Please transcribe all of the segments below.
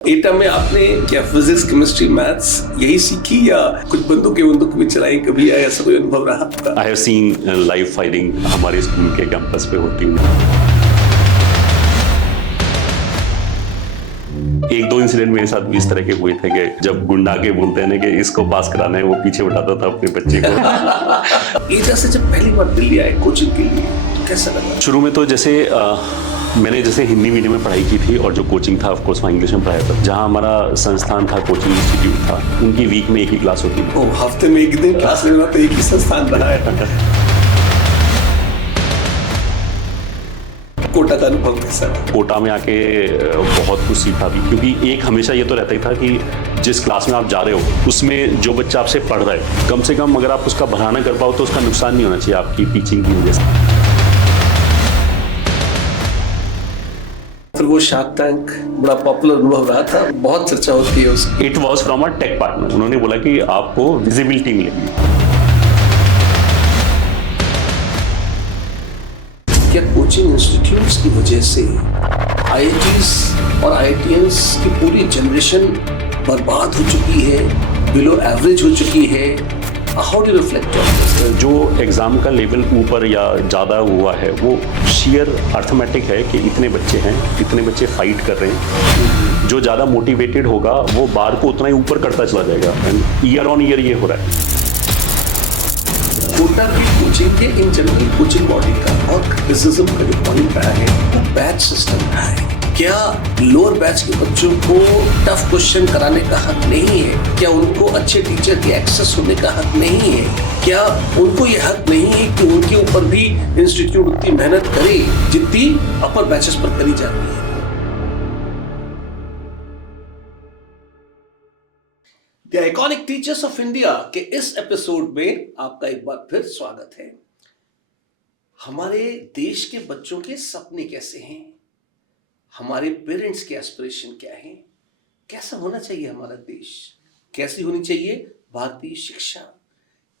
एटा में आपने क्या फिजिक्स, केमिस्ट्री, मैथ्स यही सीखी या कुछ बंदूक भी चलाई, कभी ऐसा कोई अनुभव रहा आपका? I have seen live firing हमारे स्कूल के कैंपस पे होती है। एक दो इंसिडेंट मेरे साथ भी इस तरह के हुए थे कि जब गुंडा के बोलते हैं ना कि इसको पास कराना है, वो पीछे उठाता था अपने बच्चे को। एटा से जब पहली बार दिल्ली आए कोचिंग के लिए तो कैसा लगा? शुरू में तो जैसे मैंने जैसे हिंदी मीडियम में पढ़ाई की थी और जो कोचिंग था ऑफ कोर्स वहाँ इंग्लिश में पढ़ाया था। जहाँ हमारा संस्थान था, कोचिंग इंस्टीट्यूट था, उनकी वीक में एक ही क्लास होती थी। हफ्ते में एक दिन क्लास लेना तो एक ही संस्थान रहा है। कोटा का अनुभव कैसा रहा? कोटा में आके बहुत कुछ सीखा भी, क्योंकि एक हमेशा ये तो रहता ही था कि जिस क्लास में आप जा रहे हो उसमें जो बच्चा आपसे पढ़ रहा है, कम से कम अगर आप उसका भला कर पाओ तो उसका नुकसान नहीं होना चाहिए आपकी टीचिंग की वजह से। फिर वो शार्क टैंक बड़ा पॉपुलर अनुभव रहा था, बहुत चर्चा होती है उसकी। It was from a tech partner. उन्होंने बोला कि आपको विजिबिलिटी मिलेगी। क्या कोचिंग इंस्टीट्यूट्स की वजह से आईआईटीज और आईआईटीएंस की पूरी जनरेशन बर्बाद हो चुकी है, बिलो एवरेज हो चुकी है? How do reflect on this? जो एग्जाम का लेवल ऊपर या ज़्यादा हुआ है वो शेयर अर्थमेटिक है कि इतने बच्चे हैं, इतने बच्चे फाइट कर रहे हैं। जो ज़्यादा मोटिवेटेड होगा वो बार को उतना ही ऊपर करता चला जाएगा। एंड ईयर ऑन ईयर ये हो रहा है। कोटा की कोचिंग के इन जनरल कोचिंग बॉडी का और क्रिटिसिज्म का जो पॉइंट रहा है वो बैच सिस्टम रहा है। क्या लोअर बैच के बच्चों को टफ क्वेश्चन कराने का हक नहीं है? क्या उनको अच्छे टीचर के एक्सेस होने का हक नहीं है? क्या उनको ये हक नहीं है कि उनके ऊपर भी इंस्टीट्यूट उतनी मेहनत करे जितनी अपर बैचेस पर करी जाती है? The iconic teachers of India के इस एपिसोड में आपका एक बार फिर स्वागत है। हमारे देश के बच्चों के सपने कैसे हैं? हमारे पेरेंट्स के एस्पिरेशन क्या है? कैसा होना चाहिए हमारा देश? कैसी होनी चाहिए भारतीय शिक्षा?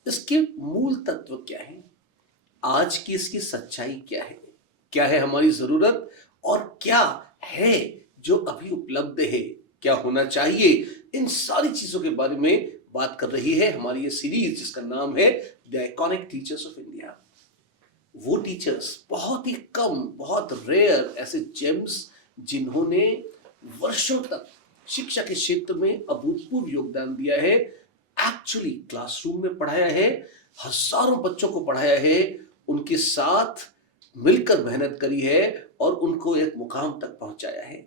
इसके मूल तत्व क्या हैं? आज की इसकी सच्चाई क्या है? क्या है हमारी जरूरत और क्या है जो अभी उपलब्ध है? क्या होना चाहिए? इन सारी चीजों के बारे में बात कर रही है हमारी ये सीरीज, जिसका नाम है the iconic teachers of India. वो टीचर्स, बहुत ही कम, बहुत रेयर ऐसे जेम्स जिन्होंने वर्षों तक शिक्षा के क्षेत्र में अभूतपूर्व योगदान दिया है, एक्चुअली क्लासरूम में पढ़ाया है, हजारों बच्चों को पढ़ाया है, उनके साथ मिलकर मेहनत करी है और उनको एक मुकाम तक पहुंचाया है।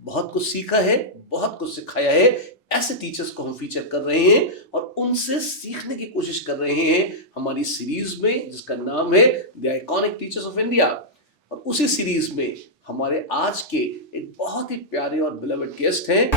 बहुत कुछ सीखा है, बहुत कुछ सिखाया है। ऐसे टीचर्स को हम फीचर कर रहे हैं और उनसे सीखने की कोशिश कर रहे हैं हमारी सीरीज में, जिसका नाम है the iconic teachers of India. और उसी सीरीज में हमारे आज के एक बहुत ही प्यारे और बिलवड गेस्ट हैं।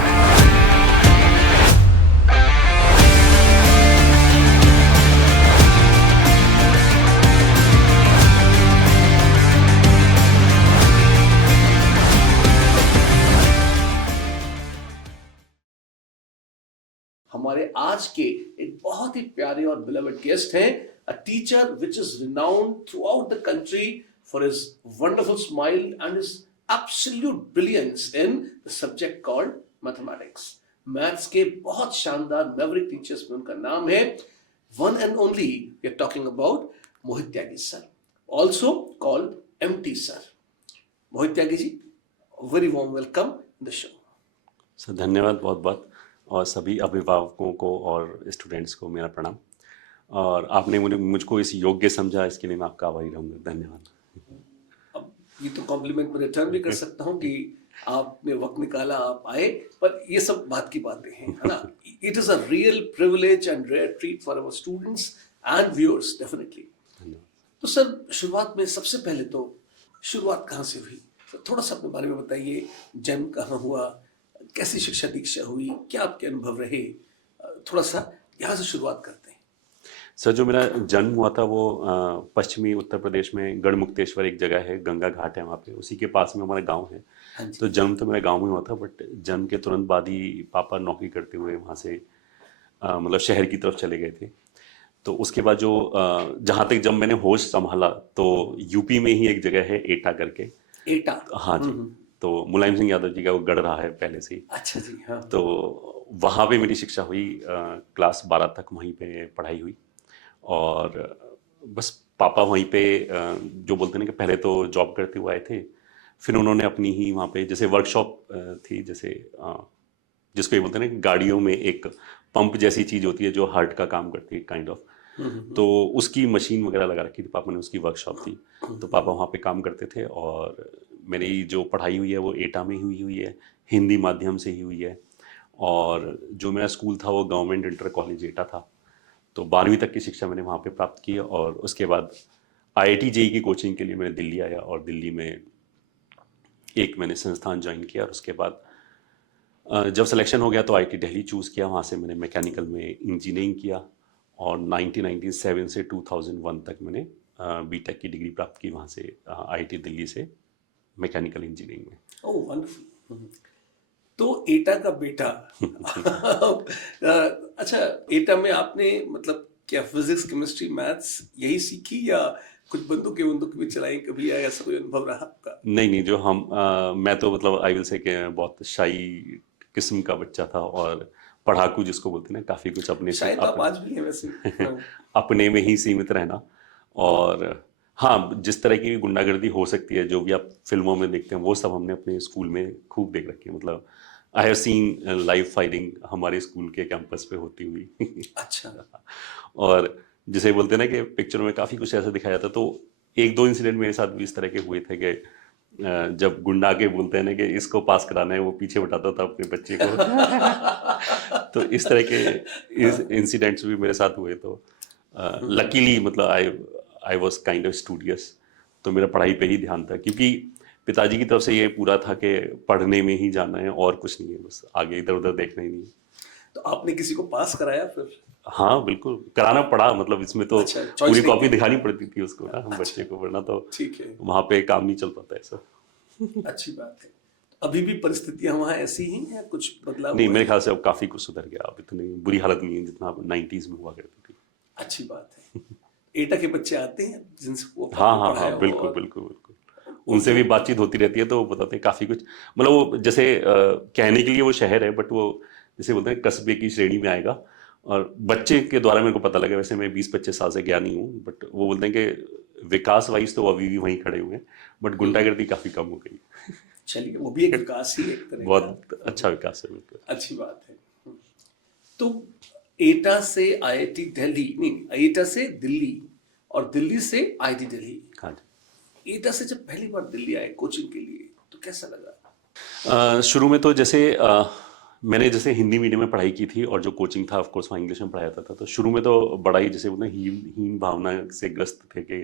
हमारे आज के एक बहुत ही प्यारे और बिलवड गेस्ट हैं, a teacher which is renowned throughout the country for his wonderful smile and his absolute brilliance in the subject called mathematics. Maths के बहुत शानदार मेवरिक टीचर्स में उनका नाम है one and only, we are talking about Mohit Tyagi sir, also called MT sir. Mohit Tyagi ji, very warm welcome in the show. Sir धन्यवाद बहुत बहुत, और सभी अभिभावकों को और स्टूडेंट्स को मेरा प्रणाम। और आपने मुझको इस योग्य समझा, इसके लिए मैं आपका आभारी रहूँगा। धन्यवाद। अब ये तो कॉम्प्लीमेंट में रिटर्न भी कर सकता हूँ कि आपने वक्त निकाला, आप आए, पर ये सब बात की बातें हैं, है ना? It is a real privilege and rare treat for our students and viewers, definitely. तो सर, शुरुआत में सबसे पहले तो शुरुआत कहाँ से हुई? तो थोड़ा सा अपने बारे में बताइए। जन्म कहाँ हुआ, कैसी शिक्षा दीक्षा हुई, क्या आपके अनुभव रहे? थोड़ा सा यहाँ से शुरुआत करते हैं। सर, जो मेरा जन्म हुआ था वो पश्चिमी उत्तर प्रदेश में गढ़मुक्तेश्वर एक जगह है, गंगा घाट है वहाँ पे, उसी के पास में हमारा गांव है। तो जन्म तो मेरा गांव में हुआ था, बट जन्म के तुरंत बाद ही पापा नौकरी करते हुए वहाँ से मतलब शहर की तरफ चले गए थे। तो उसके बाद जो जहाँ तक जब मैंने होश संभाला तो यूपी में ही एक जगह है एटा करके। एटा? हाँ जी। तो मुलायम सिंह यादव जी का वो गढ़ रहा है पहले से ही। अच्छा जी, हाँ। तो वहाँ पे मेरी शिक्षा हुई, क्लास 12 तक वहीं पे पढ़ाई हुई। और बस पापा वहीं पे जो बोलते हैं ना कि पहले तो जॉब करते हुए आए थे, फिर उन्होंने अपनी ही वहाँ पे जैसे वर्कशॉप थी, जैसे जिसको ये बोलते हैं ना कि गाड़ियों में एक पंप जैसी चीज़ होती है जो हार्ट का काम करती है काइंड ऑफ। तो उसकी मशीन वगैरह लगा रखी थी पापा ने, उसकी वर्कशॉप थी। तो पापा वहाँ पे काम करते थे। और मेरी जो पढ़ाई हुई है वो एटा में हुई हुई है, हिंदी माध्यम से ही हुई है। और जो मेरा स्कूल था वो गवर्नमेंट इंटर कॉलेज एटा था। तो 12वीं तक की शिक्षा मैंने वहाँ पे प्राप्त की। और उसके बाद आईआईटी जेई की कोचिंग के लिए मैं दिल्ली आया, और दिल्ली में एक मैंने संस्थान ज्वाइन किया। और उसके बाद जब सिलेक्शन हो गया तो आईआईटी दिल्ली चूज़ किया। वहाँ से मैंने मैकेनिकल में इंजीनियरिंग किया, और 1997 से 2001 तक मैंने बीटेक की डिग्री प्राप्त की वहाँ से, आईआईटी दिल्ली से, मैकेनिकल इंजीनियरिंग में। ओह वंडरफुल। तो एटा का बेटा अच्छा, एटा में आपने मतलब क्या फिजिक्स केमिस्ट्री मैथ्स यही सीखी, या कुछ बंदूकें भी चलाई कभी, या ऐसा कोई अनुभव रहा आपका? नहीं नहीं, जो मैं तो मतलब आई विल से कि बहुत शाई किस्म का बच्चा था, और पढ़ाकू जिसको बोलते हैं ना, काफ़ी कुछ अपने से शायद आप आज भी हैं वैसे। हाँ। अपने में ही सीमित रहना। और हाँ, जिस तरह की गुंडागर्दी हो सकती है, जो भी आप फिल्मों में देखते हैं, वो सब हमने अपने स्कूल में खूब देख रखी है। मतलब I have seen live firing हमारे स्कूल के कैंपस पे होती हुई। अच्छा। और जिसे बोलते हैं ना कि पिक्चर में काफ़ी कुछ ऐसा दिखाया जाता। तो एक दो इंसिडेंट मेरे साथ भी इस तरह के हुए थे कि जब गुंडा आके बोलते हैं ना कि इसको पास कराना है, वो पीछे बताता था अपने बच्चे को। तो इस तरह के इंसिडेंट्स भी मेरे साथ हुए। तो लकीली मतलब I was kind of studious. तो मेरा पढ़ाई पे ही ध्यान था, क्योंकि पिताजी की तरफ से ये पूरा था कि पढ़ने में ही जाना है और कुछ नहीं है, बस आगे इधर उधर देखना ही नहीं है। तो आपने किसी को पास कराया फिर? हाँ बिल्कुल, कराना पड़ा। मतलब इसमें तो अच्छा, चॉइस पूरी नहीं कॉपी थी। दिखानी पड़ती थी उसको ना, हम अच्छा, बच्चे को, वरना तो ठीक है, वहाँ पे काम नहीं चल पाता ऐसा। अच्छी बात है। अभी भी परिस्थितियां वहाँ ऐसी ही हैं, कुछ बदलाव नहीं, हुआ मेरे है? ख्याल से अब काफ़ी कुछ सुधर गया। अब इतनी बुरी हालत नहीं है जितना 90s में हुआ करती थी। अच्छी बात है। एटा के बच्चे आते हैं जिनसे वो हाँ आपने हाँ पढ़ाया हाँ, हो, बिल्कुल और बिल्कुल बिल्कुल। उनसे भी बातचीत होती रहती है, तो वो बताते हैं काफ़ी कुछ। मतलब वो जैसे कहने के लिए वो शहर है, बट वो जैसे बोलते हैं कस्बे की श्रेणी में आएगा। और बच्चे के द्वारा मेरे को पता लगा, वैसे मैं 20-25 साल से गया नहीं हूँ, बट वो बोलते हैं कि विकास वाइज तो वो अभी भी वहीं खड़े हुए हैं, बट गुंडागर्दी काफ़ी कम हो गई। चलिए, वो भी एक विकास ही एक तरह का। बहुत अच्छा विकास है, बिल्कुल। अच्छी बात है। तो एटा से आईआईटी दिल्ली, नहीं, एटा से दिल्ली, और दिल्ली से आईआईटी दिल्ली। हाँ जी। एटा से जब पहली बार दिल्ली आए कोचिंग के लिए, तो कैसा लगा? शुरू में तो जैसे मैंने जैसे हिंदी मीडियम में पढ़ाई की थी, और जो कोचिंग था ऑफ कोर्स वहाँ इंग्लिश में पढ़ाया जाता था। तो शुरू में तो बड़ा ही जैसे बोलते हैं हीन भावना से ग्रस्त थे कि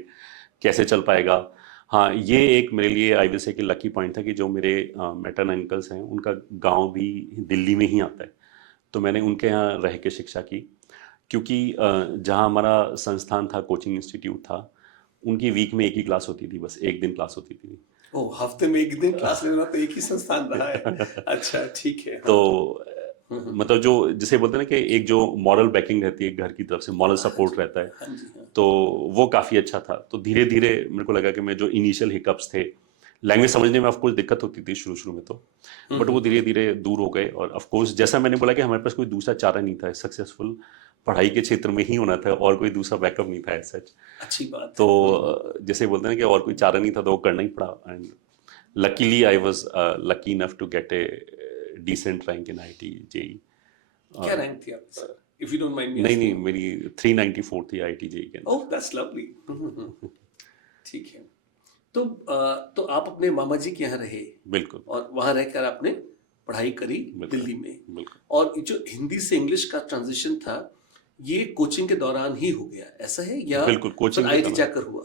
कैसे चल पाएगा। हाँ, ये एक मेरे लिए आई विल से कि लकी पॉइंट था कि जो मेरे मैटर्न अंकल्स हैं, उनका गांव भी दिल्ली में ही आता है। तो मैंने उनके यहाँ रह के शिक्षा की, क्योंकि जहाँ हमारा संस्थान था, कोचिंग इंस्टीट्यूट था, उनकी वीक में एक ही क्लास होती थी, बस एक दिन क्लास होती थी। ओ, हफ्ते में एक दिन क्लास लेना, तो एक ही संस्थान रहा है। अच्छा, ठीक है, तो हाँ। मतलब जो जिसे बोलते हैं ना कि एक जो मॉरल बैकिंग रहती है घर की तरफ से, मॉरल सपोर्ट रहता है, हाँ जी, हाँ। तो वो काफ़ी अच्छा था। तो धीरे धीरे मेरे को लगा कि मैं जो इनिशियल हिकअप्स थे, लैंग्वेज समझने में ऑफ कोर्स दिक्कत होती थी शुरू शुरू में तो, बट वो धीरे धीरे दूर हो गए। और ऑफ कोर्स जैसा मैंने बोला कि हमारे पास कोई दूसरा चारा नहीं था, सक्सेसफुल पढ़ाई के क्षेत्र में ही होना था, और कोई दूसरा बैकअप नहीं था एज सच। अच्छी बात तो है। जैसे बोलते हैं ना कि और कोई चारा नहीं था, तो वो करना ही पड़ा। And luckily I was lucky enough to get a decent rank in IIT JEE. क्या रैंक थी आपकी, sir, if you don't mind me नहीं नहीं, आस्किंग? मेरी 394 थी आईआईटी जेई के अंदर। ओह, दैट्स लवली। ठीक है। तो तो आप अपने मामा जी के यहाँ रहे, बिल्कुल और वहाँ रहकर आपने पढ़ाई करी बिल्कुल दिल्ली में। बिल्कुल। और जो हिंदी से इंग्लिश का ट्रांजिशन था, ये कोचिंग के दौरान ही हो गया, ऐसा है, या बिल्कुल फिर कोचिंग के आईआईटी दौरान। जाकर हुआ?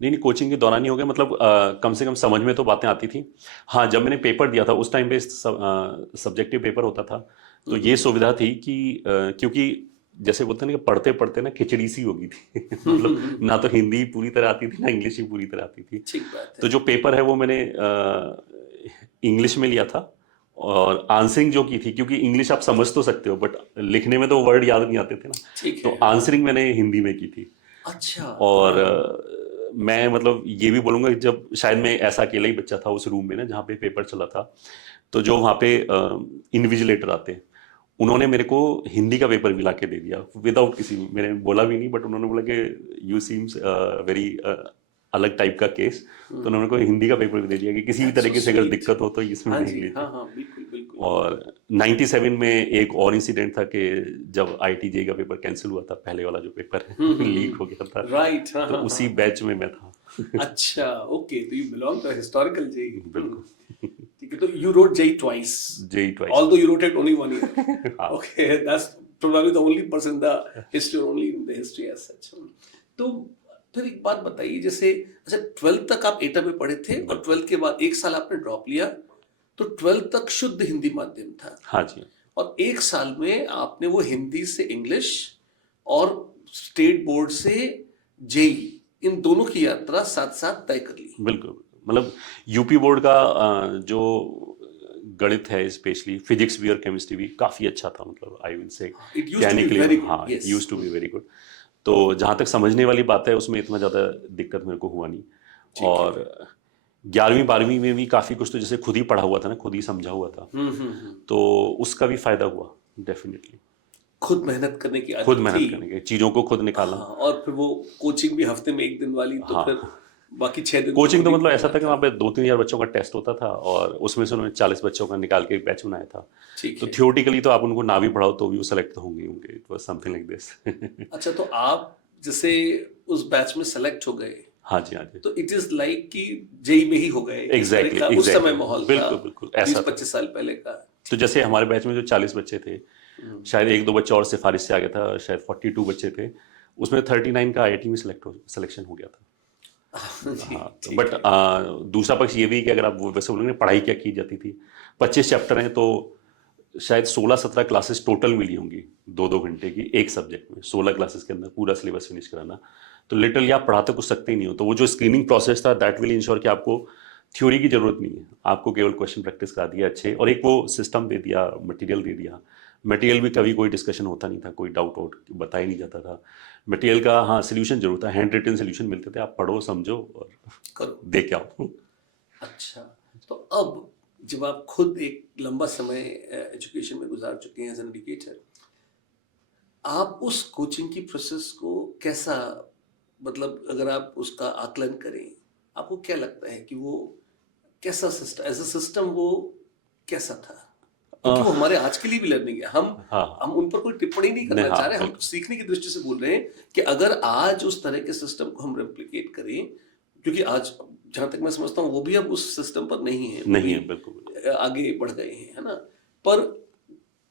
नहीं नहीं, कोचिंग के दौरान ही हो गया। मतलब कम से कम समझ में तो बातें आती थी। हाँ, जब मैंने पेपर दिया था उस टाइम पे सब्जेक्टिव पेपर होता था, तो ये सुविधा थी कि क्योंकि जैसे बोलते हैं ना कि पढ़ते पढ़ते ना खिचड़ी सी हो गई थी। मतलब ना तो हिंदी पूरी तरह आती थी, ना इंग्लिश ही पूरी तरह आती थी। ठीक बात तो है। जो पेपर है वो मैंने इंग्लिश में लिया था, और आंसरिंग जो की थी, क्योंकि इंग्लिश आप समझ तो सकते हो, बट लिखने में तो वर्ड याद नहीं आते थे ना, ठीक तो है, हाँ। आंसरिंग मैंने हिंदी में की थी। अच्छा, और हाँ। मैं मतलब ये भी बोलूंगा कि जब शायद मैं ऐसा अकेला ही बच्चा था उस रूम में ना जहाँ पे पेपर चला था, तो जो वहाँ पे इन्विजिलेटर आते हैं, उन्होंने मेरे को हिंदी का पेपर भी ला के दे दिया विदाउट किसी, मैंने बोला भी नहीं, बट उन्होंने बोला कि यू सीम्स वेरी अलग टाइप का केस, तो उन्होंने मेरे को हिंदी का पेपर भी दे दिया कि किसी भी That's so तरीके से अगर sweet. दिक्कत हो तो इसमें हाँ नहीं जी, लीजिए। हाँ हाँ, बिल्कुल बिल्कुल। और 97 में एक और इंसिडेंट था कि जब IIT-JEE का पेपर कैंसिल हुआ था, पहले वाला जो पेपर लीक हो गया था, राइट, हाँ तो हाँ उसी हाँ। बैच में मैं था। अच्छा, ओके, तो you belong to historical JEE. बिल्कुल। ठीक है, तो you wrote JEE twice, JEE twice. although you wrote it only 1 year. हाँ। Okay, that's probably the only person in the history, only in the history as such. तो फिर एक बात बताइए, जैसे अच्छा 12th तक आप एटा में पढ़े थे और 12th के बाद एक साल आपने ड्रॉप लिया, तो 12th तक शुद्ध हिंदी माध्यम था, हाँ जी। और एक साल में आपने वो हिंदी से इंग्लिश और स्टेट बोर्ड से जेई, इन दोनों की यात्रा साथ साथ तय कर ली। बिल्कुल, मतलब यूपी बोर्ड का जो गणित है, स्पेशली फिजिक्स भी और केमिस्ट्री भी काफ़ी अच्छा था, मतलब I will say It used to be very good, हाँ, yes. Used to be very good. तो जहाँ तक समझने वाली बात है उसमें इतना ज़्यादा दिक्कत मेरे को हुआ नहीं। ठीक है। और 11वीं 12वीं में भी काफ़ी कुछ तो जैसे खुद ही पढ़ा हुआ था ना, खुद ही समझा हुआ था, तो उसका भी फायदा हुआ डेफिनेटली। खुद मेहनत करने की आदत खुद मेहनत थी। करने के, चीज़ों को खुद निकालना। हाँ, और फिर वो कोचिंग भी हफ्ते में 1 दिन वाली, तो हाँ। फिर बाकी 6 दिन कोचिंग तो बोर्डिंग मतलब ऐसा करना था कि वहाँ पे 2-3 हज़ार बच्चों का टेस्ट होता था और उसमें से उन्होंने 40 बच्चों का निकाल के एक बैच बनाया था। ठीक तो है। थियोरेटिकली तो आप उनको ना भी पढ़ाओ तो भी वो सेलेक्ट होंगे ही होंगे। It was something like this. अच्छा, तो आप जैसे उस बैच में सेलेक्ट हो गए, हाँ जी, हाँ जी। तो इट इज लाइक कि जेई में ही हो गए, इस तरह एग्जैक्टली का उस समय एग्जैक्टली माहौल था, बिल्कुल बिल्कुल ऐसा था। 20-25 साल पहले का। तो जैसे हमारे बैच में जो 40 बच्चे थे, शायद 1-2 बच्चे और सिफारिश से आ गया था, शायद 42 बच्चे थे, उसमें 39 का IIT में सिलेक्शन हो गया था। जी, हाँ, ठीक बट है। दूसरा पक्ष ये भी कि अगर आप वो वैसे बोलेंगे पढ़ाई क्या की जाती थी, 25 चैप्टर हैं तो शायद 16-17 क्लासेस टोटल मिली होंगी 2-2 घंटे की एक सब्जेक्ट में, 16 क्लासेस के अंदर पूरा सिलेबस फिनिश कराना, तो लिटरली आप पढ़ा तो कुछ सकते ही नहीं हो। तो वो जो स्क्रीनिंग प्रोसेस था दैट विल इंश्योर कि आपको थ्योरी की जरूरत नहीं है, आपको केवल क्वेश्चन प्रैक्टिस करा दिया अच्छे, और एक वो सिस्टम दे दिया, मटेरियल दे दिया। मटेरियल भी कभी कोई डिस्कशन होता नहीं था, कोई डाउट आउट बताया नहीं जाता था मटेरियल का। हाँ, सोल्यूशन जरूर था, हैंड रिटन सोल्यूशन मिलते थे, आप पढ़ो समझो और करो। दे के आओ। अच्छा, तो अब जब आप खुद एक लंबा समय एजुकेशन में गुजार चुके हैं एज एन एजुकेटर, आप उस कोचिंग की प्रोसेस को कैसा, मतलब अगर आप उसका आकलन करें, आपको क्या लगता है कि वो कैसा सिस्टम, एज अ सिस्टम वो कैसा था? क्योंकि वो हमारे आज के लिए भी लर्निंग है। हाँ। हम उन पर कोई टिप्पणी नहीं करना नहीं, हाँ, चाह रहे, हम बिल्कुल। सीखने की दृष्टि से बोल रहे हैं कि अगर आज उस तरह के सिस्टम को हम रेप्लिकेट करें, क्योंकि आज जहां तक मैं समझता हूँ वो भी अब उस सिस्टम पर नहीं है, वो नहीं भी है, बिल्कुल। आगे बढ़ गए हैं, है ना? पर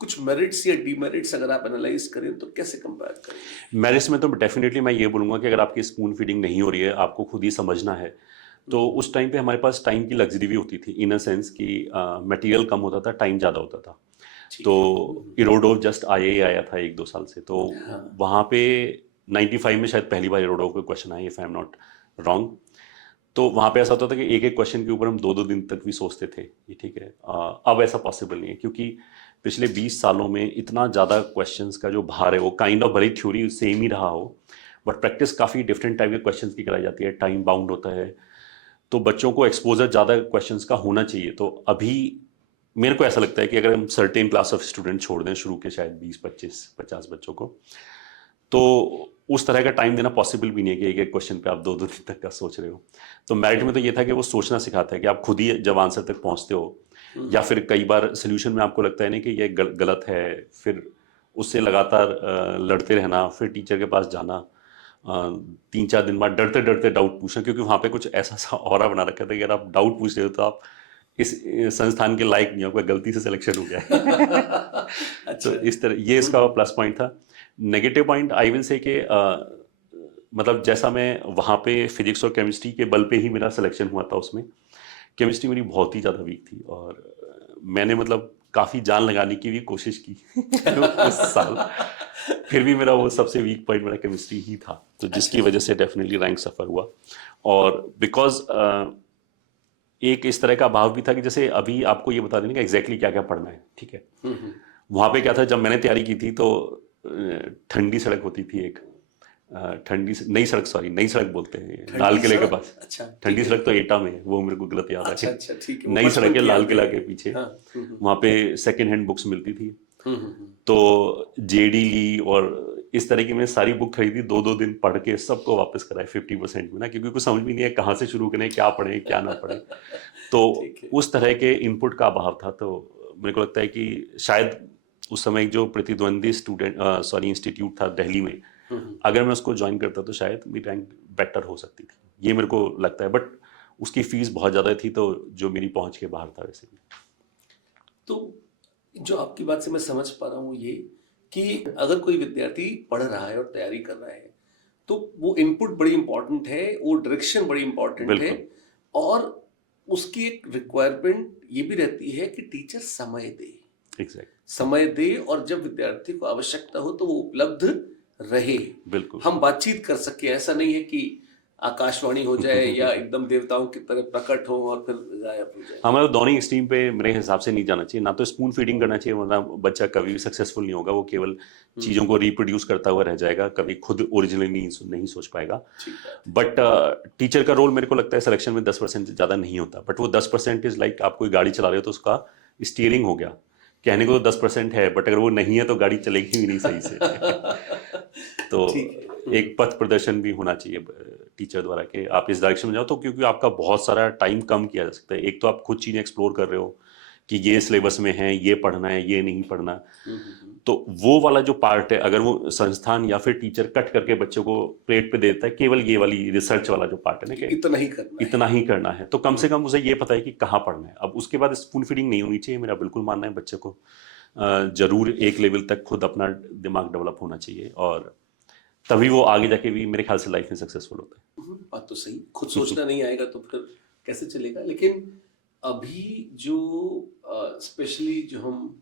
कुछ मेरिट्स या डीमेरिट्स अगर आप एनालाइज करें तो कैसे कंपेयर करें? मेरिट्स में तो डेफिनेटली मैं ये बोलूँगा कि अगर आपकी स्पून फीडिंग नहीं हो रही है, आपको खुद ही समझना है, तो उस टाइम पे हमारे पास टाइम की लग्जरी भी होती थी, इन अ सेंस कि मटेरियल कम होता था, टाइम ज़्यादा होता था। ठीक तो है। इरोडोव जस्ट आया ही आया था 1-2 साल से, तो हाँ। वहाँ पे 95 में शायद पहली बार इरोडोव का क्वेश्चन आया, if I am not wrong. तो वहाँ पे ऐसा होता था कि एक-एक क्वेश्चन के ऊपर हम 2-2 दिन तक भी सोचते थे कि ठीक है। अब ऐसा पॉसिबल नहीं है, क्योंकि पिछले 20 सालों में इतना ज़्यादा क्वेश्चंस का जो भार है, वो काइंड ऑफ भले ही थ्योरी सेम ही रहा हो, बट प्रैक्टिस काफ़ी डिफरेंट टाइप के क्वेश्चंस की कराई जाती है, टाइम बाउंड होता है, तो बच्चों को एक्सपोजर ज़्यादा क्वेश्चंस का होना चाहिए। तो अभी मेरे को ऐसा लगता है कि अगर हम सर्टेन क्लास ऑफ स्टूडेंट छोड़ दें शुरू के, शायद 20-25-50 बच्चों को, तो उस तरह का टाइम देना पॉसिबल भी नहीं है कि एक एक क्वेश्चन पे आप 2-2 दिन तक का सोच रहे हो। तो मेरिट में तो ये था कि वो सोचना सिखाता है कि आप खुद ही जब आंसर तक पहुंचते हो, या फिर कई बार सोल्यूशन में आपको लगता है ना कि ये गलत है, फिर उससे लगातार लड़ते रहना, फिर टीचर के पास जाना, 3-4 दिन बाद डरते डरते डाउट पूछना, क्योंकि वहाँ पे कुछ ऐसा सा ऑरा बना रखा था कि अगर आप डाउट पूछ रहे हो तो आप इस संस्थान के लायक नहीं हो, कोई गलती से सिलेक्शन हो गया है। अच्छा। तो इस तरह ये इसका प्लस पॉइंट था। Negative point I will say कि मतलब जैसा मैं वहाँ पे फिजिक्स और केमिस्ट्री के बल पे ही मेरा सिलेक्शन हुआ था, उसमें केमिस्ट्री मेरी बहुत ही ज़्यादा वीक थी, और मैंने मतलब काफ़ी जान लगाने की भी कोशिश की उस साल, फिर भी मेरा वो सबसे वीक पॉइंट मेरा केमिस्ट्री ही था, तो जिसकी वजह से डेफिनेटली रैंक सफ़र हुआ। और बिकॉज एक इस तरह का भाव भी था कि जैसे अभी आपको ये बता देना कि एग्जैक्टली क्या क्या पढ़ना है, ठीक है। वहाँ पे क्या था, जब मैंने तैयारी की थी तो ठंडी सड़क होती थी एक, नई सड़क, सॉरी नई सड़क बोलते हैं ठंडी लाल किले के सड़क? पास। अच्छा, ठीक ठंडी है। सड़क तो एटा में है, वो मेरे को गलत याद अच्छा है। अच्छा, ठीक है, वो नई बचपन सड़क है की लाल याद किला है। के पीछे। हाँ। हम्म। वहाँ पे सेकंड हैंड बुक्स मिलती थी, हम्म। तो जेडी ली और इस तरह की मैंने सारी बुक खरीदी, 2-2 दिन पढ़ के सबको वापस कराए 50% में ना, क्योंकि कुछ समझ में नहीं है कहाँ से शुरू करें, क्या पढ़ें क्या ना पढ़ें। तो ठीक है। उस तरह के इनपुट का अभाव था। तो मेरे को लगता है कि शायद उस समय जो प्रतिद्वंदी स्टूडेंट सॉरी इंस्टीट्यूट था दिल्ली में, अगर मैं उसको ज्वाइन करता तो शायद मेरी रैंक बेटर हो सकती थी, ये मेरे को लगता है। बट उसकी फीस बहुत ज़्यादा थी, तो जो मेरी पहुंच के बाहर था वैसे भी। तो जो आपकी बात से मैं समझ पा रहा हूँ ये कि अगर कोई विद्यार्थी पढ़ रहा है और तैयारी कर रहा है तो वो इनपुट बड़ी इंपॉर्टेंट है, वो डायरेक्शन बड़ी इंपॉर्टेंट है, बिल्कुल। और उसकी एक रिक्वायरमेंट ये भी रहती है कि टीचर समय दे, एग्जैक्ट। समय दे, और जब विद्यार्थी को आवश्यकता हो तो वो उपलब्ध रहे, बिल्कुल। हम बातचीत कर सके। ऐसा नहीं है कि आकाशवाणी हो जाए या एकदम देवताओं की तरह प्रकट हो और फिर गायब हो जाए। हमारा दोनों एक्सट्रीम पे मेरे हिसाब से नहीं जाना चाहिए, ना तो स्पून फीडिंग करना चाहिए, वरना बच्चा कभी भी सक्सेसफुल नहीं होगा, वो केवल चीज़ों को रिप्रोड्यूस करता हुआ रह जाएगा, कभी खुद ओरिजिनली नहीं सोच पाएगा। ठीक बात। बट टीचर का रोल मेरे को लगता है सिलेक्शन में 10% से ज़्यादा नहीं होता, बट वो 10% इज लाइक आप कोई गाड़ी चला रहे हो तो उसका स्टीयरिंग हो गया, कहने को तो 10% है, बट अगर वो नहीं है तो गाड़ी चलेगी भी नहीं सही से। तो ठीक है। एक पथ प्रदर्शन भी होना चाहिए टीचर द्वारा कि आप इस डायरेक्शन में जाओ, तो क्योंकि आपका बहुत सारा टाइम कम किया जा सकता है। एक तो आप खुद चीज़ें एक्सप्लोर कर रहे हो कि ये सिलेबस में है, ये पढ़ना है, ये नहीं पढ़ना, तो वो वाला जो पार्ट है, अगर वो संस्थान या फिर टीचर कट करके बच्चों को प्लेट पे दे देता है, केवल ये वाली रिसर्च वाला जो पार्ट है ना कि इतना ही करना है। इतना ही करना है, तो कम से कम उसे ये पता है कि कहाँ पढ़ना है। अब उसके बाद स्पून फीडिंग नहीं होनी चाहिए, मेरा बिल्कुल मानना है। बच्चे को जरूर एक लेवल तक खुद अपना दिमाग डेवलप होना चाहिए, और तभी वो आगे जाके भी मेरे ख्याल से लाइफ में सक्सेसफुल होता है। बात तो सही, खुद सोचना नहीं आएगा तो फिर कैसे चलेगा। लेकिन अभी जो स्पेशली जो हम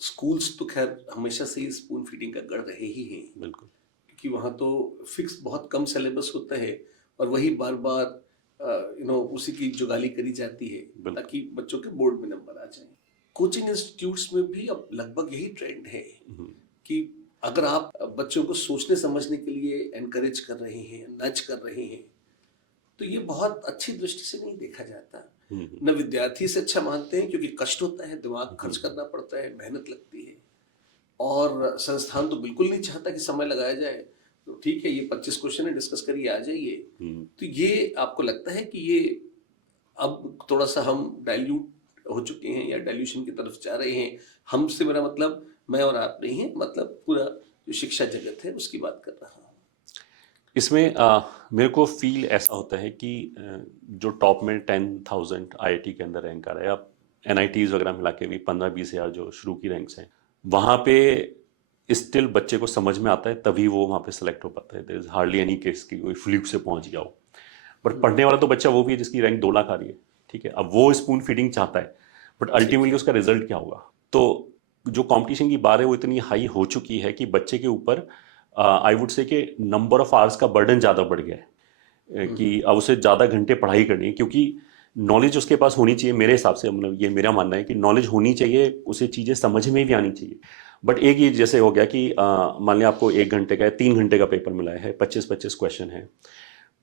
स्कूल्स, तो खैर हमेशा से ही स्पून फीडिंग का गढ़ रहे ही हैं, बिल्कुल। क्योंकि वहाँ तो फिक्स बहुत कम सिलेबस होता है और वही बार बार उसी की जुगाली करी जाती है बिल्कुल। ताकि बच्चों के बोर्ड में नंबर आ जाए। कोचिंग इंस्टीट्यूट्स में भी अब लगभग यही ट्रेंड है कि अगर आप बच्चों को सोचने समझने के लिए एनकरेज कर रहे हैं, नज कर रहे हैं, तो ये बहुत अच्छी दृष्टि से नहीं देखा जाता। न विद्यार्थी से अच्छा मानते हैं, क्योंकि कष्ट होता है, दिमाग खर्च करना पड़ता है, मेहनत लगती है, और संस्थान तो बिल्कुल नहीं चाहता कि समय लगाया जाए। तो ठीक है, ये 25 क्वेश्चन है, डिस्कस करिए, आ जाइए। तो ये आपको लगता है कि ये अब थोड़ा सा हम डाइल्यूट हो चुके हैं या डाइल्यूशन की तरफ जा रहे हैं? हमसे मेरा मतलब मैं और आप नहीं है, मतलब पूरा जो शिक्षा जगत है उसकी बात कर रहा हूँ। इसमें मेरे को फील ऐसा होता है कि जो टॉप में 10,000 आईआईटी के अंदर रैंक आ रहा है, आप एनआईटीज वगैरह मिला के भी 15-20 हज़ार जो शुरू की रैंक्स हैं, वहाँ पे स्टिल बच्चे को समझ में आता है, तभी वो वहाँ पे सेलेक्ट हो पाता है। There is hardly any case की कोई फ्लूक से पहुँच गया हो। बट पढ़ने वाला तो बच्चा वो भी है जिसकी रैंक 2 लाख आ रही है, ठीक है। अब वो स्पून फीडिंग चाहता है, बट अल्टीमेटली उसका रिजल्ट क्या होगा? तो जो कंपटीशन की बात है वो इतनी हाई हो चुकी है कि बच्चे के ऊपर आई वुड से कि नंबर ऑफ आवर्स का बर्डन ज़्यादा बढ़ गया है, कि अब उसे ज़्यादा घंटे पढ़ाई करनी है, क्योंकि नॉलेज उसके पास होनी चाहिए। मेरे हिसाब से, मतलब ये मेरा मानना है कि नॉलेज होनी चाहिए, उसे चीज़ें समझ में भी आनी चाहिए। बट एक ये जैसे हो गया कि मान लिया आपको 1 घंटे का या 3 घंटे का पेपर मिला है, 25-25 क्वेश्चन है।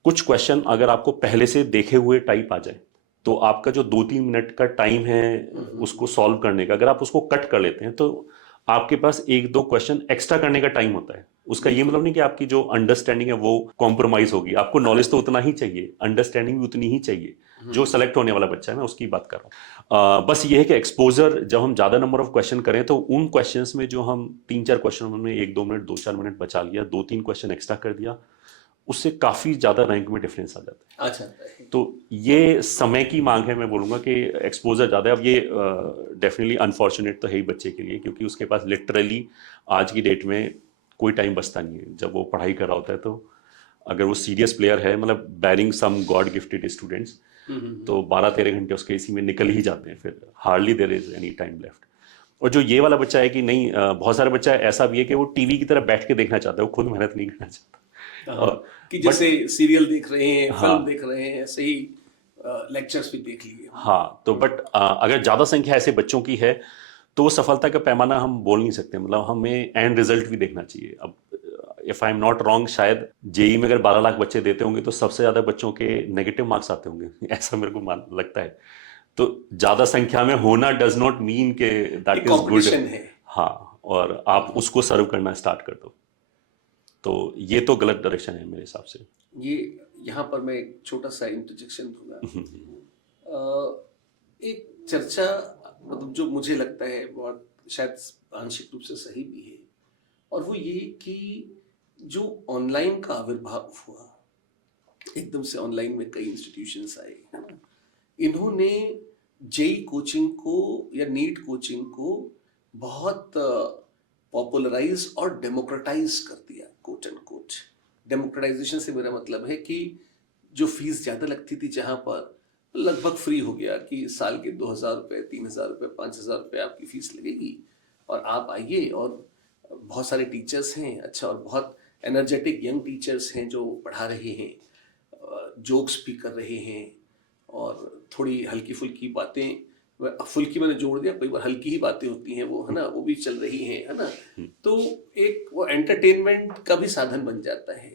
कुछ क्वेश्चन अगर आपको पहले से देखे हुए टाइप आ जाए, तो आपका जो 2-3 मिनट का टाइम है उसको सॉल्व करने का, अगर आप उसको कट कर लेते हैं, तो आपके पास 1-2 क्वेश्चन एक्स्ट्रा करने का टाइम होता है। उसका ये मतलब नहीं कि आपकी जो अंडरस्टैंडिंग है वो कॉम्प्रोमाइज होगी। आपको नॉलेज तो उतना ही चाहिए, अंडरस्टैंडिंग भी उतनी ही चाहिए। जो सेलेक्ट होने वाला बच्चा है, मैं उसकी बात कर रहा हूँ। बस ये है कि एक्सपोजर, जब हम ज़्यादा नंबर ऑफ क्वेश्चन करें, तो उन क्वेश्चंस में जो हम 3-4 क्वेश्चन में 1-2 मिनट 2-4 मिनट बचा लिया, 2-3 क्वेश्चन एक्स्ट्रा कर दिया, उससे काफ़ी ज़्यादा रैंक में डिफरेंस आ जाता है। अच्छा, तो ये समय की मांग है, मैं बोलूँगा कि एक्सपोजर ज़्यादा है। अब ये डेफिनेटली अनफॉर्चुनेट तो है ही बच्चे के लिए, क्योंकि उसके पास लिटरली आज की डेट में कोई टाइम बचता नहीं है जब वो पढ़ाई कर रहा होता है। तो अगर वो सीरियस प्लेयर है, मतलब barring some god gifted students, तो 12-13 घंटे उसके इसी में निकल ही जाते हैं, फिर hardly there is any time left. और जो ये वाला बच्चा है कि नहीं, बहुत सारे बच्चा ऐसा भी है कि वो टीवी की तरह बैठ के देखना चाहता है, वो खुद मेहनत नहीं करना चाहता। कि जैसे सीरियल देख रहे हैं, हाँ, फिल्म देख रहे हैं, ऐसे ही लेक्चर्स भी देख लिए। हाँ, तो बट अगर ज़्यादा संख्या ऐसे बच्चों की है, तो वो सफलता का पैमाना हम बोल नहीं सकते। मतलब हमें एंड रिजल्ट भी देखना चाहिए। अब if I am not wrong, शायद जेई में अगर 12 लाख बच्चे देते होंगे तो सबसे ज्यादा बच्चों के नेगेटिव मार्क्स आते होंगे ऐसा मेरे को लगता है। तो ज्यादा संख्या में होना डज नॉट मीन के दैट इज गुड। है। हाँ, और आप उसको सर्व करना स्टार्ट कर दो, तो ये तो गलत डायरेक्शन है मेरे हिसाब से। ये यहाँ पर मैं एक छोटा सा इंटरजेक्शन दूंगा। एक चर्चा, मतलब जो मुझे लगता है बहुत शायद आंशिक रूप से सही भी है, और वो ये कि जो ऑनलाइन का आविर्भाव हुआ, एकदम से ऑनलाइन में कई इंस्टीट्यूशंस आए, है ना, इन्होंने जेई कोचिंग को या नीट कोचिंग को बहुत पॉपुलराइज और डेमोक्रेटाइज कर दिया, कोट एंड कोट। डेमोक्रेटाइजेशन से मेरा मतलब है कि जो फीस ज़्यादा लगती थी, जहाँ पर लगभग फ्री हो गया कि साल के 2,000 रुपये, 3,000 रुपये, 5,000 रुपये आपकी फीस लगेगी और आप आइए, और बहुत सारे टीचर्स हैं, अच्छा, और बहुत एनर्जेटिक यंग टीचर्स हैं जो पढ़ा रहे हैं, जोक्स भी कर रहे हैं, और थोड़ी हल्की फुल्की बातें, फुल्की मैंने जोड़ दिया, कई बार हल्की ही बातें होती हैं वो, है ना, वो भी चल रही हैं, है ना। तो एक वो एंटरटेनमेंट का भी साधन बन जाता है,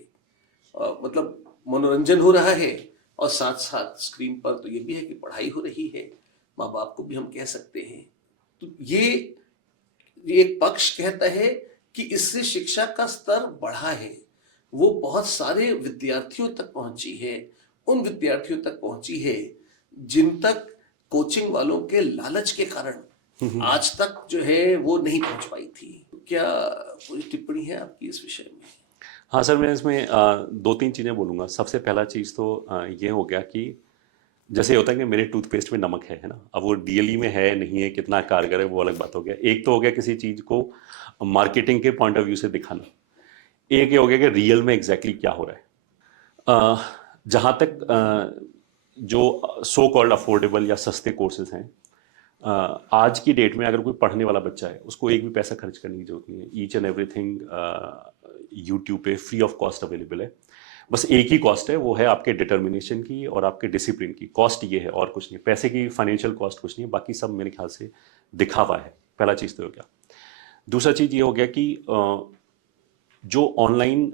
मतलब मनोरंजन हो रहा है, और साथ साथ स्क्रीन पर तो ये भी है कि पढ़ाई हो रही है, माँ बाप को भी हम कह सकते हैं। तो ये एक पक्ष कहता है कि इससे शिक्षा का स्तर बढ़ा है, वो बहुत सारे विद्यार्थियों तक पहुंची है, उन विद्यार्थियों तक पहुंची है जिन तक कोचिंग वालों के लालच के कारण आज तक जो है वो नहीं पहुंच पाई थी। क्या कोई टिप्पणी है आपकी इस विषय में? हाँ सर, मैं इसमें दो तीन चीज़ें बोलूँगा। सबसे पहला चीज़ तो ये हो गया कि जैसे होता है कि मेरे टूथपेस्ट में नमक है ना, अब वो डीएलई में है नहीं है, कितना कारगर है, वो अलग बात हो गया। एक तो हो गया किसी चीज़ को मार्केटिंग के पॉइंट ऑफ व्यू से दिखाना, एक ये हो गया कि रियल में एग्जैक्टली क्या हो रहा है। जहाँ तक जो सो कॉल्ड अफोर्डेबल या सस्ते कोर्सेज हैं, आज की डेट में अगर कोई पढ़ने वाला बच्चा है, उसको एक भी पैसा खर्च करने की जरूरत नहीं है। ईच एंड एवरीथिंग यूट्यूब पे फ्री ऑफ कॉस्ट अवेलेबल है। बस एक ही कॉस्ट है, वो है आपके डिटर्मिनेशन की और आपके डिसिप्लिन की। कॉस्ट ये है और कुछ नहीं, पैसे की फाइनेंशियल कॉस्ट कुछ नहीं है, बाकी सब मेरे ख्याल से दिखावा है। पहला चीज़ तो हो गया। दूसरा चीज़ ये हो गया कि जो ऑनलाइन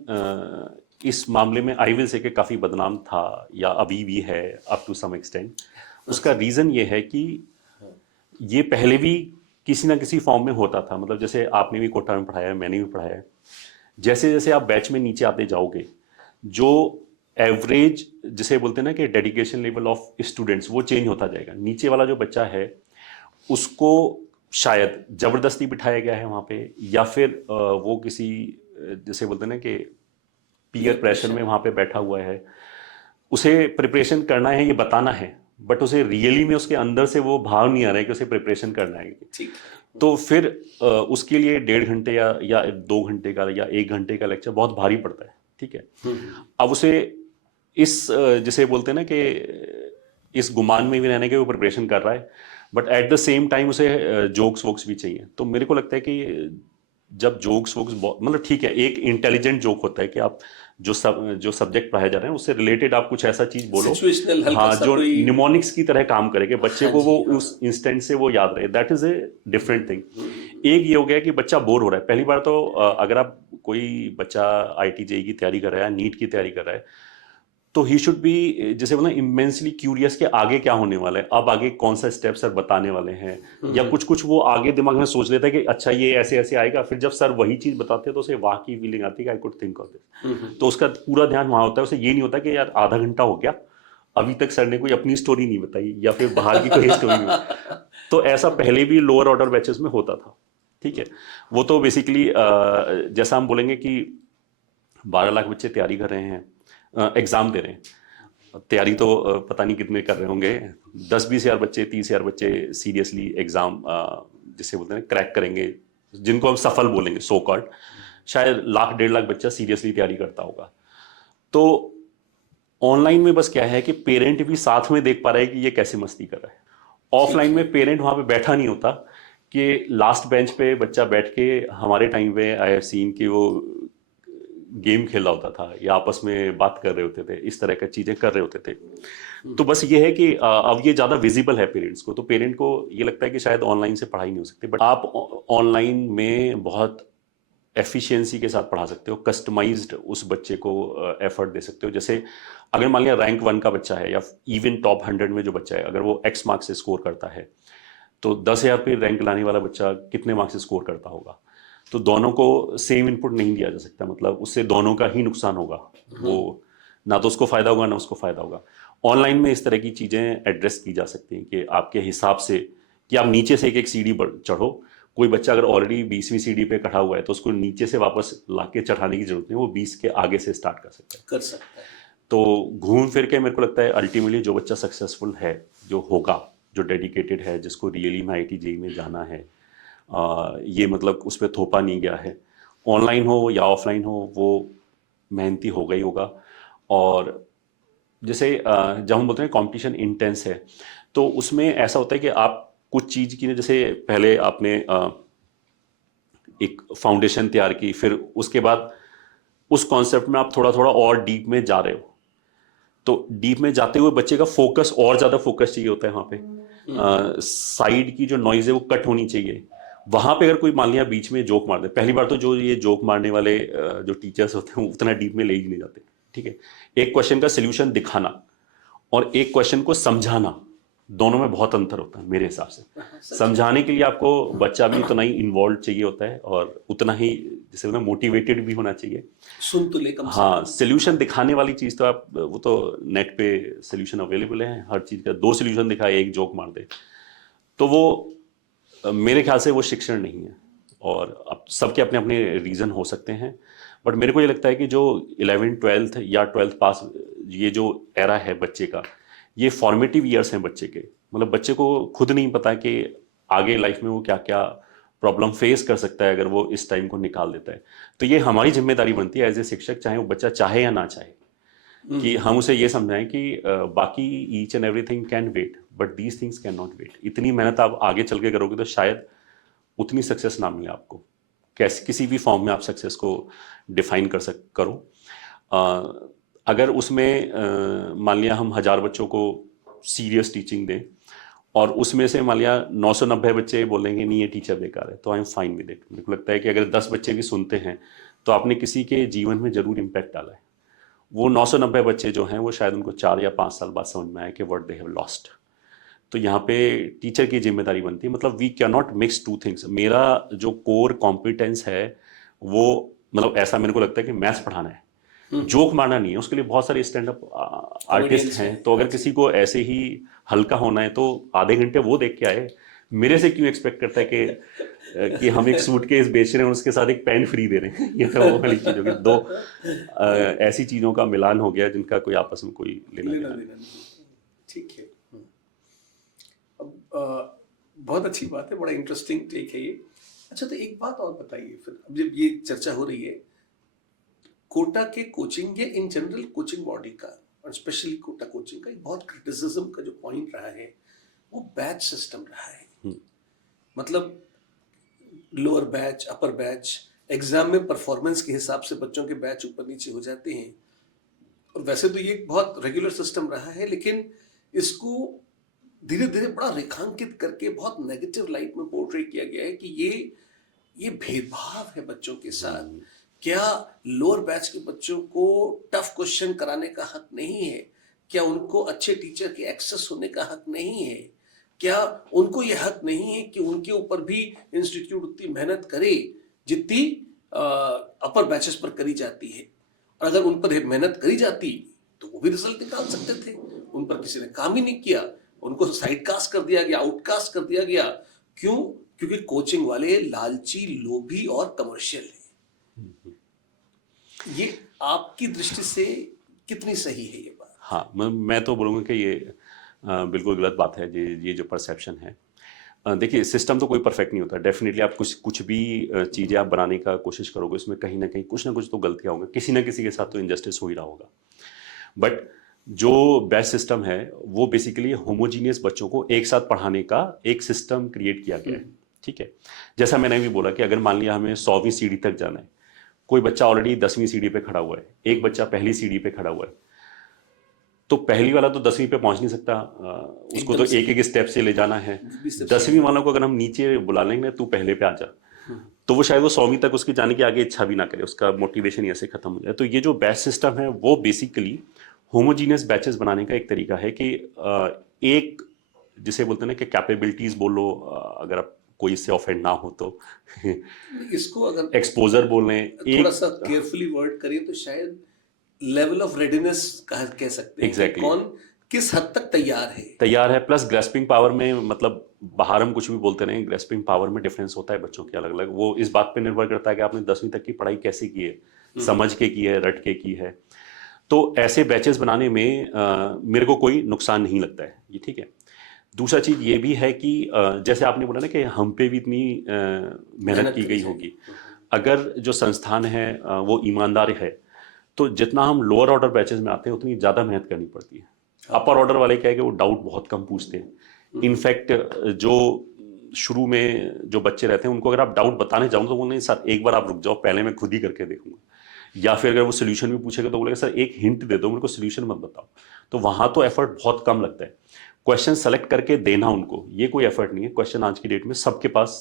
इस मामले में आई विल से कि काफ़ी बदनाम था या अभी भी है अप टू सम एक्सटेंट, उसका रीज़न ये है कि ये पहले भी किसी ना किसी फॉर्म में होता था। मतलब जैसे आपने भी कोटा में पढ़ाया है, मैंने भी पढ़ाया है, जैसे जैसे आप बैच में नीचे आते जाओगे, जो एवरेज जिसे बोलते हैं ना कि डेडिकेशन लेवल ऑफ स्टूडेंट्स, वो चेंज होता जाएगा। नीचे वाला जो बच्चा है उसको शायद ज़बरदस्ती बिठाया गया है वहाँ पे, या फिर वो किसी जिसे बोलते हैं ना कि पीयर प्रेशर में वहाँ पे बैठा हुआ है। उसे प्रिपरेशन करना है, ये बताना है, बट उसे रियली में उसके अंदर से वो भाव नहीं आ रहा है कि उसे प्रिपरेशन करना है। तो फिर उसके लिए 1.5 घंटे या 2 घंटे का या 1 घंटे का लेक्चर बहुत भारी पड़ता है। ठीक है, अब उसे इस जिसे बोलते हैं ना कि इस गुमान में भी रहने के वो प्रिपरेशन कर रहा है, but at the same time उसे जोक्स वोक्स भी चाहिए। तो मेरे को लगता है कि जब जोक्स वोक्स, मतलब ठीक है, एक इंटेलिजेंट जोक होता है कि आप जो सब्जेक्ट पढ़ाया जा रहा है उससे रिलेटेड आप कुछ ऐसा चीज बोलो, हाँ, जो निमोनिक्स की तरह काम करे कि बच्चे को वो उस इंस्टेंट से वो याद रहे। That is a different thing. एक ये हो गया कि बच्चा बोर हो रहा है। पहली बार तो अगर आप कोई बच्चा आईटी जेई की तैयारी कर रहा है, नीट की तैयारी कर रहा है, तो ही शुड बी जैसे बोला इमेंसली क्यूरियस कि आगे क्या होने वाला है, अब आगे कौन सा स्टेप सर बताने वाले हैं, या कुछ कुछ वो आगे दिमाग में सोच लेता है कि अच्छा ये ऐसे ऐसे आएगा। फिर जब सर वही चीज बताते हैं तो उसे वाह की फीलिंग आती है कि I could think of this. तो उसका पूरा ध्यान वहां होता है। उसे ये नहीं होता कि यार आधा घंटा हो गया, अभी तक सर ने कोई अपनी स्टोरी नहीं बताई या फिर बाहर की कोई स्टोरी नहीं बताई। तो ऐसा पहले भी लोअर ऑर्डर बैचेस में होता था। ठीक है, वो तो बेसिकली जैसा हम बोलेंगे कि 12 लाख बच्चे तैयारी कर रहे हैं, एग्जाम दे रहे हैं। तैयारी तो पता नहीं कितने कर रहे होंगे, 10-20 हज़ार बच्चे, 30 हज़ार बच्चे सीरियसली एग्जाम जिसे बोलते हैं क्रैक करेंगे, जिनको हम सफल बोलेंगे सो कॉल्ड। शायद 1-1.5 लाख बच्चा सीरियसली तैयारी करता होगा। तो ऑनलाइन में बस क्या है कि पेरेंट भी साथ में देख पा रहा है कि ये कैसे मस्ती कर रहा है। ऑफलाइन में पेरेंट वहां पे बैठा नहीं होता कि लास्ट बेंच पे बच्चा बैठ के, हमारे टाइम पे आई हैव सीन कि वो गेम खेल रहा होता था या आपस में बात कर रहे होते थे, इस तरह की चीजें कर रहे होते थे। तो बस ये है कि अब ये ज्यादा विजिबल है पेरेंट्स को, तो पेरेंट को ये लगता है कि शायद ऑनलाइन से पढ़ाई नहीं हो सकती। बट आप ऑनलाइन में बहुत एफिशिएंसी के साथ पढ़ा सकते हो, कस्टमाइज्ड उस बच्चे को एफर्ट दे सकते हो। जैसे अगर मान लिया रैंक 1 का बच्चा है या इवन टॉप 100 में जो बच्चा है, अगर वो एक्स मार्क्स से स्कोर करता है तो 10,000 पे रैंक लाने वाला बच्चा कितने मार्क्स से स्कोर करता होगा। तो दोनों को सेम इनपुट नहीं दिया जा सकता, मतलब उससे दोनों का ही नुकसान होगा। वो ना तो उसको फायदा होगा ना उसको फायदा होगा। ऑनलाइन में इस तरह की चीजें एड्रेस की जा सकती हैं कि आपके हिसाब से कि आप नीचे से एक एक सीढ़ी चढ़ो। कोई बच्चा अगर ऑलरेडी 20वीं सीढ़ी पे खड़ा हुआ है तो उसको नीचे से वापस लाके चढ़ाने की जरूरत नहीं, वो 20 के आगे से स्टार्ट कर सकता है। तो घूम फिर के मेरे को लगता है अल्टीमेटली जो बच्चा सक्सेसफुल है, जो होगा, जो डेडिकेटेड है, जिसको रियली में IIT JEE में जाना है, ये मतलब उस पर थोपा नहीं गया है, ऑनलाइन हो या ऑफलाइन हो, वो मेहनती होगा ही होगा। और जैसे जब हम बोलते हैं कंपटीशन इंटेंस है, तो उसमें ऐसा होता है कि आप कुछ चीज़ की, जैसे पहले आपने एक फाउंडेशन तैयार की, फिर उसके बाद उस कॉन्सेप्ट में आप थोड़ा थोड़ा और डीप में जा रहे हो, तो डीप में जाते हुए बच्चे का फोकस और ज़्यादा फोकस चाहिए होता है वहाँ पे। साइड की जो नॉइज़ है वो कट होनी चाहिए। वहाँ पे अगर कोई मान लिया बीच में जोक मार दे, पहली बार तो जो ये जोक मारने वाले जो टीचर्स होते हैं उतना डीप में ले ही नहीं जाते, ठीक है। एक क्वेश्चन का सोल्यूशन दिखाना और एक क्वेश्चन को समझाना, दोनों में बहुत अंतर होता है मेरे हिसाब से। समझाने के लिए आपको बच्चा भी उतना ही इन्वॉल्व चाहिए होता है और उतना ही जैसे ना मोटिवेटेड भी होना चाहिए, सुन तो ले कम से हाँ। सोल्यूशन दिखाने वाली चीज़ तो आप, वो तो नेट पे सोल्यूशन अवेलेबल है हर चीज़ का। 2 सोल्यूशन दिखाए, एक जोक मार दे, तो वो मेरे ख्याल से वो शिक्षण नहीं है। और अब सबके अपने अपने रीज़न हो सकते हैं, बट मेरे को ये लगता है कि जो 11th 12th या 12th पास, ये जो एरा है बच्चे का, ये फॉर्मेटिव ईयर्स हैं बच्चे के। मतलब बच्चे को खुद नहीं पता कि आगे लाइफ में वो क्या क्या प्रॉब्लम फेस कर सकता है अगर वो इस टाइम को निकाल देता है। तो ये हमारी जिम्मेदारी बनती है एज ए शिक्षक, चाहे वो बच्चा चाहे या ना चाहे, कि हम उसे ये समझाएं कि बाकी each and everything can wait but these things can not wait. इतनी मेहनत आप आगे चल के करोगे तो शायद उतनी सक्सेस ना मिले आपको। कैसे किसी भी फॉर्म में आप सक्सेस को डिफाइन करो। अगर उसमें मान लिया हम 1000 बच्चों को सीरियस टीचिंग दें और उसमें से मान लिया 990 बच्चे बोलेंगे नहीं ये टीचर बेकार है, तो I am fine with it. मेरे को लगता है कि अगर 10 बच्चे भी सुनते हैं तो आपने किसी के जीवन में जरूर इम्पैक्ट डाला है। वो 990 बच्चे जो हैं वो शायद उनको 4 या 5 साल बाद समझ में आए कि व्हाट दे हैव लॉस्ट। तो यहाँ पे टीचर की जिम्मेदारी बनती है। मतलब we can not mix two things. मेरा जो कोर कॉम्पिटेंस है वो, मतलब ऐसा मेरे को लगता है कि मैथ्स पढ़ाना है, जोक मारना नहीं है। उसके लिए बहुत सारे स्टैंड अप आर्टिस्ट हैं, तो अगर किसी को ऐसे ही हल्का होना है तो आधे घंटे वो देख के आए। मेरे से क्यों एक्सपेक्ट करता है कि हम एक सूटकेस बेच रहे हैं और उसके साथ एक पेन फ्री दे रहे हैं। ये तो वो वाली चीज होगी। 2 ऐसी चीजों का मिलान हो गया जिनका कोई आपस में कोई लेना देना नहीं। ठीक है। अब बहुत अच्छी बात है, बड़ा इंटरेस्टिंग टेक है ये। अच्छा, तो एक बात और बताइए फिर, अब जब ये चर्चा हो रही है कोटा के कोचिंग या इन जनरल कोचिंग बॉडी का, और स्पेशली कोटा कोचिंग का एक बहुत क्रिटिसिज्म का जो पॉइंट रहा है वो बैच सिस्टम रहा है। मतलब लोअर बैच, अपर बैच, एग्जाम में परफॉर्मेंस के हिसाब से बच्चों के बैच ऊपर नीचे हो जाते हैं। और वैसे तो ये बहुत रेगुलर सिस्टम रहा है, लेकिन इसको धीरे धीरे बड़ा रेखांकित करके बहुत नेगेटिव लाइट में पोर्ट्रे किया गया है कि ये भेदभाव है बच्चों के साथ। क्या लोअर बैच के बच्चों को टफ क्वेश्चन कराने का हक नहीं है? क्या उनको अच्छे टीचर के एक्सेस होने का हक नहीं है? क्या उनको ये हक नहीं है कि उनके ऊपर भी इंस्टीट्यूट उतनी मेहनत करे जितनी अपर बैचेस पर करी जाती है? और अगर उन पर मेहनत करी जाती तो वो भी रिजल्ट निकाल सकते थे। उन पर किसी ने काम ही नहीं किया, उनको साइड कास्ट कर दिया गया, आउटकास्ट कर दिया गया। क्यों? क्योंकि कोचिंग वाले लालची, लोभी और कमर्शियल है। ये आपकी दृष्टि से कितनी सही है ये बात? हाँ, मैं तो बोलूँगा कि ये बिल्कुल गलत बात है। ये जो परसेप्शन है, देखिए सिस्टम तो कोई परफेक्ट नहीं होता। डेफिनेटली आप कुछ भी चीज़ें आप बनाने का कोशिश करोगे, उसमें कहीं ना कहीं कुछ ना कुछ तो गलतियाँ होंगी, किसी ना किसी के साथ तो इनजस्टिस हो ही रहा होगा। बट जो बेस्ट सिस्टम है वो बेसिकली होमोजीनियस बच्चों को एक साथ पढ़ाने का एक सिस्टम क्रिएट किया गया है, ठीक है। जैसा मैंने भी बोला कि अगर मान लिया हमें 100वीं सीढ़ी तक जाना है, कोई बच्चा ऑलरेडी 10वीं सीढ़ी पे खड़ा हुआ है, एक बच्चा पहली सीढ़ी पे खड़ा हुआ है, तो पहली वाला तो 10वीं पे पहुंच नहीं सकता, उसको तो एक एक स्टेप से ले जाना है। 10वीं वालों को अगर हम नीचे बुला लेंगे तू पहले पे आ जा, तो वो शायद वो 100वीं तक उसकी जाने की आगे इच्छा भी ना करे, उसका मोटिवेशन ही ऐसे खत्म हो जाए। तो ये जो बैच सिस्टम है वो बेसिकली होमोजीनियस बैचेस बनाने का एक तरीका है कि एक जिसे बोलते हैं ना कि कैपेबिलिटीज बोलो, अगर आप कोई इससे ऑफेंड ना हो तो इसको अगर एक्सपोजर बोल रहे हैं थोड़ा सा केयरफुली वर्ड करिए तो शायद लेवल ऑफ रेडीनेस कह सकते हैं Exactly. कि कौन किस हद तक तैयार है। प्लस ग्रेस्पिंग पावर में, मतलब बाहर हम कुछ भी बोलते रहे, ग्रेस्पिंग पावर में डिफरेंस होता है बच्चों के अलग अलग। वो इस बात पे निर्भर करता है कि आपने 10वीं तक की पढ़ाई कैसे की है, समझ के की है, रट के की है। तो ऐसे बैचेस बनाने में मेरे को कोई नुकसान नहीं लगता है, ये ठीक है। दूसरा चीज ये भी है कि जैसे आपने बोला ना कि हम पे भी इतनी मेहनत की गई होगी। अगर जो संस्थान है वो ईमानदार है तो जितना हम लोअर ऑर्डर बैचेस में आते हैं उतनी ज़्यादा मेहनत करनी पड़ती है। अपर ऑर्डर वाले क्या है कि वो डाउट बहुत कम पूछते हैं। इनफैक्ट जो शुरू में जो बच्चे रहते हैं उनको अगर आप डाउट बताने जाओ तो बोलेंगे सर एक बार आप रुक जाओ, पहले मैं खुद ही करके देखूंगा। या फिर अगर वो सोल्यूशन भी पूछेगा तो बोलेगा सर एक हिंट दे दो, मेरे को सोल्यूशन मत बताओ। तो वहाँ तो एफर्ट बहुत कम लगता है। क्वेश्चन सेलेक्ट करके देना उनको, ये कोई एफर्ट नहीं है। क्वेश्चन आज की डेट में सबके पास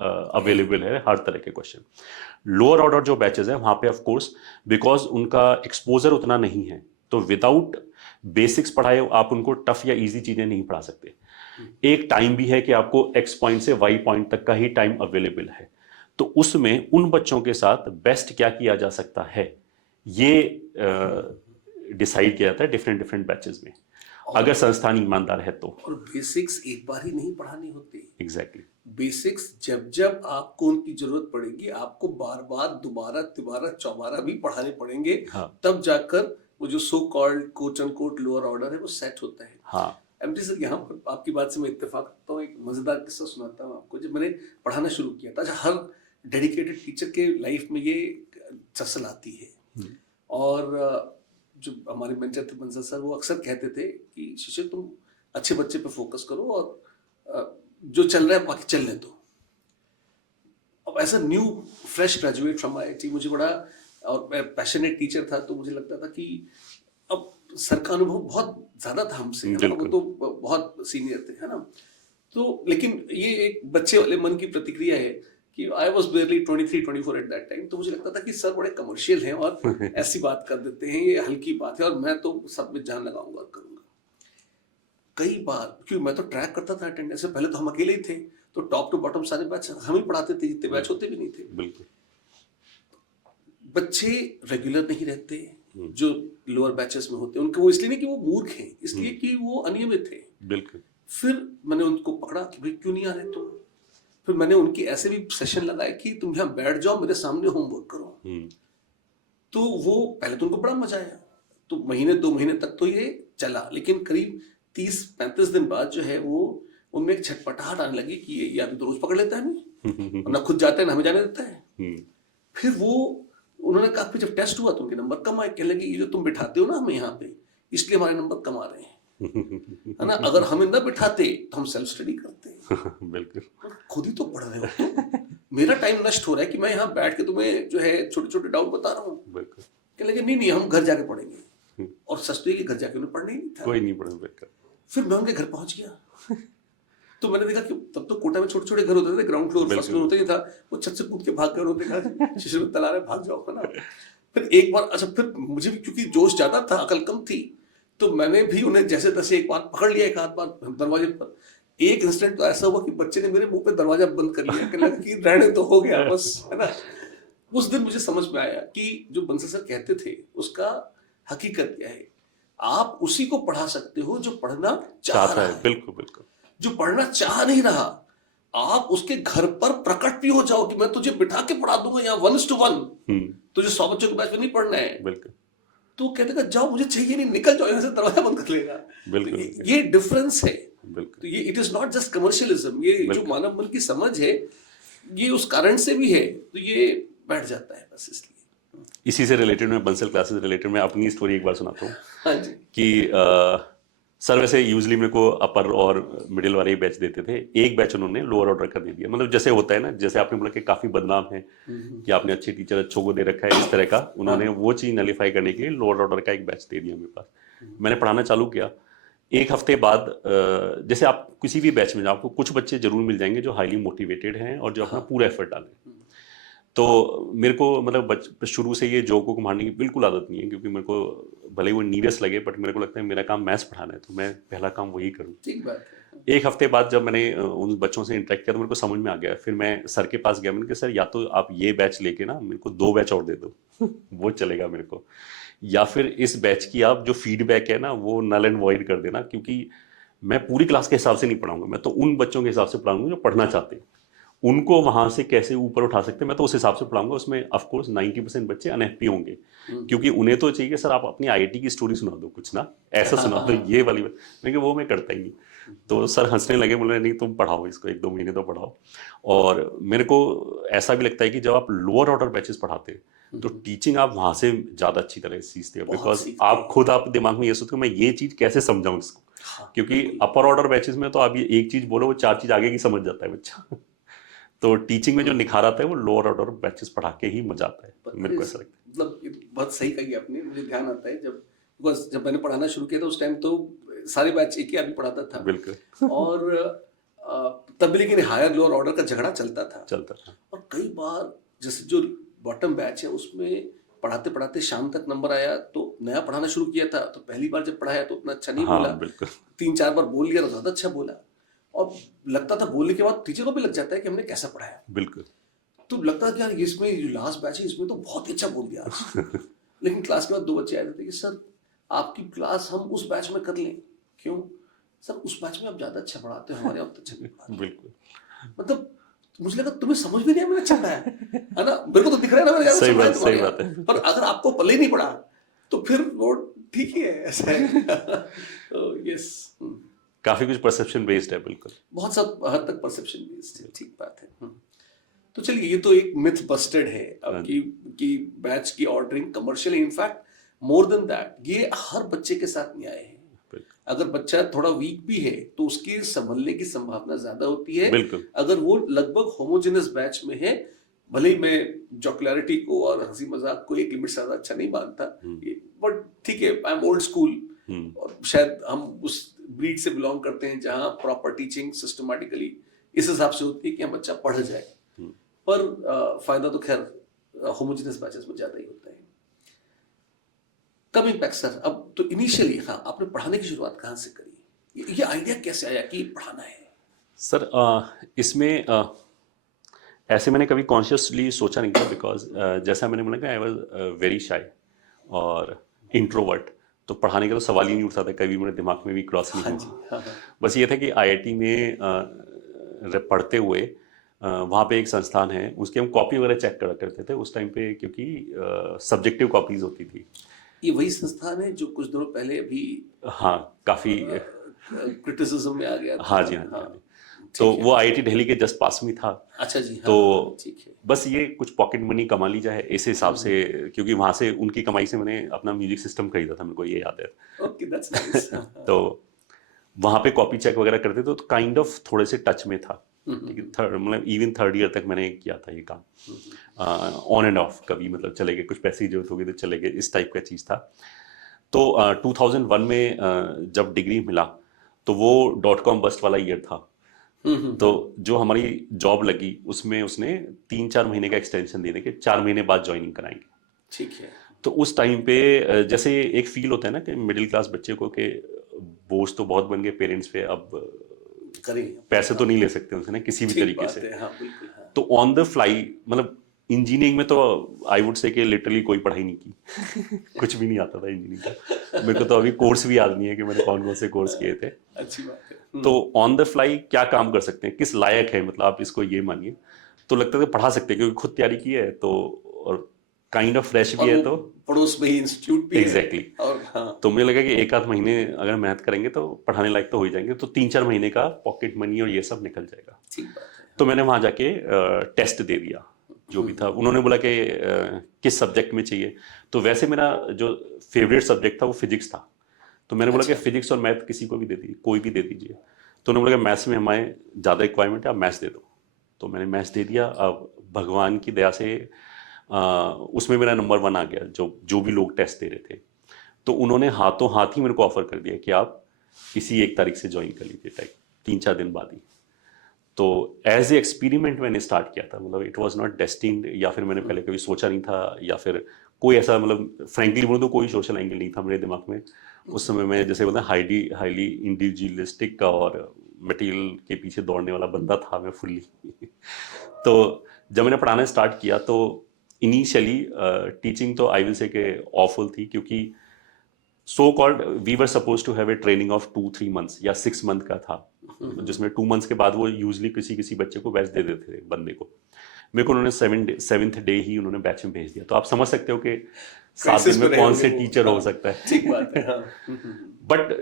अवेलेबल है, हर तरह के क्वेश्चन। लोअर ऑर्डर जो बैचेस है वहाँ पे ऑफ कोर्स बिकॉज उनका एक्सपोजर उतना नहीं है, तो विदाउट बेसिक्स पढ़ाए आप उनको टफ या इजी चीज़ें नहीं पढ़ा सकते। एक टाइम भी है कि आपको एक्स पॉइंट से वाई पॉइंट तक का ही टाइम अवेलेबल है, तो उसमें उन बच्चों के साथ बेस्ट क्या किया जा सकता है ये डिसाइड किया जाता है डिफरेंट बैचेस में, अगर संस्थान ईमानदार है तो। और बेसिक्स एक बार ही नहीं पढ़ानी होती। एग्जैक्टली। बेसिक्स जब जब आपको उनकी जरूरत पड़ेगी आपको बार बार दोबारा तिबारा चौबारा भी पढ़ाने पड़ेंगे। हाँ। तब जाकर वो जो so called quote and quote lower order है वो सेट होता है। हाँ। एमटी सर, यहाँ पर आपकी बात से मैं इत्तेफाक करता हूँ। एक मजेदार किस्सा सुनाता हूँ आपको। जब मैंने पढ़ाना शुरू किया था, हर डेडिकेटेड टीचर के लाइफ में ये चसल आती है। और जो हमारे मेंटर थे बंसल सर, वो अक्सर कहते थे कि शिष्य तुम अच्छे बच्चे पे फोकस करो और जो चल रहा है बाकी चलने दो। अब ऐसा new fresh graduate from IIT, मुझे बड़ा और मैं पैशनेट टीचर था, तो मुझे लगता था कि अब सर का अनुभव बहुत ज्यादा था हमसे, है ना? वो तो बहुत सीनियर थे, है ना? तो लेकिन ये एक बच्चे वाले मन की प्रतिक्रिया है कि I was बेयरली 23-24 eight that time. तो मुझे लगता था कि सर बड़े कमर्शियल हैं और ऐसी बात कर देते हैं, ये हल्की बात है और मैं तो सब में जान लगाऊंगा और करूंगा। कई बार क्योंकि मैं तो ट्रैक करता था अटेंडेंस से, पहले तो हम अकेले ही थे, तो टॉप टू बॉटम सारे बैच हम ही पढ़ाते थे, जितने बैच होते भी नहीं थे। बिल्कुल। बच्चे रेगुलर नहीं रहते जो लोअर बैचेस में होते हैं। उनको वो इसलिए नहीं कि वो मूर्ख हैं, इसलिए कि वो अनियमित थे। बिल्कुल। फिर मैंने उनको पकड़ा कि भाई क्यों नहीं आ रहे तुम। फिर मैंने उनकी ऐसे भी सेशन लगाए कि तुम यहाँ बैठ जाओ, मेरे सामने होमवर्क करो। तो वो पहले तो उनको बड़ा मजा आया, तो महीने 2 महीने तक तो ये चला, लेकिन करीब 30-35 दिन बाद जो है वो उनमें एक छटपटाहट आने लगी कि ये अभी तो रोज पकड़ लेता है हमें, ना खुद जाता है ना हमें जाने देता है। फिर वो उन्होंने कहा, फिर जब टेस्ट हुआ तो उनके नंबर कम आए। कहने लगे ये जो तुम बिठाते हो ना हमें यहाँ पे, इसलिए हमारे नंबर कम आ रहे हैं, है ना? अगर हमें ना बिठाते तो हम सेल्फ स्टडी करते। बिल्कुल। खुद ही तो पढ़ रहे हो तो मेरा टाइम नष्ट हो रहा है कि मैं यहाँ बैठ के तुम्हें जो है छोटे छोटे डाउट बता रहा हूँ। बिल्कुल। कहने लगे नहीं हम घर जाके पढ़ेंगे। और सच तो ये कि घर जाके उन्हें पढ़ना ही नहीं था, कोई नहीं पढ़ा। बिल्कुल। फिर मैं उनके घर पहुंच गया तो मैंने देखा कि तब तो कोटा में छोटे छोटे घर होते थे, ग्राउंड फ्लोर फर्स्ट फ्लोर होता ही था। वो छत से कूद के भाग गए, उन्होंने देखा शिशु तला रहे, भाग जाओ, है ना? फिर एक बार अच्छा, फिर मुझे भी क्योंकि जोश ज्यादा था, अकल कम थी, तो मैंने भी उन्हें जैसे तैसे एक बार पकड़ लिया, एक आध बार दरवाजे पर। एक इंसिडेंट तो ऐसा हुआ कि बच्चे ने मेरे मुंह पे दरवाजा बंद कर लिया, कहने लगा कि रहने तो हो गया बस, है ना? उस दिन मुझे समझ में आया कि जो बंसल सर कहते थे उसका हकीकत क्या है। आप उसी को पढ़ा सकते हो जो पढ़ना चाहता है। बिल्कुल बिल्कुल। जो पढ़ना चाह नहीं रहा, आप उसके घर पर प्रकट भी हो जाओ कि मैं तुझे बिठा के पढ़ा दूंगा यहाँ 1:1, तुझे 100 बच्चों के बैच में नहीं पढ़ना है। बिल्कुल। तो कहते हैं जाओ, मुझे चाहिए नहीं, निकल जाओ यहाँ से, दरवाजा बंद कर लेगा। बिल्कुल। तो ये डिफरेंस है। बिल्कुल। तो ये it is not just commercialism, ये जो मानव मन की समझ है ये उस कारण से भी है, तो ये बैठ जाता है बस इसलिए। इसी से रिलेटेड मैं बंसल क्लासेस से रिलेटेड मैं अपनी स्टोरी एक बार सुनाता हूँ। हाँ जी। कि सर वैसे यूजली मेरे को अपर और मिडिल वाले ही बैच देते थे, एक बैच उन्होंने लोअर ऑर्डर का दे दिया। मतलब जैसे होता है ना, जैसे आपने बोला कि काफी बदनाम है कि आपने अच्छे टीचर अच्छों को दे रखा है, इस तरह का उन्होंने वो चीज नलीफाई करने के लिए लोअर ऑर्डर का एक बैच दे दिया मेरे पास। मैंने पढ़ाना चालू किया। एक हफ्ते बाद जैसे आप किसी भी बैच में जाओ, आपको कुछ बच्चे जरूर मिल जाएंगे जो हाईली मोटिवेटेड हैं और जो अपना पूरा एफर्ट डालें। तो मेरे को मतलब शुरू से ये जोक को मारने की बिल्कुल आदत नहीं है, क्योंकि मेरे को भले ही वो नीरस लगे, बट मेरे को लगता है मेरा काम मैथ्स पढ़ाना है, तो मैं पहला काम वही करूँ। ठीक बात है। एक हफ्ते बाद जब मैंने उन बच्चों से इंटरेक्ट किया तो मेरे को समझ में आ गया। फिर मैं सर के पास गया, मैंने कहा सर या तो आप ये बैच लेके ना मेरे को 2 बैच और दे दो वो चलेगा मेरे को, या फिर इस बैच की आप जो फीडबैक है ना वो नल एंड वॉइड कर देना, क्योंकि मैं पूरी क्लास के हिसाब से नहीं पढ़ाऊंगा, मैं तो उन बच्चों के हिसाब से पढ़ाऊंगा जो पढ़ना चाहते हैं। उनको वहां से कैसे ऊपर उठा सकते हैं मैं तो उस हिसाब से पढ़ाऊंगा। उसमें ऑफ कोर्स 90% बच्चे अनहैप्पी होंगे, क्योंकि उन्हें तो चाहिए सर आप अपनी आईआईटी की स्टोरी सुना दो, कुछ ना ऐसा सुना दो ये वाली बात, लेकिन वो मैं करता ही नहीं। तो सर हंसने लगे, बोले नहीं तुम पढ़ाओ इसको 1-2 महीने तो पढ़ाओ। और मेरे को ऐसा भी लगता है कि जब आप लोअर ऑर्डर बैचेस पढ़ाते हैं तो टीचिंग आप वहां से ज्यादा अच्छी तरह से सीखते हो, बहुत बिकॉज सीखते आप खुद आप दिमाग में ये सोचते हो मैं ये चीज कैसे समझाऊं इसको, हाँ, क्योंकि बिल्कुल। अपर ऑर्डर बैचेस में तो आप ये एक चीज बोलो वो 4 चीज आगे की समझ जाता है बच्चा तो टीचिंग में जो निखार आता है वो लोअर ऑर्डर बैचेस पढ़ा के ही मजा आता है, मेरे को ऐसा लगता है। मतलब ये बहुत सही कही आपने। मुझे ध्यान आता है जब बस जब मैंने पढ़ाना शुरू किया था उस टाइम तो सारे बैच एक ही आदमी पढ़ाता था, बिल्कुल और तब भी लेकिन हायर लोअर ऑर्डर का झगड़ा चलता था। चलता था। और कई बार जैसे जो बॉटम बैच है उसमें पढ़ाते पढ़ाते शाम तक नंबर आया, तो नया पढ़ाना शुरू किया था तो पहली बार जब पढ़ाया तो उतना अच्छा नहीं बोला, हाँ बिल्कुल 3-4 बार बोल लिया तो ज्यादा अच्छा बोला, और लगता था बोलने के बाद टीचर को भी लग जाता है कि हमने कैसा पढ़ाया। बिल्कुल तो लगता है कि यार इसमें जो लास्ट बैच है इसमें तो बहुत ही अच्छा बोल दिया आज। लेकिन क्लास के बाद 2 बच्चे आए थे कि सर आपकी क्लास हम उस बैच में कर लें। क्यों सर? उस बैच में आप ज्यादा अच्छा पढ़ाते हो, हमारे यहाँ तो अच्छा नहीं पढ़ाते। बिल्कुल मतलब मुझे लगा तुम्हें समझ भी नहीं है मैंने अच्छा पढ़ाया है ना, मेरे को तो दिख रहा है ना मैंने ज्यादा सही अच्छा पढ़ाया बात तुम्हारे सही यहाँ। बात है। पर अगर आपको पल्ले ही नहीं पड़ा तो फिर वो ठीक ही है, ऐसा है। यस, काफी कुछ परसेप्शन बेस्ड है बिल्कुल। बहुत सब हद तक परसेप्शन बेस्ड है, ठीक बात है। तो चलिए ये तो एक मिथ बस्टेड है हाँ अब जी। कि बैच की ordering commercial, in fact more than that ये हर बच्चे के साथ न्याय है। बिल्कुल अगर बच्चा थोड़ा वीक भी है तो उसकी संभलने की संभावना ज्यादा होती है बिल्कुल अगर वो लगभग होमोजेनस बैच में है। भले ही मैं जॉकुलैरिटी को और हंसी मजाक को एक लिमिट से ज्यादा अच्छा नहीं मानता, बट ठीक है, आई एम ओल्ड स्कूल, और शायद हम उस ब्रीड से बिलोंग करते हैं जहां प्रॉपर टीचिंग सिस्टमैटिकली इस हिसाब से होती है कि हम बच्चा पढ़ जाए। पर फायदा तो खैर होमोजेनस बैचेस में ज्यादा ही होता है। कमिंग बैक सर, अब तो इनिशियली हाँ आपने पढ़ाने की शुरुआत कहाँ से करी? ये आइडिया कैसे आया कि पढ़ाना है? सर इसमें ऐसे मैंने कभी कॉन्शियसली सोचा नहीं था, बिकॉज जैसा मैंने बोला कि आई वाज वेरी शाई और इंट्रोवर्ट, तो पढ़ाने का तो सवाल ही नहीं उठता था, कभी मेरे दिमाग में भी क्रॉस नहीं हाँ जी, हुआ। हाँ हाँ। बस ये था कि आईआईटी में पढ़ते हुए वहाँ पे एक संस्थान है, उसकी हम कॉपी वगैरह चेक करा करते थे उस टाइम पे, क्योंकि सब्जेक्टिव कॉपीज होती थी। ये वही संस्थान है जो कुछ दिनों पहले अभी हाँ काफ़ी क्रिटिसिज्म में आ गया था। हाँ जी हाँ जी हाँ हाँ, जी। तो ठीक है। वो आईआईटी दिल्ली के जस्ट पास में था। अच्छा जी, हाँ तो हाँ, ठीक है। बस ये कुछ पॉकेट मनी कमा ली जाए इस हिसाब से, क्योंकि वहाँ से उनकी कमाई से मैंने अपना म्यूजिक सिस्टम खरीदा था, मेरे को ये याद है। Okay, that's nice. तो वहाँ पे कॉपी चेक वगैरह करते थे तो काइंड ऑफ थोड़े से टच में था। ठीक है, मतलब इवन 3rd ईयर तक मैंने किया था ये काम, ऑन एंड ऑफ, कभी मतलब चले गए, कुछ पैसे की जरूरत होगी तो चले गए, इस टाइप का चीज़ था। तो 2001 में जब डिग्री मिला तो वो .com बस्ट वाला ईयर था। तो जो हमारी जॉब लगी उसमें उसने 3-4 महीने का एक्सटेंशन दे के 4 महीने बाद ज्वाइनिंग कराएंगे। ठीक है। तो उस टाइम पे जैसे एक फील होता है ना कि मिडिल क्लास बच्चे को कि बोझ तो बहुत बन गए पेरेंट्स पे, अब करें। पैसे तो नहीं ले सकते उनसे ना किसी भी ठीक तरीके बात से। है, हाँ बिल्कुल, हाँ। तो ऑन द फ्लाई, मतलब इंजीनियरिंग में तो आई वुड से कि लिटरली कोई पढ़ाई नहीं की कुछ भी नहीं आता था इंजीनियरिंग का। मेरे को तो अभी कोर्स भी याद नहीं है कि मैंने कौन कौन से कोर्स किए थे। अच्छी बात है। तो ऑन द फ्लाई क्या काम कर सकते हैं, किस लायक है, मतलब आप इसको ये मानिए, तो लगता है कि पढ़ा सकते हैं क्योंकि खुद तैयारी की है तो, और काइंड ऑफ फ्रेश भी और है वो तो। पड़ोस में ही इंस्टीट्यूट भी है। एग्जैक्टली। और हाँ, तो मुझे लगा कि 1-8 महीने अगर मेहनत करेंगे तो पढ़ाने लायक तो हो ही जाएंगे, तो 3-4 महीने का पॉकेट मनी और ये सब निकल जाएगा। ठीक बात है। तो मैंने वहाँ जाके टेस्ट दे दिया जो भी था। उन्होंने बोला कि किस सब्जेक्ट में चाहिए, तो वैसे मेरा जो फेवरेट सब्जेक्ट था वो फिजिक्स था। तो मैंने बोला कि अच्छा। फिजिक्स और मैथ किसी को भी दे दीजिए, कोई भी दे दीजिए। तो उन्होंने बोला कि मैथ्स में हमारे ज़्यादा रिक्वायरमेंट है, आप मैथ्स दे दो। तो मैंने मैथ्स दे दिया। अब भगवान की दया से उसमें मेरा नंबर 1 आ गया, जो भी लोग टेस्ट दे रहे थे। तो उन्होंने हाथों हाथ ही मेरे को ऑफर कर दिया कि आप इसी 1 तारीख से ज्वाइन कर लीजिए, टाइप 3-4 दिन बाद ही। तो एज ए एक्सपेरिमेंट मैंने स्टार्ट किया था, मतलब इट वाज नॉट डेस्टिन्ड, या फिर मैंने पहले कभी सोचा नहीं था, या फिर कोई ऐसा, मतलब फ्रेंकली बोलूं तो कोई सोशल एंगल नहीं था मेरे दिमाग में उस समय। मैं जैसे बोलते हैं हाईली हाईली इंडिविजुअलिस्टिक और मटेरियल के पीछे दौड़ने वाला बंदा था मैं फुल्ली। तो जब मैंने पढ़ाना स्टार्ट किया तो इनिशियली टीचिंग तो आई विल से के ऑफुल थी, क्योंकि so called we were suppose to have a training of 2-3 months या 6 मंथ का था, जिसमें 2 मंथ्स के बाद वो यूजली किसी किसी बच्चे को बैच दे देते थे बंदे को। मेरे को उन्होंने 7th डे ही उन्होंने बैच में भेज दिया। तो आप समझ सकते हो कि 7 दिन में कौन से टीचर हो सकता है। ठीक बात है, हाँ। बट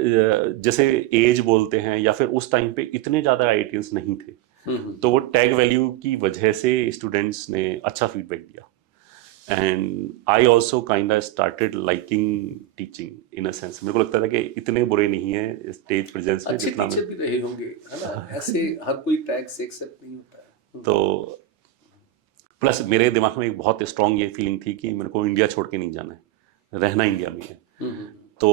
जैसे एज बोलते हैं, या फिर उस टाइम पे इतने ज़्यादा आईआईटीएंस नहीं थे, तो वो टैग वैल्यू की वजह से स्टूडेंट्स ने अच्छा फीडबैक दिया। And I also kind of started liking teaching in a sense. मेरे को लगता था कि इतने बुरे नहीं है स्टेज प्रेजेंस में अच्छे जितना टीचर भी रहे होंगे, है ना? ऐसे हर कोई टैग से एक्सेप्ट नहीं होता है। तो प्लस मेरे दिमाग में एक बहुत स्ट्रांग ये फीलिंग थी कि मेरे को इंडिया छोड़ के नहीं जाना है, रहना इंडिया में है। तो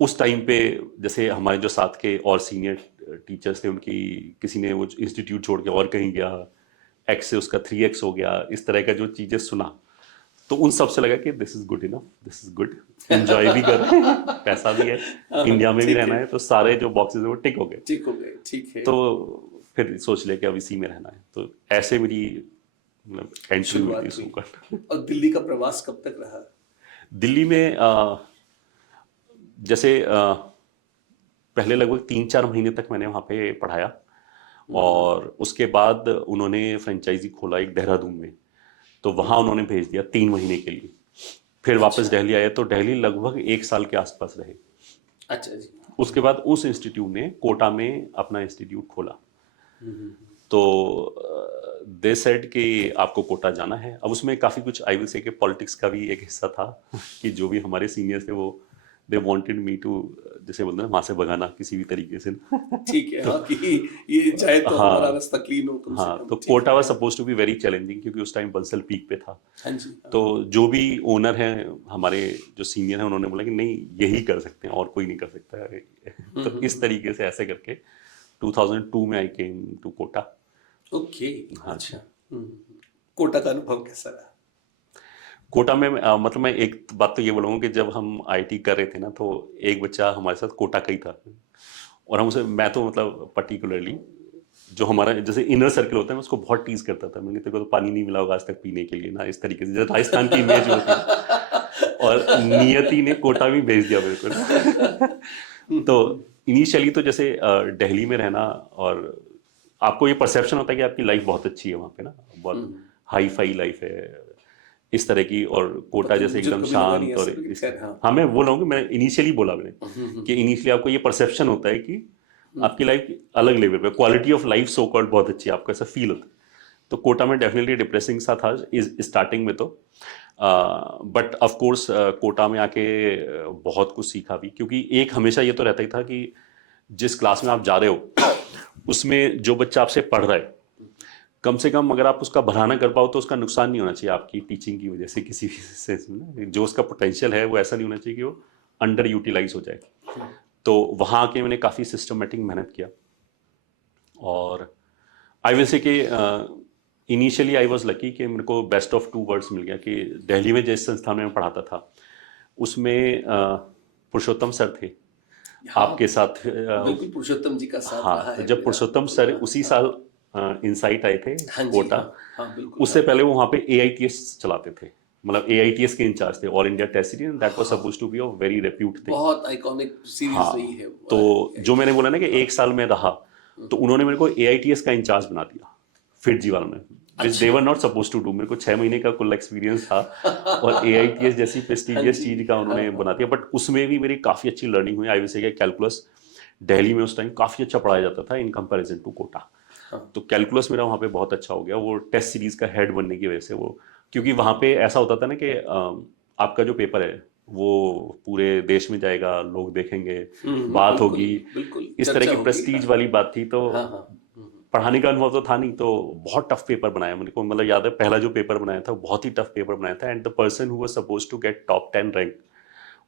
उस टाइम पे जैसे हमारे जो साथ के और सीनियर टीचर्स थे, उनकी किसी ने वो इंस्टीट्यूट छोड़ के और कहीं गया, एक्स से उसका 3x हो गया, इस तरह का जो चीज़ें सुना, तो उन सब से लगा कि this is good enough, this is good, enjoy भी कर रहे हैं, पैसा भी है, इंडिया में भी रहना है, तो सारे जो बॉक्सेस है वो टिक हो गए। ठीक हो गए, ठीक है। तो फिर सोच लिया कि अब इसी में रहना है। तो ऐसे मेरी मतलब एंट्री हुई थी सोकर। और दिल्ली का प्रवास कब तक रहा? दिल्ली में जैसे पहले लगभग 3-4 महीने तक मैंने वहाँ पे पढ़ाया, और उसके बाद उन्होंने फ्रेंचाइजी खोला एक देहरादून में, तो वहाँ उन्होंने भेज दिया 3 महीने के लिए। फिर वापस दिल्ली आए, तो दिल्ली लगभग 1 साल के आसपास रहे। अच्छा जी। उसके बाद उस इंस्टीट्यूट ने कोटा में अपना इंस्टीट्यूट खोला। तो दे सेड कि आपको कोटा जाना है। अब उसमें काफ़ी कुछ आई विल से कि पॉलिटिक्स का भी एक हिस्सा था कि जो भी हमारे सीनियर्स थे वो दे वांटेड मी टू, जैसे बोलते हैं वहाँ से भगाना किसी भी तरीके से। ठीक है, हाँ, कि ये चाहे तो हमारा रास्ता क्लीन हो कम से हाँ, कम। तो Kota was suppose to be very challenging, क्योंकि उस टाइम बंसल पीक पे था। हाँ जी, हाँ। तो जो भी ओनर हैं हमारे, जो सीनियर हैं, उन्होंने बोला कि नहीं यही कर सकते हैं और कोई नहीं कर सकता है। तो इस तरीके से ऐसे करके 2002 में आई केम टू कोटा। ओके, अच्छा। कोटा का अनुभव कैसा रहा? कोटा में मतलब मैं एक बात तो ये बोलूँगा कि जब हम आईटी कर रहे थे ना, तो एक बच्चा हमारे साथ कोटा का ही था, और हम उसे, मैं तो मतलब पर्टिकुलरली जो हमारा जैसे इनर सर्कल होता है, मैं उसको बहुत टीज करता था। मैंने तेरे को तो पानी नहीं मिला होगा आज तक पीने के लिए ना, इस तरीके से जैसे राजस्थान की इमेज होती है। और नियति ने कोटा भी भेज दिया मेरे को। तो इनिशियली तो जैसे दिल्ली में रहना, और आपको ये परसेप्शन होता है कि आपकी लाइफ बहुत अच्छी है वहाँ पे ना, बहुत हाई फाई लाइफ है इस तरह की, और कोटा जैसे एकदम शांत। और हाँ, मैं बोल रहा हूँ कि मैं इनिशियली बोला मैंने कि इनिशियली आपको ये परसेप्शन होता है कि आपकी लाइफ अलग लेवल पे, quality of life so called बहुत अच्छी है, आपको ऐसा फील होता है। तो कोटा में डेफिनेटली डिप्रेसिंग सा था स्टार्टिंग में तो, बट ऑफ कोर्स कोटा में आके बहुत कुछ सीखा भी, क्योंकि एक हमेशा ये तो रहता ही था कि जिस क्लास में आप जा रहे हो उसमें जो बच्चा आपसे पढ़ रहा है, कम से कम अगर आप उसका भला कर पाओ तो उसका नुकसान नहीं होना चाहिए आपकी टीचिंग की वजह से किसी भी सेंस में। जो उसका पोटेंशियल है वो ऐसा नहीं होना चाहिए कि वो अंडर यूटिलाइज हो जाए। तो वहाँ आके मैंने काफ़ी सिस्टमेटिक मेहनत किया, और आई विल से कि इनिशियली आई वाज लकी कि मेरे को बेस्ट ऑफ 2 वर्ल्ड्स मिल गया, कि दिल्ली में जिस संस्थान में मैं पढ़ाता था उसमें पुरुषोत्तम सर थे आपके साथ। बिल्कुल, पुरुषोत्तम जी का साथ हाँ, रहा है। जब पुरुषोत्तम सर उसी साल इनसाइट आए थे हाँ जी, कोटा, हाँ, बिल्कुल। उससे पहले वो वहाँ पे AITS चलाते थे, मतलब AITS के इंचार्ज थे, all India test series, that was supposed to be a very repute thing. बहुत आइकॉनिक सीरीज हाँ, रही है। तो जो मैंने बोला ना कि 1 साल में रहा, तो उन्होंने मेरे को AITS का इंचार्ज बना दिया फिट जी वालों ने, which they were not suppose to do. मेरे को 6 महीने का कुल एक्सपीरियंस था, और AITS जैसी प्रेस्टिजियस चीज का उन्होंने बना दिया। बट उसमें भी मेरी काफ़ी अच्छी लर्निंग हुई। आई विल से कैलकुलस दिल्ली में उस टाइम काफ़ी अच्छा पढ़ाया जाता था इन कंपैरिजन टू कोटा। तो कैलकुलस मेरा वहाँ पे बहुत अच्छा हो गया, वो टेस्ट सीरीज का हेड बनने की वजह से। वो क्योंकि वहाँ पे ऐसा होता था ना कि आपका जो पेपर है वो पूरे देश में जाएगा, लोग देखेंगे, बात होगी, इस तरह की प्रेस्टीज वाली बात थी। तो पढ़ाने का अनुभव तो था नहीं, तो बहुत टफ पेपर बनाया मेरे को। मतलब याद है पहला जो पेपर बनाया था बहुत ही टफ पेपर बनाया था, and the person who was supposed to get top 10 rank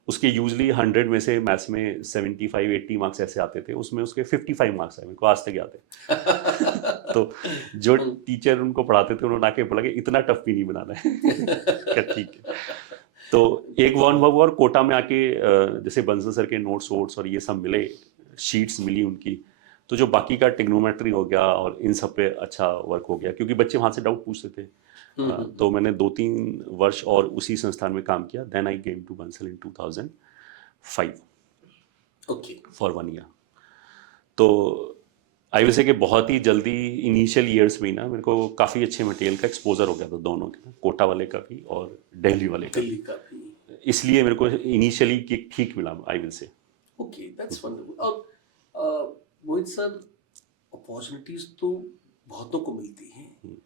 उसके यूजली 100 में से मैथ्स में 75-80 मार्क्स ऐसे आते थे, उसमें उसके 55 मार्क्स आए, मेरे को आज तक याद है। तो जो टीचर उनको पढ़ाते थे उन्होंने आके बोला कि इतना टफ भी नहीं बनाना है। क्या ठीक है। तो एक वो अनुभव और कोटा में आके जैसे बंसल सर के नोट्स वोट्स और ये सब मिले, शीट्स मिली उनकी, तो जो बाकी का टिग्नोमेट्री हो गया और इन सब पे अच्छा वर्क हो गया, क्योंकि बच्चे वहाँ से डाउट पूछते थे। तो मैंने 2-3 वर्ष और उसी संस्थान में काम किया। Then I came to Bansal in 2005 okay. For 1 year. तो आई विल से कि बहुत ही जल्दी इनिशियल ईयर्स में ही ना मेरे को काफ़ी अच्छे मटेरियल का एक्सपोजर हो गया था, दोनों के, कोटा वाले का भी और दिल्ली वाले का दिल्ली का भी। इसलिए मेरे को इनिशियली ठीक मिला, आई विल से। Okay, that's wonderful. और मोहित सर, अपॉर्चुनिटीज तो बहुतों को मिलती हैं,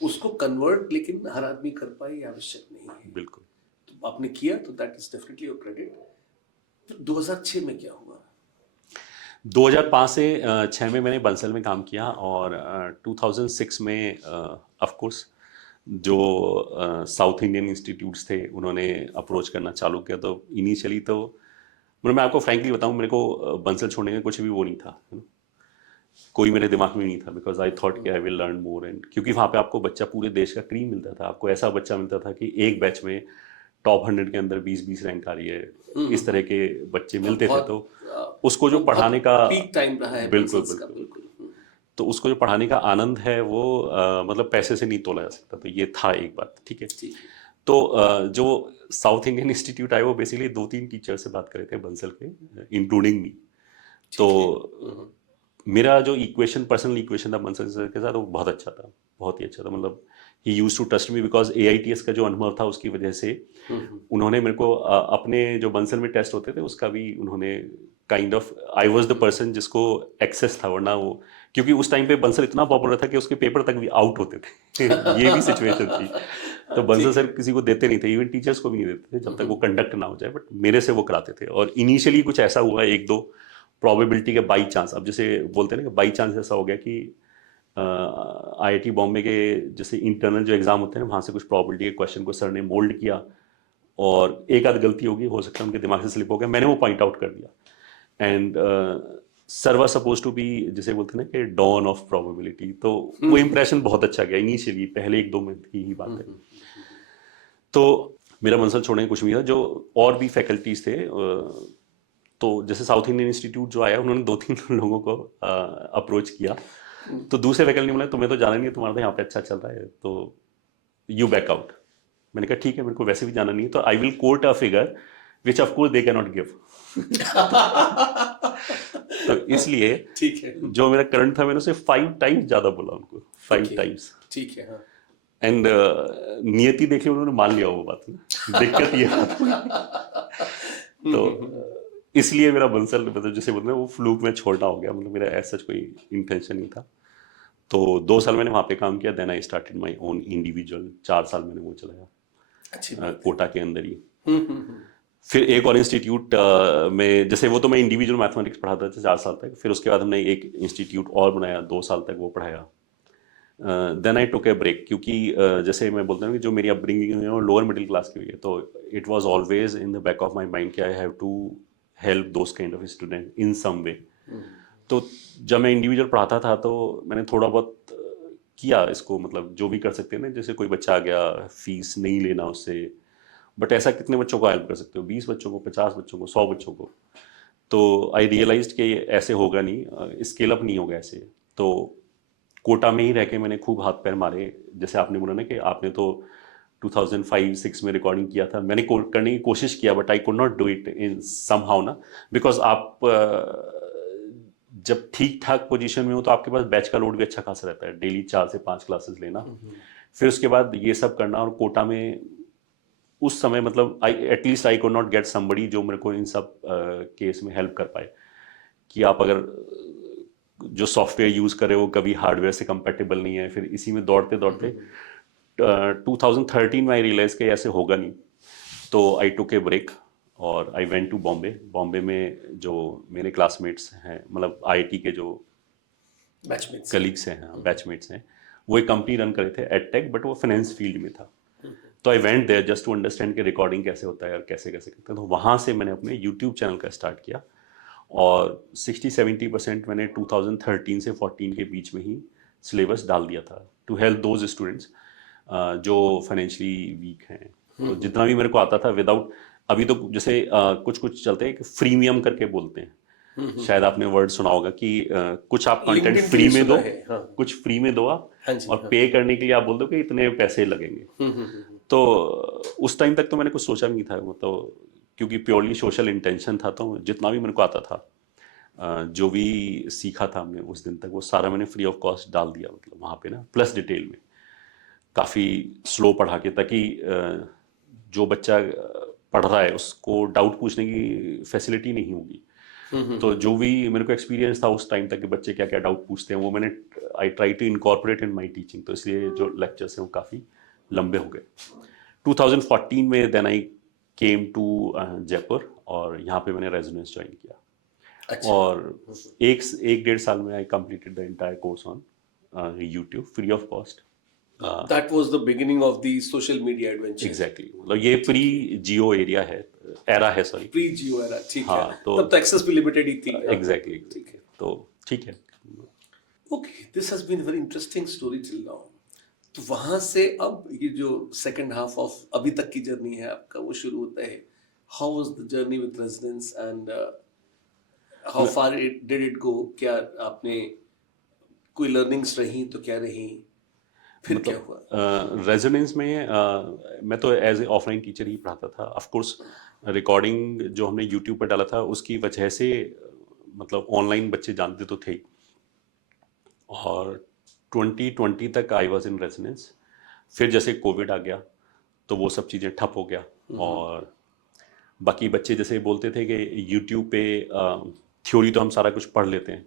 उसको कन्वर्ट लेकिन हर आदमी कर पाए ये आवश्यक नहीं है। बिल्कुल। तो आपने किया तो that is definitely your credit. फिर 2006 में क्या हुआ? 2005 से 6 में मैंने बंसल में काम किया और 2006 में ऑफ कोर्स जो साउथ इंडियन इंस्टीट्यूट्स थे उन्होंने अप्रोच करना चालू किया। तो इनिशियली तो मतलब मैं आपको फ्रैंकली बताऊं, मेरे को बंसल छोड़ने का कुछ भी वो नहीं था, कोई मेरे दिमाग में नहीं था, बिकॉज आई थॉट कि I will learn more. And क्योंकि वहाँ पे आपको बच्चा पूरे देश का क्रीम मिलता था, आपको ऐसा बच्चा मिलता था कि एक बैच में टॉप 100 के अंदर 20-20 रैंक आ रही है, इस तरह के बच्चे मिलते थे। तो उसको जो पढ़ाने का पीक टाइम रहा है बिल्कुल बंसल्स का, बिल्कुल। तो उसको जो पढ़ाने का आनंद है वो मतलब पैसे से नहीं तोला जा सकता। तो ये था एक बात, ठीक है। तो जो साउथ इंडियन इंस्टीट्यूट आए वो बेसिकली 2-3 टीचर से बात करे थे बंसल के, इंक्लूडिंग मी। तो मेरा जो पर्सनल इक्वेशन था बंसल सर के साथ वो बहुत अच्छा था, बहुत ही अच्छा था। मतलब he used to trust me because AITS का जो अनुभव था उसकी वजह से उन्होंने मेरे को अपने जो बंसल में टेस्ट होते थे उसका भी उन्होंने kind of, I was the person जिसको एक्सेस था, वरना वो, क्योंकि उस टाइम पे बंसल इतना पॉपुलर था कि उसके पेपर तक भी आउट होते थे। ये भी सिचुएशन थी। तो बंसल सर किसी को देते नहीं थे, इवन टीचर्स को भी नहीं देते थे जब तक वो कंडक्ट ना हो जाए, बट मेरे से वो कराते थे। और इनिशियली कुछ ऐसा हुआ, 1-2 प्रोबेबिलिटी के बाई चांस, अब जैसे बोलते हैं ना कि बाई चांस ऐसा हो गया कि IIT बॉम्बे के जैसे इंटरनल जो एग्जाम होते हैं ना, वहाँ से कुछ प्रोबेबिलिटी के क्वेश्चन को सर ने मोल्ड किया और एक आध गलती होगी, हो सकता है उनके दिमाग से स्लिप हो गया, मैंने वो पॉइंट आउट कर दिया। And sir was suppose to be, जैसे बोलते हैं ना कि डॉन ऑफ प्रोबेबिलिटी। तो वो इम्प्रेशन बहुत अच्छा गया इनिशियली, पहले 1-2 मंथ की ही बात है। तो मेरा बंसल छोड़ने का कुछ भी था, जो और भी फैकल्टीज थे, तो जैसे साउथ इंडियन इंस्टीट्यूट जो आया उन्होंने 2-3 लोगों को अप्रोच किया। तो दूसरे फैकल्टी ने बोला तुम्हें तो जाना नहीं है, तुम्हारा तो यहाँ पे अच्छा चल रहा है, तो यू बैक आउट। मैंने कहा ठीक है, मेरे को वैसे भी जाना नहीं है, तो I will quote a figure which of course they can not give. तो इसलिए ठीक है, जो मेरा करंट था मैंने उसे 5 टाइम्स ज्यादा बोला उनको, 5 टाइम्स। ठीक है। हाँ। एंड नियति देख ली उन्होंने, मान लिया वो बात। दिक्कत ये तो इसलिए मेरा बंसल, मतलब जैसे बोलते हैं वो फ्लूक में छोड़ना हो गया, मतलब मेरा ऐसा कोई इंटेंशन नहीं था। तो 2 साल मैंने वहाँ पे काम किया, then I started my own individual. 4 साल मैंने वो चलाया कोटा के अंदर ही। फिर एक और इंस्टीट्यूट में, जैसे वो तो मैं इंडिविजुअल मैथमेटिक्स पढ़ाता था 4 साल तक, फिर उसके बाद हमने एक इंस्टीट्यूट और बनाया, 2 साल तक वो पढ़ाया। Then I took A break, क्योंकि जैसे मैं बोलता हूँ कि जो मेरी अपब्रिंगिंग है वो लोअर मिडिल क्लास की हुई है, तो it was always in the back of my mind कि I have to help those kind of student in some way. तो जब मैं इंडिविजुअल पढ़ाता था तो मैंने थोड़ा बहुत किया इसको, मतलब जो भी कर सकते हैं ना, जैसे कोई बच्चा आ गया, फीस नहीं लेना उससे, बट ऐसा कितने बच्चों को हेल्प कर सकते हो? 20 बच्चों को, 50 बच्चों को, 100 बच्चों को। तो आई रियलाइज्ड कि ऐसे होगा नहीं, स्केल अप नहीं होगा ऐसे। तो कोटा में ही रह के मैंने खूब हाथ पैर मारे। जैसे आपने बोला ना कि आपने तो 2005-6 में रिकॉर्डिंग किया था, मैंने करने की कोशिश किया, but I could not do it in somehow ना, बिकॉज आप जब ठीक ठाक पोजीशन में हो तो आपके पास बैच का लोड भी अच्छा खासा रहता है, डेली 4 से 5 क्लासेस लेना, फिर उसके बाद ये सब करना। और कोटा में उस समय मतलब at least I could not get somebody जो मेरे को इन सब केस में हेल्प कर पाए, कि आप अगर जो सॉफ्टवेयर यूज़ कर रहे हो कभी हार्डवेयर से कंपेटेबल नहीं है, फिर इसी में दौड़ते दौड़ते 2013 में आई रियलाइज कि ऐसे होगा नहीं। तो आई टुक ए ब्रेक और आई वेंट टू बॉम्बे में जो मेरे क्लासमेट्स हैं, मतलब IIT के जो कलीग्स हैं, बैचमेट्स हैं, वो एक कंपनी रन कर रहे थे एडटेक, बट वो फाइनेंस फील्ड में था। तो I went there just to understand कि रिकॉर्डिंग कैसे होता है और कैसे कैसे करते हैं। तो वहाँ से मैंने अपने यूट्यूब चैनल का स्टार्ट किया और 60-70% मैंने 2013 से 14 के बीच में ही सिलेबस डाल दिया था टू हेल्प दोज स्टूडेंट्स जो फाइनेंशियली वीक हैं। तो जितना भी मेरे को आता था विदाउट, अभी तो जैसे कुछ कुछ चलते हैं कि फ्रीमियम करके बोलते हैं, शायद आपने वर्ड सुना होगा कि कुछ आप कंटेंट लिंक्डइन के फ्री लिए में सुना दो, है, हाँ। कुछ फ्री में दो आप, हाँ जी, और हाँ। पे करने के लिए आप बोल दो कि इतने पैसे लगेंगे। तो उस टाइम तक तो मैंने कुछ सोचा नहीं था, मतलब क्योंकि प्योरली सोशल इंटेंशन था। तो जितना भी मेरे को आता था, जो भी सीखा था हमने उस दिन तक, वो सारा मैंने फ्री ऑफ कॉस्ट डाल दिया, मतलब वहाँ पे ना प्लस डिटेल में काफ़ी स्लो पढ़ा के, ताकि जो बच्चा पढ़ रहा है उसको डाउट पूछने की फैसिलिटी नहीं होगी। तो जो भी मेरे को एक्सपीरियंस था उस टाइम तक कि बच्चे क्या क्या डाउट पूछते हैं, वो मैंने I try to incorporate in my teaching. तो इसलिए जो लेक्चर्स हैं वो काफ़ी लंबे हो गए। 2014 में then I came to Jaipur, और यहाँ पे मैंने रेजिडेंस ज्वाइन किया। अच्छा। और एक डेढ़ साल में I completed the entire course on YouTube free of cost. That was the beginning of the social media adventure. Exactly, मतलब ये प्री जियो एरिया है, एरा है, सॉरी। प्री जियो एरा, ठीक है। हाँ, तो तब तो एक्सेस भी लिमिटेड ही थी। एग्जैक्टली, ठीक है। तो ठीक है। Okay, this has been very interesting story till now. तो वहां से अब ये जो सेकंड हाफ ऑफ अभी तक की जर्नी है आपका, वो शुरू होता है। How was the journey with residence and how far did it go? क्या आपने कोई लर्निंग्स रही तो क्या रही, फिर क्या हुआ? रेजिडेंस में मैं तो एज ए ऑफलाइन टीचर ही पढ़ाता था। ऑफ कोर्स रिकॉर्डिंग जो हमने यूट्यूब पर डाला था उसकी वजह से मतलब ऑनलाइन बच्चे जानते तो थे ही। और 2020 तक आई वॉज इन रेजिडेंस। फिर जैसे कोविड आ गया तो वो सब चीज़ें ठप हो गया, और बाकी बच्चे जैसे बोलते थे कि यूट्यूब पे थ्योरी तो हम सारा कुछ पढ़ लेते हैं,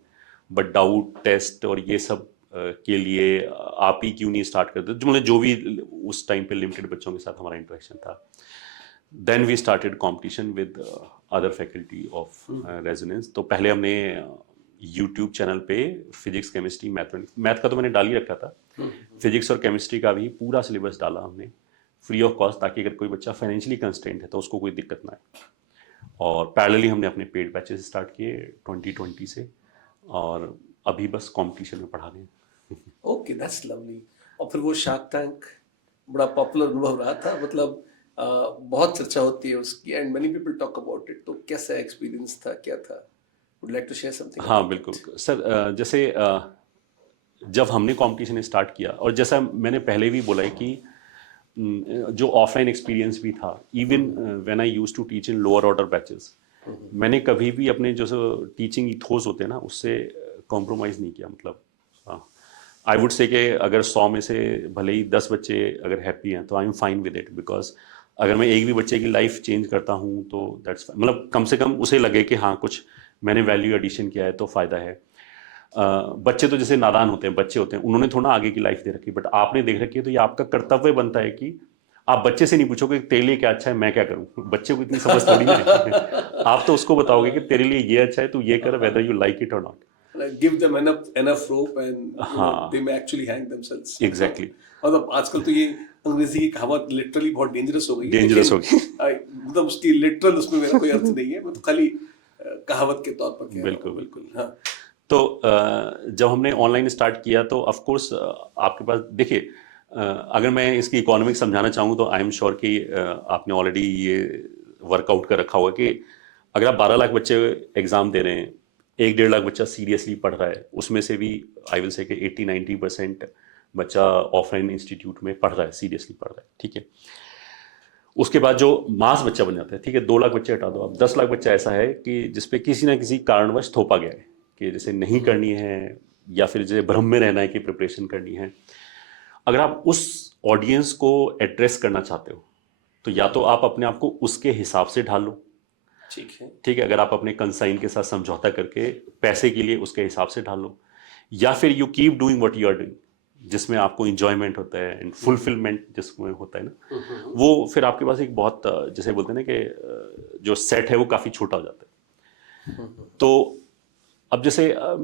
बट डाउट टेस्ट और ये सब के लिए आप ही क्यों नहीं स्टार्ट करते, जो मतलब जो भी उस टाइम पे लिमिटेड बच्चों के साथ हमारा इंटरेक्शन था। Then we started competition with other faculty of residence. तो पहले हमने यूट्यूब चैनल पे फिजिक्स, केमिस्ट्री, मैथ का तो मैंने डाल ही रखा था, फिजिक्स और केमिस्ट्री का भी पूरा सिलेबस डाला हमने फ्री ऑफ कॉस्ट, ताकि अगर कोई बच्चा फाइनेंशियली कंस्ट्रेंट है तो उसको कोई दिक्कत ना आए। और पैरेलली हमने अपने पेड बैचेस स्टार्ट किए 2020 से, और अभी बस कंपटीशन में पढ़ा रहे हैं। Okay, that's lovely. और फिर वो शार्क टैंक बड़ा पॉपुलर अनुभव रहा था, मतलब बहुत चर्चा होती है उसकी, and many people talk about it. तो कैसा एक्सपीरियंस था, क्या था? Would like to share something? हाँ बिल्कुल सर, जैसे जब हमने कंपटीशन स्टार्ट किया, और जैसा मैंने पहले भी बोला है कि जो ऑफलाइन एक्सपीरियंस भी था, even when I used to teach in lower order batches, मैंने कभी भी अपने जो टीचिंग इथोस होते हैं ना उससे कॉम्प्रोमाइज़ नहीं किया। मतलब आई वुड से कि अगर 100 में से भले ही 10 बच्चे अगर हैप्पी हैं तो I am fine with it, because अगर मैं एक भी बच्चे की लाइफ चेंज करता हूँ तो दैट्स, मतलब कम से कम उसे लगे कि हाँ कुछ मैंने वैल्यू एडिशन किया है तो फ़ायदा है। बच्चे तो जैसे नादान होते हैं, बच्चे होते हैं, उन्होंने थोड़ा आगे की लाइफ दे रखी है, बट आपने देख रखी है, तो ये आपका कर्तव्य बनता है कि आप बच्चे से नहीं पूछोगे तेरे लिए क्या अच्छा है, मैं क्या करूं। बच्चे को इतनी समझ थोड़ी ना है। आप तो उसको बताओगे कि तेरे लिए ये अच्छा है, तू ये कर, वेदर यू लाइक इट और not. Give them enough rope and हाँ, they may actually hang themselves. Exactly, मतलब आजकल तो ये अंग्रेजी की कहावत लिटरली बहुत डेंजरस हो गई है, डेंजरस हो लेकिन गई। मतलब उसकी लिटरल उसमें मेरा कोई अर्थ नहीं है, मतलब खाली कहावत के तौर पर कह रहा हूँ। बिल्कुल बिल्कुल। हाँ। तो जब हमने ऑनलाइन स्टार्ट किया तो ऑफ कोर्स आपके पास देखिए, अगर मैं इसकी इकोनॉमिक समझाना चाहूँ तो आई एम श्योर कि आपने ऑलरेडी ये वर्कआउट कर रखा होगा कि अगर आप 12 लाख बच्चे एग्ज़ाम दे रहे हैं, 1-1.5 लाख बच्चा सीरियसली पढ़ रहा है, उसमें से भी आई विल से कि 80-90% बच्चा ऑफलाइन इंस्टीट्यूट में पढ़ रहा है, सीरियसली पढ़ रहा है, ठीक है। उसके बाद जो मास बच्चा बन जाता है, ठीक है, 2 लाख बच्चे हटा दो आप, 10 लाख बच्चा ऐसा है कि जिसपे किसी ना किसी कारणवश थोपा गया है कि जैसे नहीं करनी है, या फिर जैसे भ्रम में रहना है कि प्रिपरेशन करनी है। अगर आप उस ऑडियंस को एड्रेस करना चाहते हो तो या तो आप अपने आप को उसके हिसाब से ढाल लो, ठीक है। ठीक है, अगर आप अपने कंसाइन के साथ समझौता करके पैसे के लिए उसके हिसाब से ढाल लो, या फिर you keep doing what you are doing, जिसमें आपको इंजॉयमेंट होता है एंड फुलफिलमेंट जिसमें होता है ना, वो फिर आपके पास एक बहुत जैसे बोलते हैं ना कि जो सेट है वो काफ़ी छोटा हो जाता है। तो अब जैसे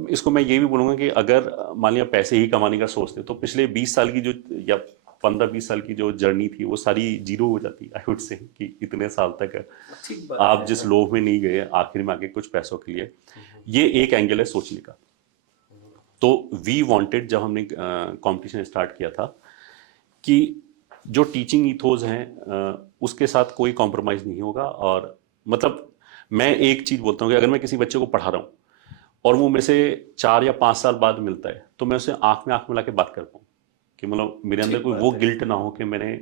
इसको मैं ये भी बोलूँगा कि अगर मान लिया पैसे ही कमाने का सोचते तो पिछले 20 साल की जो, या 15-20 साल की जो जर्नी थी वो सारी जीरो हो जाती, आई वुड से, कि इतने साल तक ठीक बात आप है। जिस लोभ में नहीं गए आखिर में आके कुछ पैसों के लिए, ये एक एंगल है सोचने का। तो वी वांटेड, जब हमने कंपटीशन स्टार्ट किया था, कि जो टीचिंग इथोस हैं उसके साथ कोई कॉम्प्रोमाइज़ नहीं होगा। और मतलब मैं एक चीज़ बोलता हूँ कि अगर मैं किसी बच्चे को पढ़ा रहा हूँ और वो मेरे से 4 या 5 साल बाद मिलता है, तो मैं उसे आंख में आंख मिला के बात कर पाऊँ, कि मतलब मेरे अंदर ठीक कोई बात वो है। गिल्ट ना हो कि मैंने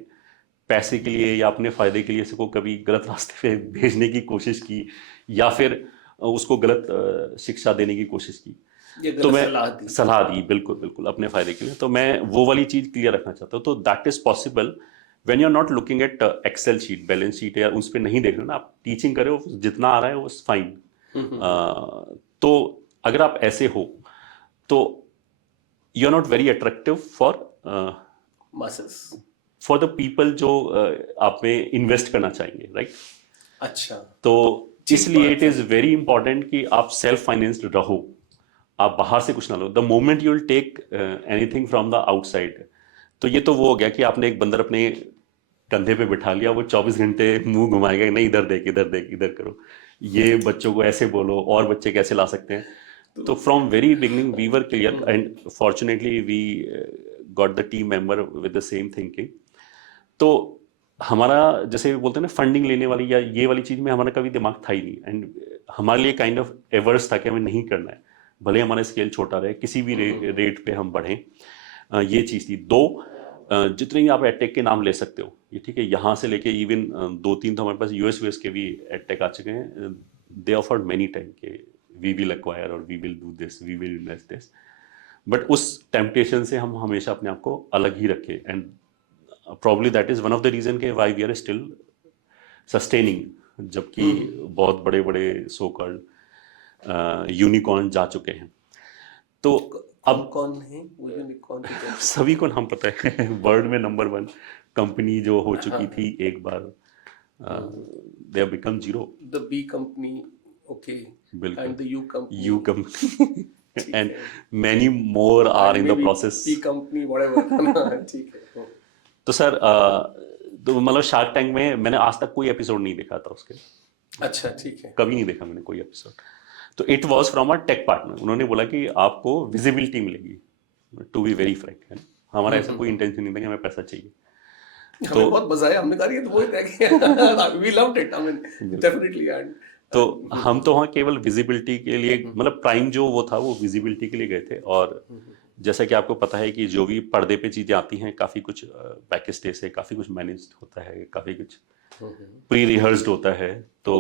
पैसे के लिए या अपने फायदे के लिए इसको कभी गलत रास्ते पे भेजने की कोशिश की, या फिर उसको गलत शिक्षा देने की कोशिश की। ये तो गलत मैं सलाह दी। सलाह दी, बिल्कुल बिल्कुल अपने फायदे के लिए, तो मैं वो वाली चीज क्लियर रखना चाहता हूँ। तो that is possible when you are not looking at Excel sheet, balance sheet, या उस पर नहीं देख रहे ना, आप टीचिंग करे हो, जितना आ रहा है वो फाइन। तो अगर आप ऐसे हो तो you are not very attractive masses. For the people जो आप में इन्वेस्ट करना चाहेंगे, राइट? अच्छा। तो ठीक इसलिए बात इट है। इज वेरी इंपॉर्टेंट कि आप सेल्फ फाइनेंस्ड रहो, आप बाहर से कुछ ना लो। The moment you will take anything from the outside, तो ये तो वो हो गया कि आपने एक बंदर अपने कंधे पे बिठा लिया, वो 24 घंटे मुंह घुमाएगा, नहीं इधर देख इधर देख इधर करो, ये बच्चों को ऐसे बोलो, और बच्चे कैसे ला सकते हैं। तो from very beginning we were clear, and fortunately we got the team member with the same thinking. तो हमारा, जैसे बोलते हैं ना, फंडिंग लेने वाली या ये वाली चीज में हमारा कभी दिमाग था ही नहीं, एंड हमारे लिए काइंड ऑफ एवर्स था कि हमें नहीं करना है, भले हमारा स्केल छोटा रहे, किसी भी रेट पे हम बढ़ें। ये चीज थी। दो, जितने ही आप एडटेक के नाम ले सकते हो, ये ठीक है, यहाँ से लेके इवन 2-3 तो हमारे पास यूएस के भी एडटेक आ चुके हैं। दे ऑफर्ड मेनी टाइम के वी विल एक्वायर और we will do this, we will invest this, but उस टेम्पटेशन से हम हमेशा अपने आप को अलग ही रखे, and probably that is one of the reason के why we are still sustaining, जबकि बहुत बड़े बड़े सो कॉल्ड यूनिकॉर्न जा चुके हैं। तो अब कौन है वो यूनिकॉर्न? सभी को नाम पता है, वर्ल्ड में नंबर 1 कंपनी जो हो चुकी थी एक बार, they have become zero. The B company, okay, बिल्कुल, and the U company and many more are in the process. B company whatever. ठीक है। तो सर तो मतलब शार्क टैंक में मैंने आज तक कोई एपिसोड नहीं देखा था उसके। अच्छा, ठीक है। कभी नहीं देखा मैंने कोई एपिसोड। तो it was from a tech partner, उन्होंने बोला कि आपको विजिबिलिटी मिलेगी, टू बी वेरी फ्रैंक है, हमारा ऐसा कोई इंटेंशन नहीं था कि हमें पैसा चाहिए। हमें बहुत मजा आया, हमने कहा ये तो वही रह गया। We loved it, I mean definitely. And तो हम तो वहाँ केवल विजिबिलिटी के लिए, मतलब प्राइम जो वो था वो विजिबिलिटी के लिए गए थे। और जैसा कि आपको पता है कि जो भी पर्दे पे चीज़ें आती हैं, काफ़ी कुछ बैक स्टेज से काफ़ी कुछ मैनेज्ड होता है, काफ़ी कुछ प्री रिहर्स्ड होता है। तो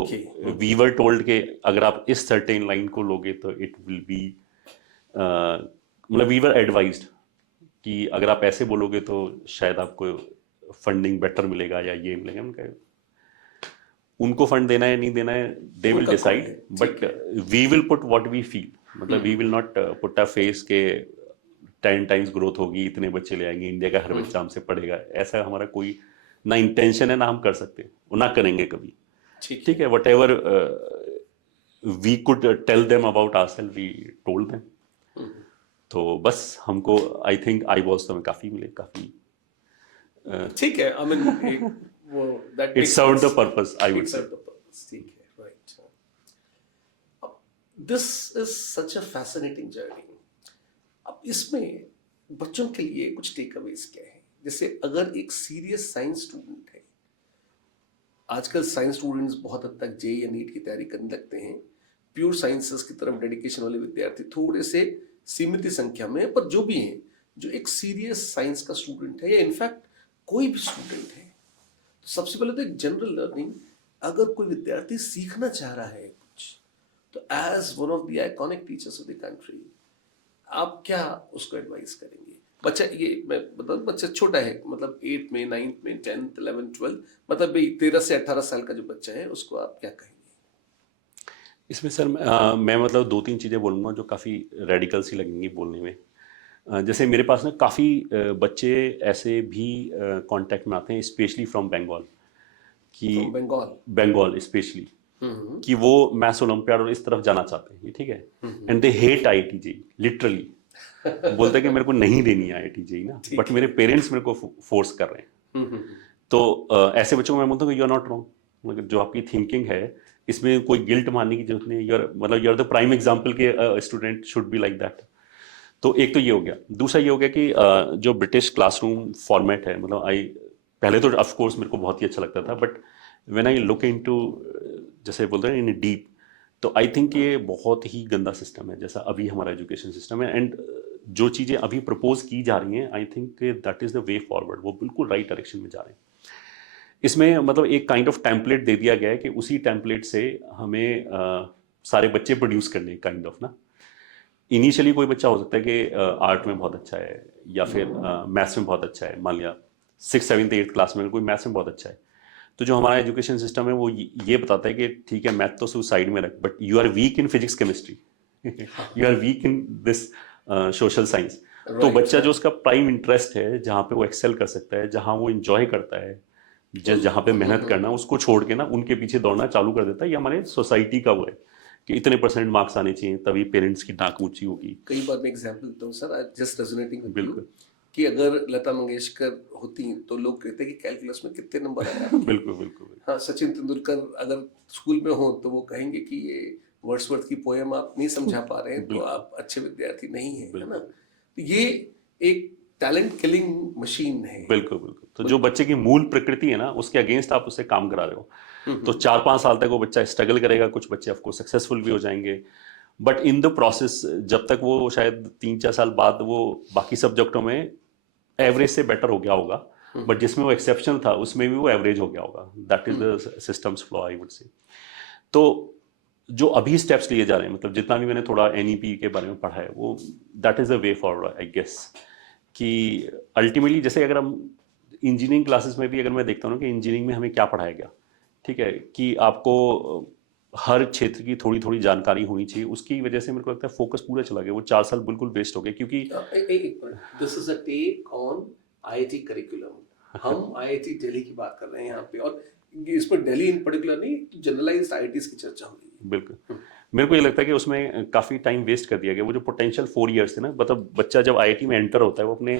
वी वर टोल्ड कि अगर आप इस सर्टेन लाइन को लोगे तो इट विल बी, मतलब वी वर एडवाइज्ड कि अगर आप ऐसे बोलोगे तो शायद आपको फंडिंग बेटर मिलेगा या ये मिलेगा। उनको फंड देना है नहीं देना है, they will decide, but we will put what we feel. मतलब we will not put a face के 10 टाइम्स ग्रोथ होगी, इतने बच्चे ले आएंगे, इंडिया का हर बच्चा हमसे पढ़ेगा, ऐसा हमारा कोई ना इंटेंशन है ना हम कर सकते और ना करेंगे कभी। ठीक है, whatever we could tell them about ourselves we told them. तो बस हमको आई थिंक आई बॉस तो हमें काफ़ी मिले, काफ़ी ठीक है। आई मीन वो that it served the purpose, I would say. ठीक है, right. This is such a fascinating journey. अब इसमें बच्चों के लिए कुछ टेक अवेज क्या है? जैसे अगर एक सीरियस साइंस स्टूडेंट है, आजकल साइंस स्टूडेंट्स बहुत हद तक जेईई या नीट की तैयारी करने लगते हैं, प्योर साइंसेस की तरफ डेडिकेशन वाले विद्यार्थी थोड़े से सीमित संख्या में, पर जो भी हैं, जो एक सीरियस साइंस का स्टूडेंट है या इनफैक्ट कोई भी स्टूडेंट है, तो सबसे पहले तो एक जनरल लर्निंग, अगर कोई विद्यार्थी सीखना चाह रहा है कुछ, तो as one of the iconic teachers of the country आप क्या उसको एडवाइस करेंगे? बच्चा, ये मैं मतलब बच्चा छोटा है, मतलब 8th में, 9th में, 10th, 11th, 12th, मतलब भाई 13 से 18 साल का जो बच्चा है, उसको आप क्या कहेंगे? इसमें सर मैं मतलब 2-3 चीज़ें बोलूँगा जो काफ़ी रेडिकल सी लगेंगी बोलने में। जैसे मेरे पास ना काफ़ी बच्चे ऐसे भी कांटेक्ट में आते हैं, स्पेशली फ्रॉम बंगाल, कि बंगाल स्पेशली, कि वो मैथ्स ओलंपियाड और इस तरफ जाना चाहते हैं, ठीक है, and they hate IIT JEE literally. बोलता है कि मेरे को नहीं देनी है आईआईटी जेई ना, बट मेरे पेरेंट्स मेरे को फोर्स कर रहे हैं। तो ऐसे बच्चों को मैं बोलता हूँ कि यू आर नॉट रॉन्ग, मतलब जो आपकी थिंकिंग है इसमें कोई गिल्ट मानने की जरूरत नहीं है। You are the prime example के student should be like that. तो एक तो ये हो गया। दूसरा ये हो गया कि जो ब्रिटिश क्लासरूम फॉर्मेट है, मतलब आई पहले तो ऑफ कोर्स मेरे को बहुत ही अच्छा लगता था, but when I look into, जैसे बोलते हैं इन डीप, तो आई थिंक ये बहुत ही गंदा सिस्टम है जैसा अभी हमारा एजुकेशन सिस्टम है। एंड जो चीज़ें अभी प्रपोज की जा रही हैं, I think that is the way forward, वो बिल्कुल राइट डायरेक्शन में जा रहे हैं। इसमें मतलब एक काइंड ऑफ टेम्पलेट दे दिया गया है कि उसी टेम्पलेट से हमें सारे बच्चे प्रोड्यूस करने, काइंड ऑफ ना। इनिशियली कोई बच्चा हो सकता है कि आर्ट में बहुत अच्छा है या फिर मैथ्स में बहुत अच्छा है, मान लिया 6th 7th 8th क्लास में कोई मैथ्स में बहुत अच्छा है, तो जो हमारा एजुकेशन सिस्टम है वो ये बताता है कि ठीक है मैथ तो साइड में रख, but you are weak in physics chemistry, you are weak in this social science. तो बच्चा जो उसका प्राइम इंटरेस्ट है, जहाँ पे वो एक्सेल कर सकता है, जहाँ वो इंजॉय करता है, जहाँ पे मेहनत करना, उसको छोड़ के ना उनके पीछे दौड़ना चालू कर देता है। ये हमारे सोसाइटी का वो है कि इतने % मार्क्स आने चाहिए तभी पेरेंट्स की नाक ऊंची होगी। कई बार मैं एग्जांपल देता हूँ sir, just resonating with you, बिल्कुल कि अगर लता मंगेशकर होती तो लोग कहते कि कैलकुलस में कितने नंबर आए आपके? बिल्कुल बिल्कुल। हाँ, सचिन तेंदुलकर अगर स्कूल में हो तो वो कहेंगे कि ये वर्ड्सवर्थ की पोएम आप नहीं समझा पा रहे हैं, तो आप अच्छे विद्यार्थी नहीं है, है ना? तो ये एक टैलेंट किलिंग मशीन है। बिल्कुल बिल्कुल। तो जो बच्चे की मूल प्रकृति है ना, उसके अगेंस्ट आप उससे काम करा रहे हो। तो 4-5 साल तक वो बच्चा स्ट्रगल करेगा, कुछ बच्चे ऑफ कोर्स सक्सेसफुल भी हो जाएंगे, बट इन द प्रोसेस जब तक वो शायद 3-4 साल बाद वो बाकी सब्जेक्टों में एवरेज से बेटर हो गया होगा, बट जिसमें वो एक्सेप्शनल था उसमें भी वो एवरेज हो गया होगा। That is the systems flaw, I would say. तो जो अभी स्टेप्स लिए जा रहे हैं, मतलब जितना भी मैंने थोड़ा एनईपी के बारे में पढ़ा है, वो that is the way forward, I guess. कि अल्टीमेटली जैसे अगर हम इंजीनियरिंग क्लासेस में भी अगर मैं देखता हूँ ना कि इंजीनियरिंग में हमें क्या पढ़ाया गया, ठीक है, कि आपको हर क्षेत्र की थोड़ी थोड़ी जानकारी होनी चाहिए, उसकी वजह से मेरे को लगता है फोकस पूरा चला गया। वो 4 साल बिल्कुल वेस्ट हो गए, क्योंकि this is a take on IIT curriculum. हम आईआईटी दिल्ली की बात कर रहे हैं यहाँ पे, और इस पर दिल्ली इन पर्टिकुलर नहीं, जनरलाइज्ड आईआईटीज की चर्चा हो रही है। बिल्कुल। मेरे को ये लगता है कि उसमें काफ़ी टाइम वेस्ट कर दिया गया। वो जो पोटेंशियल 4 इयर्स थे ना, मतलब बच्चा जब आईआईटी में एंटर होता है वो अपने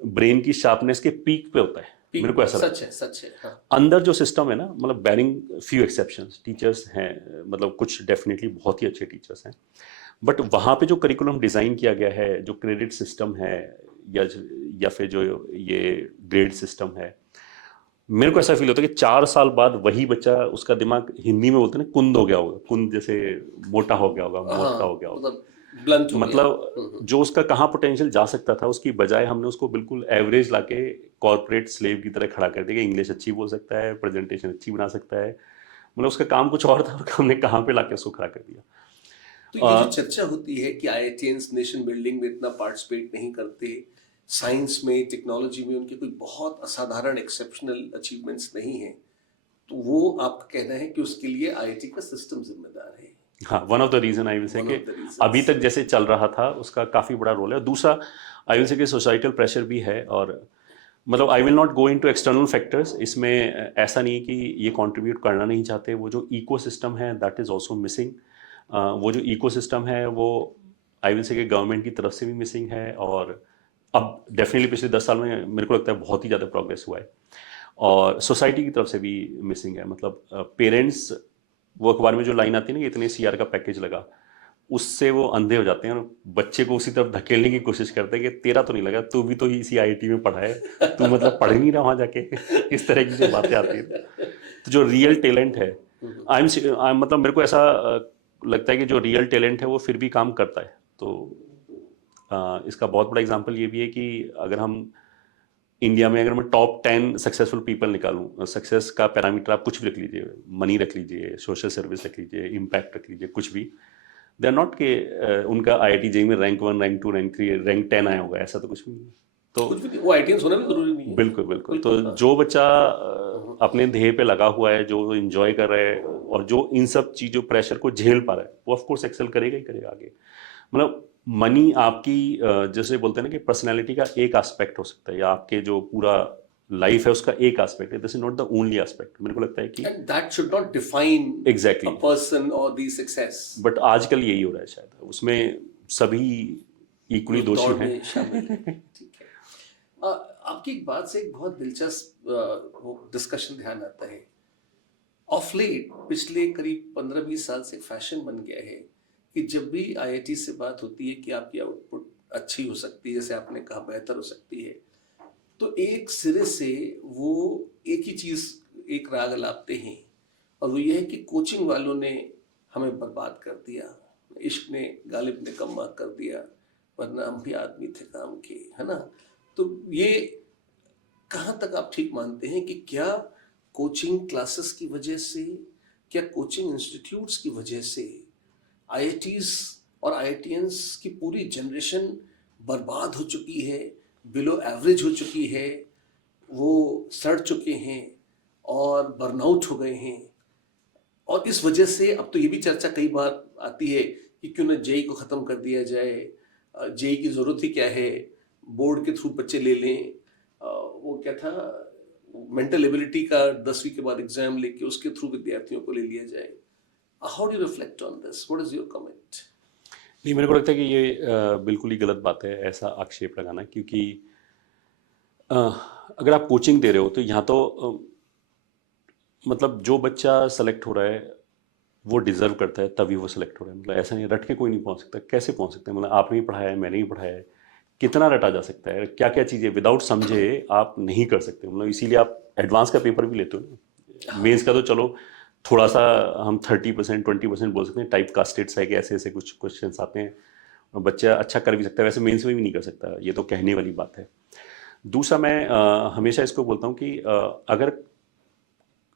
ब्रेन की शार्पनेस के पीक पे होता है, मेरे को ऐसा लगता है। सच है। हाँ। अंदर जो सिस्टम है ना, मतलब बैरिंग फ्यू एक्सेप्शंस, टीचर्स हैं, मतलब कुछ डेफिनेटली बहुत ही अच्छे टीचर्स हैं, बट वहाँ पे जो करिकुलम डिज़ाइन किया गया है, जो क्रेडिट सिस्टम है, या फिर जो ये ग्रेड सिस्टम है, मेरे को ऐसा फील होता है कि 4 साल बाद वही बच्चा, उसका दिमाग, हिंदी में बोलते हैं ना, कुंद हो गया होगा, कुंद जैसे मोटा हो गया होगा, मोटा हो गया होगा, ब्लंट हो गया। मतलब जो उसका कहाँ पोटेंशियल जा सकता था, उसकी बजाय हमने उसको बिल्कुल एवरेज लाके कॉर्पोरेट स्लेव की तरह खड़ा कर दिया। इंग्लिश अच्छी बोल सकता है, प्रेजेंटेशन अच्छी बना सकता है, मतलब उसका काम कुछ और था और हमने कहाँ पे लाके उसको खड़ा कर दिया। तो ये जो चर्चा होती है कि आईआईटीएंस नेशन बिल्डिंग में इतना पार्टिसिपेट नहीं करते, साइंस में, टेक्नोलॉजी में उनके कोई बहुत असाधारण एक्सेप्शनल अचीवमेंट्स नहीं है, तो वो आपका कहना है कि उसके लिए आईआईटी का सिस्टम जिम्मेदार है? हाँ, one of the reason I will say कि अभी तक जैसे चल रहा था उसका काफ़ी बड़ा रोल है। दूसरा आई विल से कि सोसाइटल प्रेशर भी है, और मतलब I will not go into external factors. इसमें ऐसा नहीं है कि ये कंट्रीब्यूट करना नहीं चाहते, वो जो इकोसिस्टम है दैट इज़ आल्सो मिसिंग। वो जो इकोसिस्टम है वो आई विल से कि गवर्नमेंट की तरफ से भी मिसिंग है, और अब डेफिनेटली पिछले 10 साल में मेरे को लगता है बहुत ही ज़्यादा प्रोग्रेस हुआ है, और सोसाइटी की तरफ से भी मिसिंग है। मतलब पेरेंट्स, वो अखबार में जो लाइन आती है ना कि इतने सीआर का पैकेज लगा, उससे वो अंधे हो जाते हैं और बच्चे को उसी तरफ धकेलने की कोशिश करते हैं कि तेरा तो नहीं लगा, तू भी तो इसी आईआईटी में पढ़ा है, तू मतलब पढ़ नहीं रहा वहाँ जाके। इस तरह की जो बातें आती हैं, तो जो रियल टैलेंट है, मतलब मेरे को ऐसा लगता है कि जो रियल टैलेंट है वो फिर भी काम करता है। तो इसका बहुत बड़ा एग्जाम्पल ये भी है कि अगर हम इंडिया में, अगर मैं टॉप 10 सक्सेसफुल पीपल निकालूं, सक्सेस का पैरामीटर आप कुछ भी रख लीजिए, मनी रख लीजिए, सोशल सर्विस रख लीजिए, इम्पैक्ट रख लीजिए, कुछ भी, दे आर नॉट के उनका आईआईटी जेई में रैंक 1, रैंक 2, रैंक 3, रैंक 10 आया होगा, ऐसा तो कुछ भी नहीं। तो कुछ भी वो आईआईटीएंस होना भी जरूरी नहीं है। बिल्कुल बिल्कुल। तो जो बच्चा अपने ध्येय पे लगा हुआ है, जो इंजॉय कर रहा है, और जो इन सब चीज़ों प्रेशर को झेल पा रहा है, वो ऑफकोर्स एक्सेल करेगा ही करेगा आगे। मतलब मनी आपकी जैसे बोलते हैं ना कि पर्सनैलिटी का एक एस्पेक्ट हो सकता है, या आपके जो पूरा लाइफ है उसका एक एस्पेक्ट है, this is not the only aspect. मेरे को लगता है कि that should not define exactly a person और द सक्सेस। बट आजकल यही हो रहा है शायद, उसमें सभी इक्वली जो दोषी दौड़ हैं। में शामिल है। ठीक है। आपकी एक बात से एक बहुत दिलचस्प वो डिस्कशन ध्यान आता है। ऑफ लेट पिछले करीब 15-20 साल से फैशन बन गया है कि जब भी आईआईटी से बात होती है कि आपकी आउटपुट अच्छी हो सकती है, जैसे आपने कहा बेहतर हो सकती है, तो एक सिरे से वो एक ही चीज, एक राग लाते हैं, और वो ये है कि कोचिंग वालों ने हमें बर्बाद कर दिया, इश्क ने गालिब ने कम कर दिया, वरना हम भी आदमी थे काम के, है ना। तो ये कहाँ तक आप ठीक मानते हैं कि क्या कोचिंग क्लासेस की वजह से, क्या कोचिंग इंस्टीट्यूट्स की वजह से आईआईटीज और आईआईटियंस की पूरी जनरेशन बर्बाद हो चुकी है, बिलो एवरेज हो चुकी है, वो सड़ चुके हैं और बर्नआउट हो गए हैं, और इस वजह से अब तो ये भी चर्चा कई बार आती है कि क्यों ना जेई को ख़त्म कर दिया जाए, जेई की ज़रूरत ही क्या है, बोर्ड के थ्रू बच्चे ले लें, वो क्या था, मेंटल एबिलिटी का 10वीं के बाद एग्जाम लेके उसके थ्रू विद्यार्थियों को ले लिया जाए। How do reflect on this, what is your comment? नहीं, मेरे को लगता है कि ये बिल्कुल ही गलत बात है ऐसा आक्षेप लगाना, क्योंकि अ, अगर आप कोचिंग दे रहे हो तो यहाँ तो मतलब जो बच्चा सेलेक्ट हो रहा है वो डिजर्व करता है तभी वो सिलेक्ट हो रहा है। मतलब ऐसा नहीं रट के कोई नहीं पहुंच सकता। कैसे पहुंच सकते हैं? मतलब आपने ही पढ़ाया है, मैंने ही पढ़ाया है, कितना रटा जा सकता है? क्या क्या चीज़ें विदाउट समझे आप नहीं कर सकते। मतलब इसीलिए आप एडवांस का पेपर भी लेते हो ना। मेंस का तो चलो थोड़ा सा हम 30% 20% बोल सकते हैं, टाइप कास्टेड है कि ऐसे ऐसे कुछ क्वेश्चन आते हैं और बच्चा अच्छा कर भी सकता है, वैसे मेंस में भी नहीं कर सकता। ये तो कहने वाली बात है। दूसरा, मैं हमेशा इसको बोलता हूँ कि अगर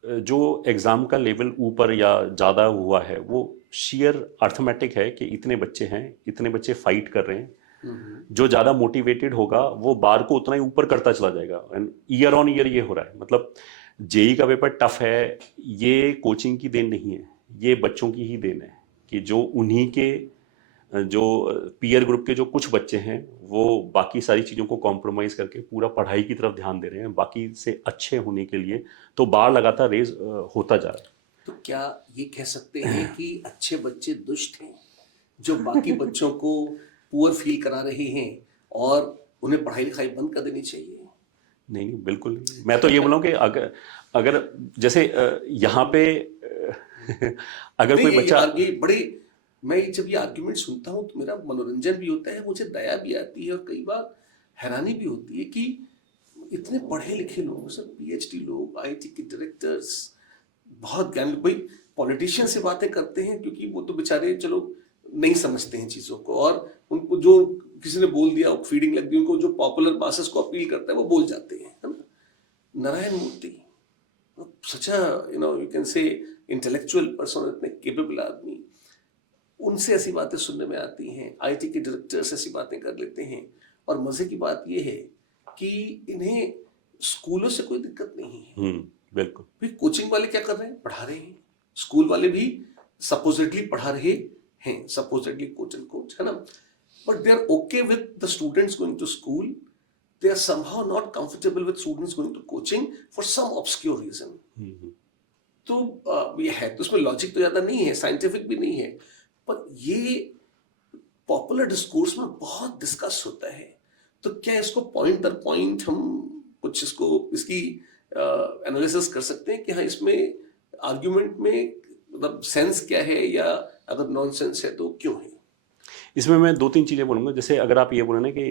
जो एग्ज़ाम का लेवल ऊपर या ज़्यादा हुआ है वो शेयर अर्थमेटिक है कि इतने बच्चे हैं, इतने बच्चे फाइट कर रहे हैं, जो ज़्यादा मोटिवेटेड होगा वो बार को उतना ही ऊपर करता चला जाएगा। एंड ईयर ऑन ईयर ये हो रहा है। मतलब जेई का पेपर टफ है, ये कोचिंग की देन नहीं है, ये बच्चों की ही देन है कि जो उन्हीं के जो पीयर ग्रुप के जो कुछ बच्चे हैं वो बाकी सारी चीज़ों को कॉम्प्रोमाइज़ करके पूरा पढ़ाई की तरफ ध्यान दे रहे हैं बाकी से अच्छे होने के लिए, तो बार लगातार रेज होता जा रहा है। तो क्या ये कह सकते हैं कि अच्छे बच्चे दुष्ट हैं जो बाकी बच्चों को पुअर फील करा रहे हैं और उन्हें पढ़ाई लिखाई बंद कर देनी चाहिए? नहीं नहीं, बिल्कुल नहीं। मैं तो ये बोला हूँ कि अगर अगर जैसे यहाँ पे अगर नहीं, कोई बच्चा ये बड़े, मैं जब ये आर्ग्यूमेंट सुनता हूँ तो मेरा मनोरंजन भी होता है, मुझे दया भी आती है और कई बार हैरानी भी होती है कि इतने पढ़े लिखे लोग, सर पीएचडी लोग, आईआईटी के डायरेक्टर्स, बहुत ज्ञान, भाई पॉलिटिशियन से बातें करते हैं क्योंकि वो तो बेचारे चलो नहीं समझते हैं चीज़ों को, और उनको जो किसी ने बोल दिया फीडिंग लग गई, उनको जो पॉपुलर मासेस को अपील करता है वो बोल जाते हैं, है ना। Narayana Murthy, such a you can say intellectual person, इतने केपेबल आदमी, उनसे ऐसी बातें सुनने में आती हैं। आईटी के डायरेक्टर्स ऐसी बातें कर लेते हैं, और मजे की बात यह है कि इन्हें स्कूलों से कोई दिक्कत नहीं है। बिल्कुल। फिर कोचिंग वाले क्या कर रहे हैं? पढ़ा रहे हैं। स्कूल वाले भी सपोजिटली पढ़ा रहे हैं, सपोजिटली कोच एंड कोच, है ना, but they are okay with the students going to school, they are somehow not comfortable with students going to coaching for some obscure reason. तो ये है, तो उसमें लॉजिक तो ज़्यादा नहीं है, साइंटिफिक भी नहीं है, पर ये पॉपुलर डिस्कोर्स में बहुत डिस्कस होता है। तो क्या इसको पॉइंट दर पॉइंट हम कुछ इसकी एनालिसिस कर सकते हैं कि हाँ इसमें आर्ग्यूमेंट में मतलब सेंस क्या है, या अगर नॉन सेंस है तो क्यों है? इसमें मैं दो तीन चीज़ें बोलूँगा। जैसे अगर आप ये बोले ना कि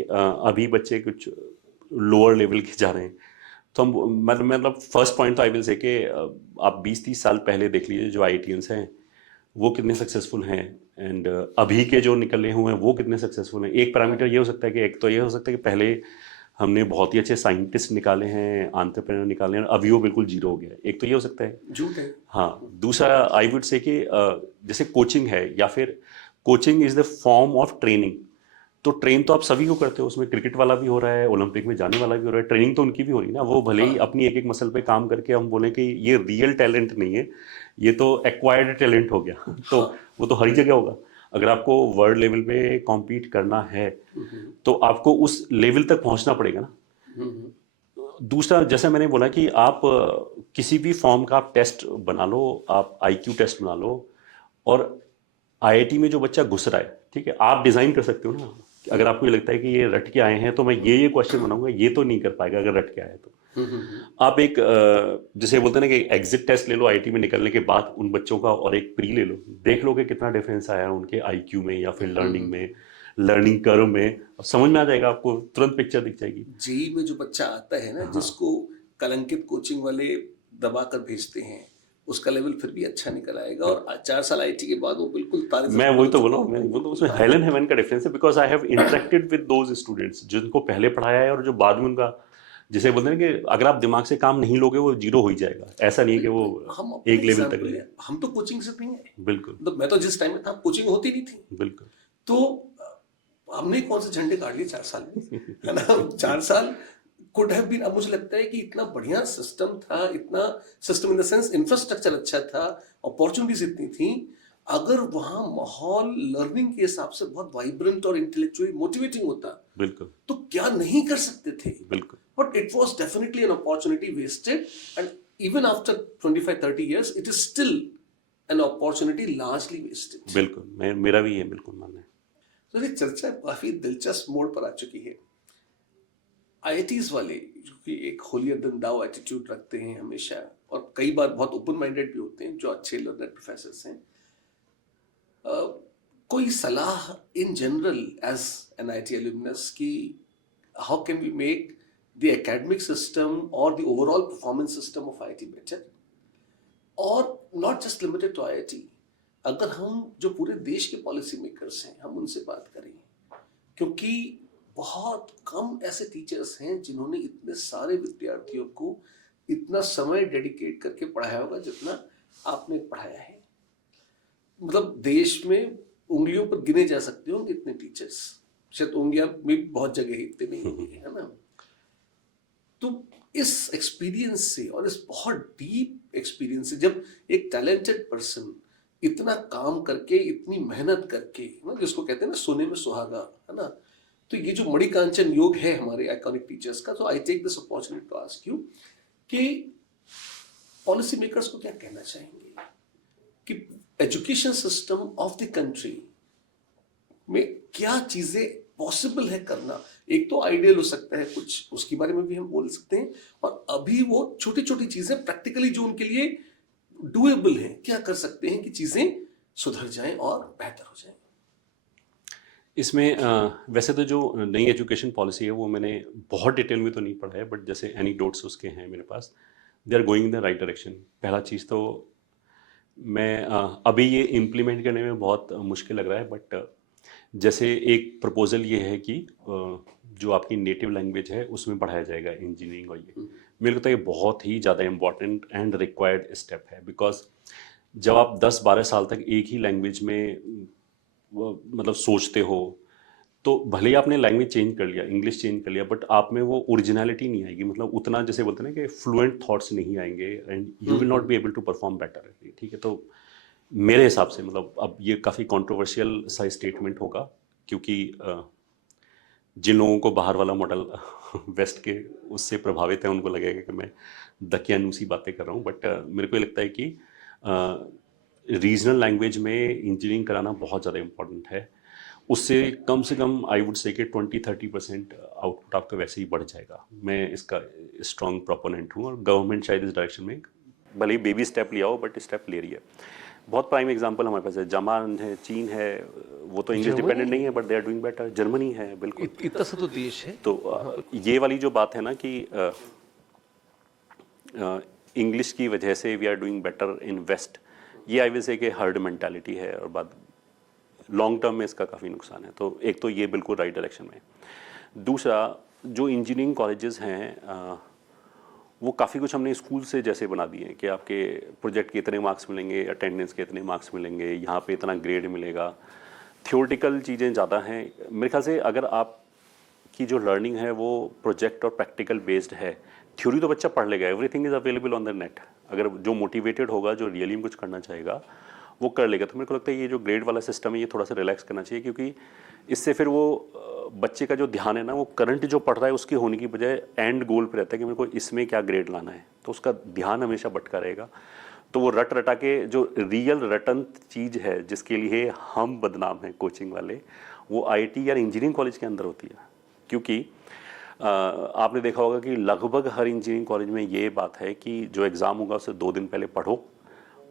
अभी बच्चे कुछ लोअर लेवल के जा रहे हैं, तो हम मतलब फर्स्ट पॉइंट तो आई विल से कि आप 20-30 साल पहले देख लीजिए जो आईआईटियंस हैं वो कितने सक्सेसफुल हैं, एंड अभी के जो निकले हुए हैं वो कितने सक्सेसफुल हैं। एक पैरामीटर ये हो सकता है कि एक तो ये हो सकता है कि पहले हमने बहुत ही अच्छे साइंटिस्ट निकाले हैं, एंटरप्रेन्योर निकाले हैं, अभी वो बिल्कुल जीरो हो गया है। एक तो ये हो सकता है, झूठ है। हाँ। दूसरा आई वुड से कि जैसे कोचिंग है, या फिर coaching is the form of training. तो ट्रेन तो आप सभी को करते हो, उसमें क्रिकेट वाला भी हो रहा है, ओलंपिक में जाने वाला भी हो रहा है, ट्रेनिंग तो उनकी भी हो रही है ना। वो भले ही अपनी एक एक मसल पे काम करके हम बोलें कि ये रियल टैलेंट नहीं है, ये तो एक्वायर्ड टैलेंट हो गया तो वो तो हर जगह होगा। अगर आपको वर्ल्ड लेवल पे कॉम्पीट करना है तो आपको उस लेवल तक पहुंचना पड़ेगा ना। दूसरा, जैसे मैंने बोला कि आप किसी भी फॉर्म का आप टेस्ट बना लो, आप आईक्यू टेस्ट बना लो, और आईआईटी में जो बच्चा घुस रहा है, ठीक है, आप डिज़ाइन कर सकते हो ना अगर आपको ये लगता है कि ये रट के आए हैं तो मैं ये क्वेश्चन बनाऊंगा, ये तो नहीं कर पाएगा अगर रट के आए तो। आप एक जिसे बोलते हैं ना कि एग्जिट टेस्ट ले लो आईआईटी में निकलने के बाद उन बच्चों का, और एक प्री ले लो, देख लो कि कितना डिफरेंस आया उनके आईक्यू में या फिर लर्निंग में, लर्निंग कर्व में। समझ में आ जाएगा आपको, तुरंत पिक्चर दिख जाएगी। जेई में जो बच्चा आता है ना, जिसको कलंकित कोचिंग वाले दबा कर भेजते हैं, उसका लेवल फिर भी अच्छा निकल आएगा, और 4 साल आईटी के बाद वो बिल्कुल तारे मैं वही तो बोला हूँ, मैं वो तो उसमें हेलन हेवन का डिफरेंस है, because I have interacted with those students जिनको पहले पढ़ाया है और जो बाद में उनका, जिसे बोलते हैं कि अगर आप दिमाग से काम नहीं लोगे वो जीरो हो ही जाएगा। ऐसा नहीं है कि वो हम एक लेवल तक ले, हम तो कोचिंग से नहीं है। बिल्कुल, तो मैं तो जिस टाइम में था कोचिंग होती नहीं थी। बिल्कुल। तो हमने कौन से झंडे गाड़ लिए 4 साल में, है ना। 4 साल कुड हैव बीन। अब मुझे लगता है कि इतना बढ़िया सिस्टम था, इतना system in the sense infrastructure अच्छा था, अपॉर्चुनिटीज इतनी थी, अगर वहां माहौल लर्निंग के हिसाब से बहुत वाइब्रेंट और इंटेलेक्चुअली मोटिवेटिंग होता, बिल्कुल, तो क्या नहीं कर सकते थे। बिल्कुल। But it was definitely an opportunity wasted, and even after 25-30 years it is still an opportunity largely wasted. बिल्कुल, मेरा भी ये बिल्कुल मानना है। तो ये चर्चा काफी दिलचस्प मोड़ पर आ चुकी है। आईआईटीज वाले जो कि एक होलियर देन दाउ एटीट्यूड रखते हैं हमेशा, और कई बार बहुत ओपन माइंडेड भी होते हैं, जो अच्छे लर्नर प्रोफेसर हैं, कोई सलाह in general as an IIT alumnus की how can we make the academic system और the overall performance system of IIT better, और not just limited to IIT. अगर हम जो पूरे देश के पॉलिसी मेकर्स हैं, हम उनसे बात करें, क्योंकि बहुत कम ऐसे टीचर्स हैं जिन्होंने इतने सारे विद्यार्थियों को इतना समय डेडिकेट करके पढ़ाया होगा जितना आपने पढ़ाया है। मतलब देश में उंगलियों पर गिने जा सकते होंगे इतने टीचर्स, शायद उंगलियां में बहुत जगह ही इतने नहीं होंगे, है ना। तो इस एक्सपीरियंस से, और इस बहुत डीप एक्सपीरियंस से, जब एक टैलेंटेड पर्सन इतना काम करके, इतनी मेहनत करके, ना, जिसको कहते हैं ना सोने में सुहागा, है ना, तो ये जो मणिकांचन योग है हमारे आइकॉनिक टीचर्स का, तो I take this opportunity to ask you कि पॉलिसी मेकर्स को क्या कहना चाहेंगे कि education system of the country में क्या चीजें पॉसिबल है करना। एक तो आइडियल हो सकता है कुछ, उसके बारे में भी हम बोल सकते हैं, और अभी वो छोटी छोटी चीजें प्रैक्टिकली जो उनके लिए डूएबल हैं, क्या कर सकते हैं कि चीजें सुधर जाएं और बेहतर हो जाएं। इसमें वैसे तो जो नई एजुकेशन पॉलिसी है वो मैंने बहुत डिटेल में तो नहीं पढ़ा है, बट जैसे एनीडोट्स उसके हैं मेरे पास, they are going in the right direction. पहला चीज़ तो मैं अभी ये इम्प्लीमेंट करने में बहुत मुश्किल लग रहा है, बट जैसे एक प्रपोजल ये है कि जो आपकी नेटिव लैंग्वेज है उसमें पढ़ाया जाएगा इंजीनियरिंग, और ये मेरे को तो ये बहुत ही ज़्यादा इम्पॉर्टेंट एंड रिक्वायर्ड स्टेप है। बिकॉज जब आप 10-12 साल तक एक ही लैंग्वेज में मतलब सोचते हो, तो भले ही आपने लैंग्वेज चेंज कर लिया, इंग्लिश चेंज कर लिया, बट आप में वो ओरिजिनलिटी नहीं आएगी, मतलब उतना जैसे बोलते हैं ना कि फ्लुएंट थॉट्स नहीं आएंगे, and you will not be able to perform better. ठीक है, तो मेरे हिसाब से, मतलब अब ये काफ़ी कंट्रोवर्शियल सा स्टेटमेंट होगा, क्योंकि जिन लोगों को बाहर वाला मॉडल वेस्ट के उससे प्रभावित है, उनको लगेगा कि मैं दकियानूसी बातें कर रहा हूँ, बट मेरे को ये लगता है कि रीजनल लैंग्वेज में इंजीनियरिंग कराना बहुत ज़्यादा इम्पोर्टेंट है। उससे से कम आई वुड से कि 20-30% आउटपुट आपका वैसे ही बढ़ जाएगा। मैं इसका स्ट्रॉन्ग प्रोपोनेंट हूँ, और गवर्नमेंट शायद इस डायरेक्शन में भले ही बेबी स्टेप लिया हो, बट स्टेप ले रही है। बहुत प्राइम एग्जांपल हमारे पास है, जापान है, चीन है, वो तो इंग्लिश डिपेंडेंट नहीं है, but they are doing better. Germany है, बिल्कुल इतना सा तो देश है। तो ये वाली जो बात है ना कि इंग्लिश की वजह से we are doing better in west, ये आई विल से कि हर्ड मेंटालिटी है, और बाद लॉन्ग टर्म में इसका काफ़ी नुकसान है। तो एक तो ये बिल्कुल राइट डायरेक्शन में। दूसरा, जो इंजीनियरिंग कॉलेजेस हैं वो काफ़ी कुछ हमने स्कूल से जैसे बना दिए हैं कि आपके प्रोजेक्ट के इतने मार्क्स मिलेंगे, अटेंडेंस के इतने मार्क्स मिलेंगे, यहाँ पे इतना ग्रेड मिलेगा। थियोरटिकल चीज़ें ज़्यादा हैं मेरे ख्याल से। अगर आपकी जो लर्निंग है वो प्रोजेक्ट और प्रैक्टिकल बेस्ड है, थ्योरी तो बच्चा पढ़ लेगा, everything is available on the net. अगर जो मोटिवेटेड होगा, जो रियली में कुछ करना चाहेगा, वो कर लेगा। तो मेरे को लगता है ये जो ग्रेड वाला सिस्टम है ये थोड़ा सा रिलैक्स करना चाहिए, क्योंकि इससे फिर वो बच्चे का जो ध्यान है ना, वो करंट जो पढ़ रहा है उसके होने की बजाय एंड गोल पे रहता है कि मेरे को इसमें क्या ग्रेड लाना है, तो उसका ध्यान हमेशा भटका रहेगा। तो वो रट रटा के जो रियल रटन चीज़ है जिसके लिए हम बदनाम हैं कोचिंग वाले, वो आईआईटी या इंजीनियरिंग कॉलेज के अंदर होती है। क्योंकि आपने देखा होगा कि लगभग हर इंजीनियरिंग कॉलेज में ये बात है कि जो एग्ज़ाम होगा उससे 2 दिन पहले पढ़ो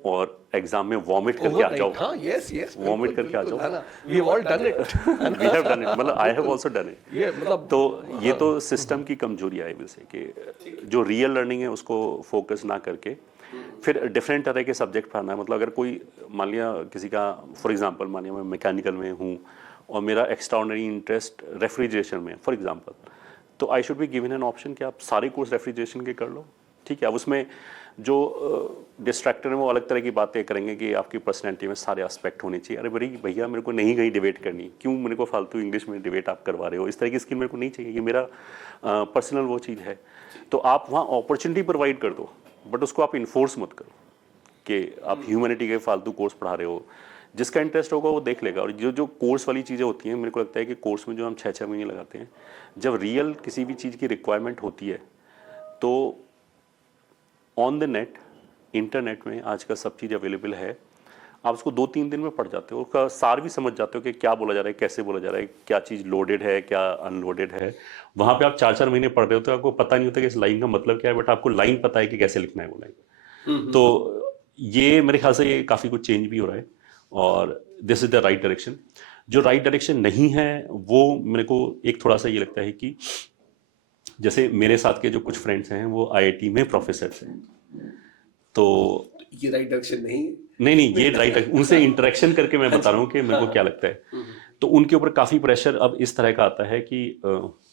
और एग्ज़ाम में वॉमिट करके आ जाओ। हाँ, यस यस, वॉमिट करके आ जाओ। We have all done it. We have done it, मतलब I have also done it. ये मतलब तो ये तो सिस्टम की कमजोरी है वैसे कि जो रियल लर्निंग है उसको फोकस ना करके फिर डिफरेंट तरह के सब्जेक्ट पढ़ना है। मतलब अगर कोई मान लिया किसी का फॉर एग्जांपल मान लिया मैं मैकेनिकल में हूँ और मेरा एक्स्ट्राऑर्डिनरी इंटरेस्ट रेफ्रिजरेशन में फॉर एग्जांपल, तो I should be given an option कि आप सारे कोर्स रेफ्रिजरेशन के कर लो। ठीक है, अब उसमें जो डिस्ट्रैक्टर है वो अलग तरह की बातें करेंगे कि आपकी पर्सनैलिटी में सारे एस्पेक्ट होने चाहिए। अरे बड़ी भैया मेरे को नहीं कहीं डिबेट करनी, क्यों मेरे को फालतू इंग्लिश में डिबेट आप करवा रहे हो? इस तरह की स्किल मेरे को नहीं चाहिए, ये मेरा पर्सनल वो चीज़ है। तो आप वहाँ अपॉर्चुनिटी प्रोवाइड कर दो, बट उसको आप इन्फोर्स मत करो कि आप ह्यूमैनिटी के फालतू कोर्स पढ़ा रहे हो। जिसका इंटरेस्ट होगा वो देख लेगा। और जो जो कोर्स वाली चीज़ें होती हैं, मेरे को लगता है कि कोर्स में जो हम 6-6 महीने लगाते हैं, जब रियल किसी भी चीज़ की रिक्वायरमेंट होती है तो ऑन द नेट, इंटरनेट में आजकल सब चीज़ अवेलेबल है। आप उसको 2-3 दिन में पढ़ जाते हो, उसका सार भी समझ जाते हो कि क्या बोला जा रहा है, कैसे बोला जा रहा है, क्या चीज़ लोडेड है, क्या अनलोडेड है। वहाँ पे आप 4-4 महीने पढ़ रहे हो तो आपको पता नहीं होता कि इस लाइन का मतलब क्या है, बट आपको लाइन पता है कि कैसे लिखना है वो लाइन। तो ये मेरे ख्याल से ये काफ़ी कुछ चेंज भी हो रहा है और this is the right direction. जो राइट डायरेक्शन नहीं है वो मेरे को एक थोड़ा सा ये लगता है कि जैसे मेरे साथ के जो कुछ फ्रेंड्स हैं वो आईआईटी में प्रोफेसर्स हैं, तो ये राइट डायरेक्शन नहीं है। नहीं ये राइट, उनसे इंटरेक्शन करके मैं बता रहा हूँ कि मेरे को क्या लगता है। तो उनके ऊपर काफ़ी प्रेशर अब इस तरह का आता है कि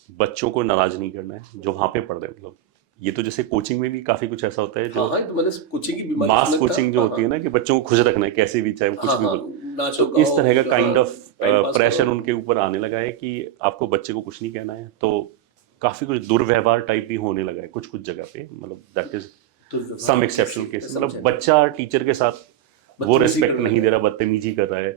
बच्चों को नाराज़ नहीं करना है जो वहाँ पे पढ़ रहे हैं। मतलब ये तो जैसे कोचिंग में भी काफ़ी कुछ ऐसा होता है जो हाँ, तो मैंने कोचिंग की बीमारी मास सुना था। कोचिंग जो होती है ना कि बच्चों को खुश रखना है कैसे भी, चाहे वो कुछ भी बोले। नाचो तो इस तरह का kind of time pass pressure करो। उनके ऊपर आने लगा है कि आपको बच्चे को कुछ नहीं कहना है। तो काफ़ी कुछ दुर्व्यवहार टाइप भी होने लगा है कुछ कुछ जगह पे। मतलब that is some exceptional case. मतलब बच्चा टीचर के साथ वो रेस्पेक्ट नहीं दे रहा, बदतमीजी कर रहा है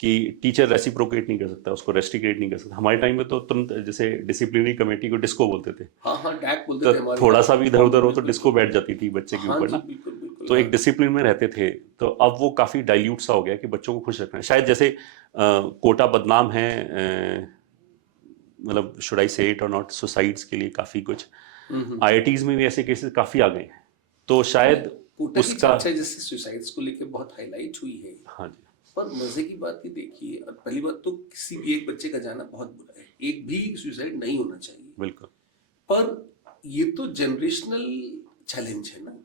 कि टीचर रेसिप्रोकेट नहीं कर सकता, उसको रेस्ट्रिकेट नहीं कर सकता। हमारे टाइम में तो तुरंत जैसे डिसिप्लिनरी कमेटी को डिस्को बोलते थे। हाँ, डैक बोलते तो थे हमारे थोड़ा यहाँ। सा भी इधर उधर हो तो डिस्को बैठ जाती थी बच्चे के हाँ ऊपर जी, ना। बिल्कुल बिल्कुल। तो एक डिसिप्लिन में रहते थे। तो अब वो काफ़ी डाइल्यूट सा हो गया कि बच्चों को खुश रखना है। शायद जैसे कोटा बदनाम है, मतलब शुड आई से इट और नॉट, सुसाइड्स के लिए काफ़ी कुछ आईआईटीज में भी ऐसे केसेस काफ़ी आ गए हैं। तो शायद कोटा की उसका चर्चा जैसे सुसाइड्स को लेकर बहुत हाईलाइट हुई है। हाँ जी, पर मजे की बात ये देखिए, और पहली बात तो किसी भी एक बच्चे का जाना बहुत बुरा है, एक भी सुसाइड नहीं होना चाहिए। बिल्कुल। पर ये तो जनरेशनल चैलेंज है ना।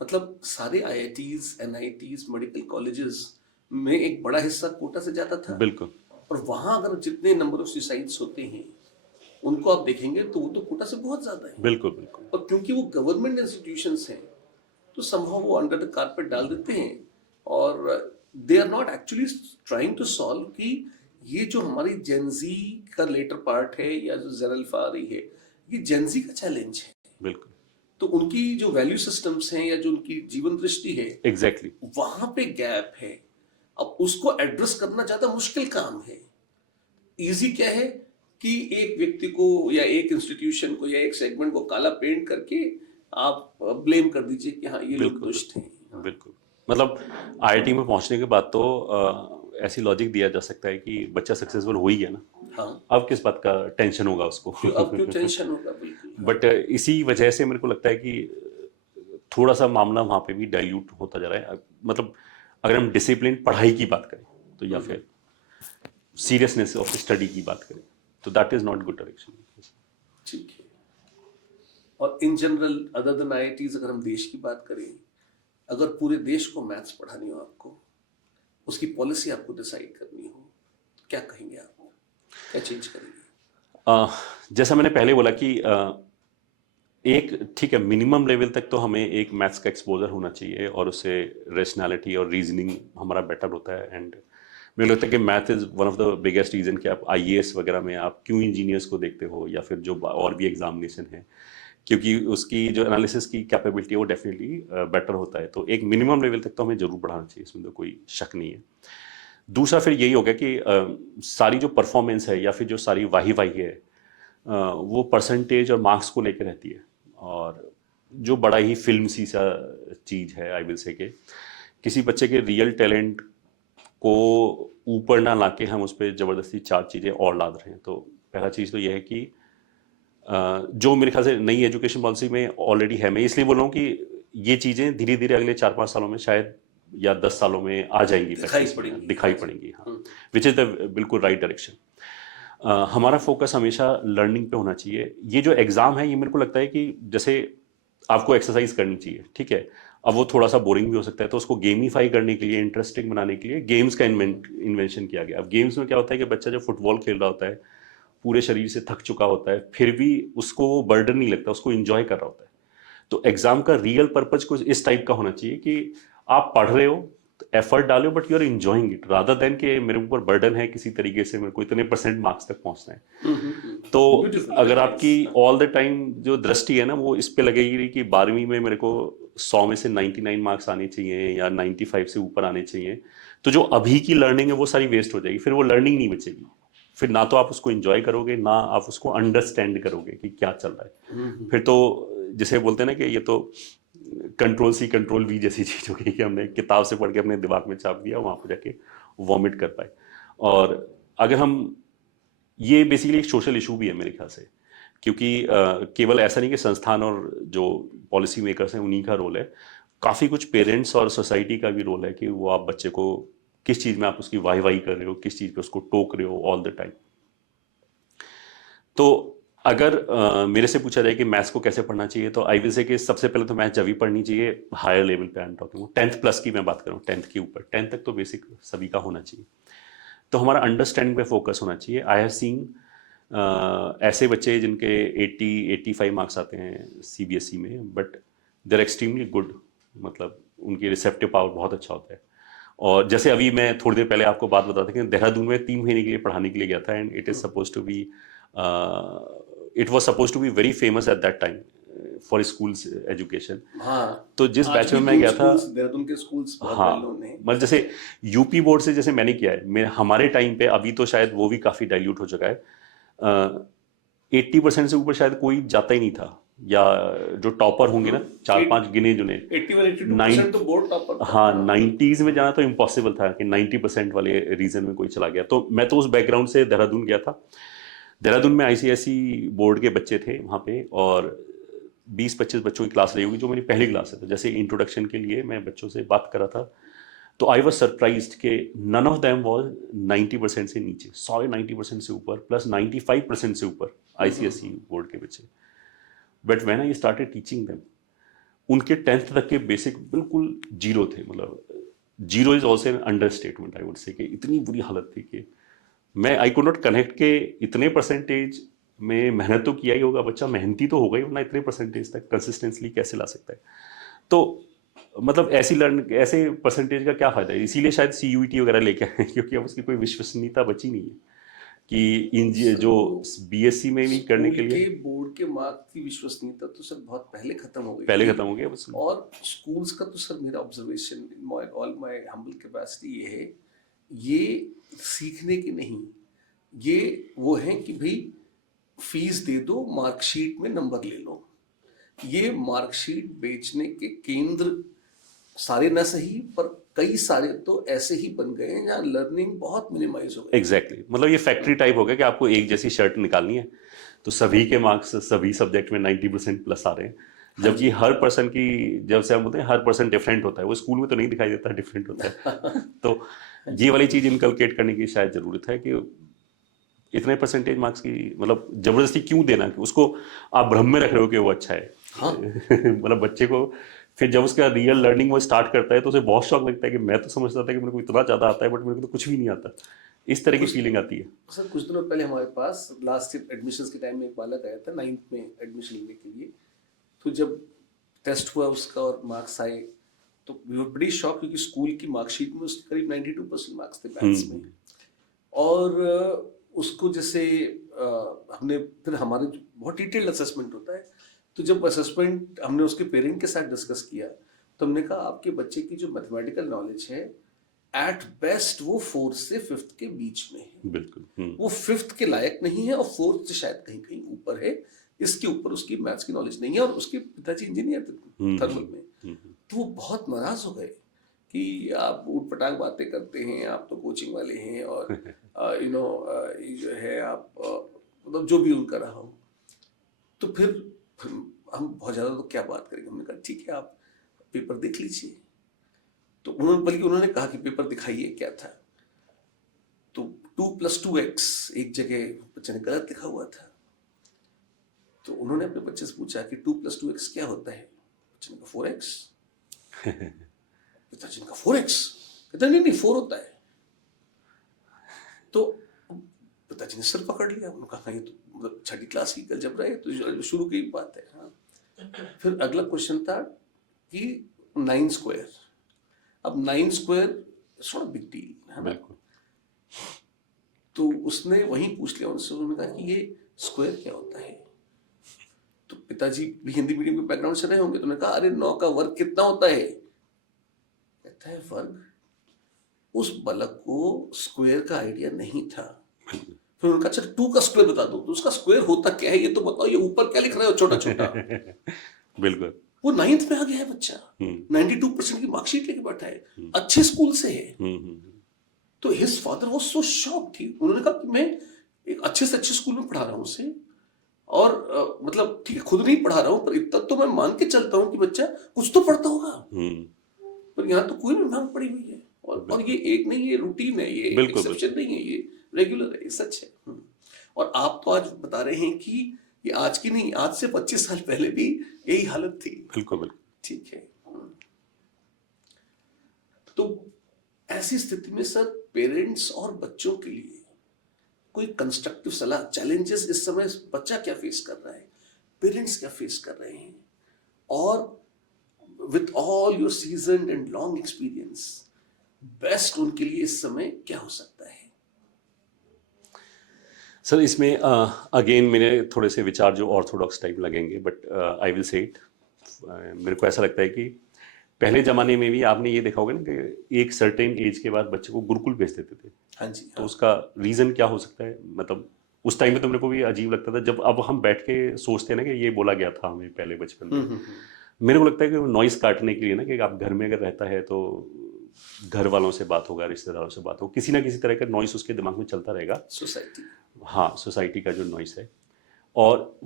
मतलब सारे आईआईटीज, एनआईटीज, मेडिकल कॉलेजेस में एक बड़ा हिस्सा कोटा से जाता था। बिल्कुल और वहां अगर जितने नंबर ऑफ सुसाइड्स होते हैं उनको आप देखेंगे तो वो तो कोटा से बहुत ज्यादा है। बिल्कुल बिल्कुल और क्योंकि वो गवर्नमेंट इंस्टीट्यूशंस हैं तो संभव वो अंडर द कारपेट डाल देते हैं और they are not actually trying to solve कि ये जो हमारी जेनजी का लेटर पार्ट है या जो जेन अल्फा आ रही है, ये जेनजी का चैलेंज है। बिल्कुल तो उनकी जो वैल्यू सिस्टम्स हैं या जो उनकी जीवन दृष्टि है, एग्जैक्टली वहां पे गैप है। अब उसको एड्रेस करना ज्यादा मुश्किल काम है। इजी क्या है कि एक व्यक्ति को या एक इंस्टीट्यूशन को या एक सेगमेंट को काला पेंट करके आप ब्लेम कर दीजिए कि हाँ ये लोग बिल्कुल दुष्ट हैं। बिल्कुल। मतलब आईआईटी में पहुंचने के बाद तो ऐसी लॉजिक दिया जा सकता है कि बच्चा सक्सेसफुल हो ही गया ना, हाँ, अब किस बात का टेंशन होगा उसको। अब क्यों टेंशन होगा। बिल्कुल। बट इसी वजह से मेरे को लगता है कि थोड़ा सा मामला वहाँ पे भी डाइल्यूट होता जा रहा है। मतलब अगर हम डिसिप्लिन पढ़ाई की बात करें तो या फिर सीरियसनेस ऑफ स्टडी की बात करें तो that is not good direction. ठीक है। और in general other than IITs अगर हम देश की बात करें, अगर पूरे देश को मैथ्स पढ़ानी हो, आपको उसकी पॉलिसी आपको डिसाइड करनी हो, क्या कहेंगे आप, क्या चेंज करेंगे? जैसा मैंने पहले बोला कि एक ठीक है मिनिमम लेवल तक तो हमें एक मैथ्स का एक्सपोजर होना चाहिए और उससे रेशनैलिटी और रीजनिंग हमारा बेटर होता है। एंड मुझे लगता है कि math is one of the biggest reason कि आप आईएएस वगैरह में आप क्यों इंजीनियर्स को देखते हो या फिर जो और भी एग्जामिनेशन है, क्योंकि उसकी जो एनालिसिस की कैपेबिलिटी है वो डेफिनेटली बेटर होता है। तो एक मिनिमम लेवल तक तो हमें ज़रूर बढ़ाना चाहिए, इसमें तो कोई शक नहीं है। दूसरा फिर यही हो गया कि सारी जो परफॉर्मेंस है या फिर जो सारी वाही वाही है वो परसेंटेज और मार्क्स को लेकर रहती है। और जो बड़ा ही फिल्म सी सा चीज़ है, आई विल से कि किसी बच्चे के रियल टैलेंट को ऊपर ना लाके हम उस पर ज़बरदस्ती 4 चीज़ें और लाद रहे हैं। तो पहला चीज़ तो ये है कि जो मेरे ख्याल से नई एजुकेशन पॉलिसी में ऑलरेडी है, मैं इसलिए बोल रहा हूँ कि ये चीज़ें धीरे-धीरे अगले 4-5 सालों में शायद या 10 सालों में आ जाएंगी, दिखाई पड़ेंगी, हाँ, विच इज़ द बिल्कुल राइट डायरेक्शन। हमारा फोकस हमेशा लर्निंग पे होना चाहिए। ये जो एग्ज़ाम है, ये मेरे को लगता है कि जैसे आपको एक्सरसाइज करनी चाहिए, ठीक है, अब वो थोड़ा सा बोरिंग भी हो सकता है, तो उसको गेमीफाई करने के लिए, इंटरेस्टिंग बनाने के लिए गेम्स का इन्वेंशन किया गया। अब गेम्स में क्या होता है कि बच्चा जब फुटबॉल खेल रहा होता है, पूरे शरीर से थक चुका होता है, फिर भी उसको वो बर्डन नहीं लगता, उसको इंजॉय कर रहा होता है। तो एग्जाम का रियल पर्पज कुछ इस टाइप का होना चाहिए कि आप पढ़ रहे हो, एफर्ट डालो, but you are enjoying it, rather than कि मेरे ऊपर बर्डन है किसी तरीके से, मेरे को इतने परसेंट मार्क्स तक पहुंचना है। तो अगर आपकी ऑल द टाइम जो दृष्टि है ना, वो इस पे लगेगी कि 12वीं में मेरे को 100 में से 99 मार्क्स आने चाहिए या 95 से ऊपर आने चाहिए, तो जो अभी की लर्निंग है वो सारी वेस्ट हो जाएगी, फिर वो लर्निंग नहीं बचेगी। फिर ना तो आप उसको एंजॉय करोगे, ना आप उसको अंडरस्टैंड करोगे कि क्या चल रहा है। फिर तो जैसे बोलते हैं ना कि ये तो कंट्रोल सी कंट्रोल वी जैसी चीज हो गई कि हमने किताब से पढ़ के अपने दिमाग में छाप दिया, वहां पर जाके वॉमिट कर पाए। और अगर हम, ये बेसिकली एक सोशल इशू भी है मेरे ख्याल से, क्योंकि केवल ऐसा नहीं कि संस्थान और जो पॉलिसी मेकर्स हैं उन्हीं का रोल है, काफ़ी कुछ पेरेंट्स और सोसाइटी का भी रोल है कि वो आप बच्चे को किस चीज़ में आप उसकी वाही वाही कर रहे हो, किस चीज़ पे उसको टोक रहे हो ऑल द टाइम। तो अगर मेरे से पूछा जाए कि मैथ्स को कैसे पढ़ना चाहिए, तो आई विल से कि सबसे पहले तो मैथ्स जब ही पढ़नी चाहिए हायर लेवल पे, I am talking 10th plus की मैं बात कर रहा हूँ, 10th के ऊपर, 10th तक तो बेसिक सभी का होना चाहिए। तो हमारा अंडरस्टैंडिंग पे फोकस होना चाहिए। आई हैव सीन ऐसे बच्चे जिनके 80-85 मार्क्स आते हैं सीबीएसई में, but they are extremely good, मतलब उनकी रिसेप्टिव पावर बहुत अच्छा होता है। और जैसे अभी मैं थोड़ी देर पहले आपको बात बता था कि देहरादून में 3 महीने के लिए पढ़ाने के लिए गया था, and it is suppose to be, it was suppose to be very famous at that time for schools education. हाँ, तो जिस बैच में मैं गया था, देहरादून के स्कूल्स बहुत हाँ, well known हैं। मतलब जैसे यूपी बोर्ड से जैसे मैंने किया है, मैं हमारे टाइम पे, अभी तो शायद वो भी काफ़ी डाइल्यूट हो चुका है, 80% से ऊपर शायद कोई जाता ही नहीं था, या जो टॉपर होंगे ना 4-5 गिने जुने, 81-82% तो बोर्ड टॉपर था। हाँ, 90s में जाना तो इम्पॉसिबल था कि 90% वाले रीजन में कोई चला गया। तो मैं तो उस बैकग्राउंड से देहरादून गया था। देहरादून में आईसीएसई बोर्ड के बच्चे थे वहाँ पे, और 20-25 बच्चों की क्लास रही होगी, जो मेरी पहली क्लास है। तो जैसे इंट्रोडक्शन के लिए मैं बच्चों से बात कर रहा था, तो आई वॉज सरप्राइज्ड कि नन ऑफ देम वॉज 90% से नीचे, 90% से ऊपर, प्लस 95% से ऊपर आईसीएसई बोर्ड के बच्चे। But when I started teaching them, उनके 10th तक के बेसिक बिल्कुल जीरो थे, मतलब zero is also an understatement, I would say कि इतनी बुरी हालत थी कि मैं आई कुड नॉट कनेक्ट के इतने परसेंटेज में मेहनत तो किया ही होगा, बच्चा मेहनती तो होगा ही, वरना इतने परसेंटेज तक कंसिस्टेंसली कैसे ला सकता है। तो मतलब ऐसे परसेंटेज का क्या फायदा है, इसीलिए शायद सीयूईटी वगैरह लेके आए, क्योंकि अब उसकी कोई विश्वसनीयता बची नहीं है कि जो बीएससी में भी करने के लिए बोर्ड के मार्क्स की विश्वसनीयता तो सर बहुत पहले खत्म हो गई, बस। और स्कूल्स का तो सर मेरा observation in all my humble capacity ये है, ये सीखने की नहीं, ये वो है कि भाई फीस दे दो, मार्कशीट में नंबर ले लो। ये मार्कशीट बेचने के केंद्र सारे ना सही, पर कई सारे तो ऐसे ही बन गए हैं जहाँ लर्निंग बहुत मिनिमाइज हो गई। एग्जैक्टली, मतलब ये फैक्ट्री टाइप हो गया कि आपको एक जैसी शर्ट निकालनी है, तो सभी के मार्क्स सभी सब्जेक्ट में 90% प्लस आ रहे हैं, जबकि हर पर्सन की, जब से हम बोलते हैं हर पर्सन डिफरेंट होता है, वो स्कूल में तो नहीं दिखाई देता, डिफरेंट होता है। तो ये वाली चीज इनकलकेट करने की शायद जरूरत है कि इतने परसेंटेज मार्क्स की मतलब जबरदस्ती क्यों देना, कि उसको आप भ्रम में रख रहे हो कि वो अच्छा है। हाँ। मतलब बच्चे को फिर जब उसका रियल लर्निंग वो स्टार्ट करता है, तो उसे बहुत शौक लगता है कि मैं तो समझता था कि मेरे को इतना ज़्यादा आता है, बट मेरे को तो कुछ भी नहीं आता। इस तरह की फीलिंग आती है। सर कुछ दिनों पहले हमारे पास लास्ट एडमिशन्स के टाइम में एक बालक आया था 9th में एडमिशन लेने के लिए। तो जब टेस्ट हुआ उसका और मार्क्स आए, तो वी वर बड़ी शॉक, क्योंकि स्कूल की मार्कशीट में उसके करीब 92% मार्क्स थे मैथ्स में। और उसको जैसे हमने फिर हमारे बहुत डिटेल्ड असेसमेंट होता है, तो जब असेसमेंट हमने उसके पेरेंट के साथ डिस्कस किया, तो हमने कहा आपके बच्चे की जो मैथमेटिकल नॉलेज है एट बेस्ट वो 4th से 5th के बीच में है, बिल्कुल। वो 5th के लायक नहीं है, और 4th से शायद कहीं कहीं ऊपर है, इसके ऊपर उसकी मैथ्स की नॉलेज नहीं है। और उसके पिताजी इंजीनियर थे थर्मल में, तो वो बहुत नाराज हो गए कि आप ऊटपटांग बातें करते हैं, आप तो कोचिंग वाले हैं और ये जो है आप मतलब जो भी उनका रहा हो, तो फिर हम बहुत ज़्यादा तो क्या बात करेंगे। हमने कहा ठीक है, आप पेपर देख लीजिए। तो बल्कि उन्होंने कहा कि पेपर दिखाइए क्या था। तो 2+2x एक जगह बच्चे ने गलत लिखा हुआ था। तो उन्होंने अपने बच्चे से पूछा कि 2+2x क्या होता है। बच्चे ने कहा 4x। पिताजी ने कहा 4x। कहता नहीं नहीं 4 होता है। तो पिताजी ने सिर पकड़ लिया। उन्होंने कहा ये तो मतलब 6ठी क्लास की अलजेब्रा है, तो शुरू की बात है। हाँ। फिर अगला क्वेश्चन था कि 9 स्क्वायर। अब 9 square its not big deal, है ना। तो उसने वहीं पूछ लिया उनसे। उन्होंने कहा कि ये स्क्वायर क्या होता है। तो पिताजी भी हिंदी मीडियम के बैकग्राउंड से रहे होंगे, तो उन्होंने कहा अरे 9 का वर्ग कितना होता है। कहता है वर्ग। उस बालक को स्क्वायर का आइडिया नहीं था। फिर उनका अच्छा 2 का स्क्वायर बता दो, तो उसका स्क्वायर होता क्या है ये तो बताओ। ये ऊपर क्या लिख रहे हो छोटा छोटा। बिल्कुल। वो 9th में आ गया है बच्चा, 92% की मार्कशीट लेके बैठा है, अच्छे स्कूल से है। तो his father was so shocked थी। उन्होंने कहा कि मैं एक अच्छे से अच्छे स्कूल में पढ़ा रहा हूँ उसे, और मतलब ठीक है खुद नहीं पढ़ा रहा हूँ, पर इतना तो मैं मान के चलता हूँ कि बच्चा कुछ तो पढ़ता होगा। पर यहाँ तो कोई भी भांग पड़ी हुई है। और ये एक नहीं, ये रूटीन है, ये एक्सेप्शन नहीं है, ये रेगुलर है, ये सच है। और आप तो आज बता रहे हैं कि ये आज की नहीं, आज से 25 साल पहले भी यही हालत थी। बिल्कुल बिल्कुल। ठीक है। तो ऐसी स्थिति में सर पेरेंट्स और बच्चों के लिए कोई कंस्ट्रक्टिव सलाह, चैलेंजेस इस समय बच्चा क्या फेस कर रहा है, पेरेंट्स क्या फेस कर रहे हैं, और with all your season and long experience best उनके लिए इस समय क्या हो सकता है। सर इसमें अगेन मेरे थोड़े से विचार जो ऑर्थोडॉक्स टाइप लगेंगे, बट आई विल से इट। मेरे को ऐसा लगता है कि पहले ज़माने में भी आपने ये देखा होगा ना कि एक सर्टेन एज के बाद बच्चे को गुरुकुल भेज देते थे। हाँ जी। तो उसका रीज़न क्या हो सकता है, मतलब उस टाइम में तो मेरे को भी अजीब लगता था। जब अब हम बैठ के सोचते हैं ना कि ये बोला गया था हमें पहले बचपन में, मेरे को लगता है कि नॉइस काटने के लिए ना, कि आप घर में अगर रहता है तो घर वालों से बात होगा, रिश्तेदारों से बात होगा, किसी ना किसी तरह का नॉइस उसके दिमाग में चलता रहेगा। सोसाइटी, हाँ, सोसाइटी का जो नॉइस है। और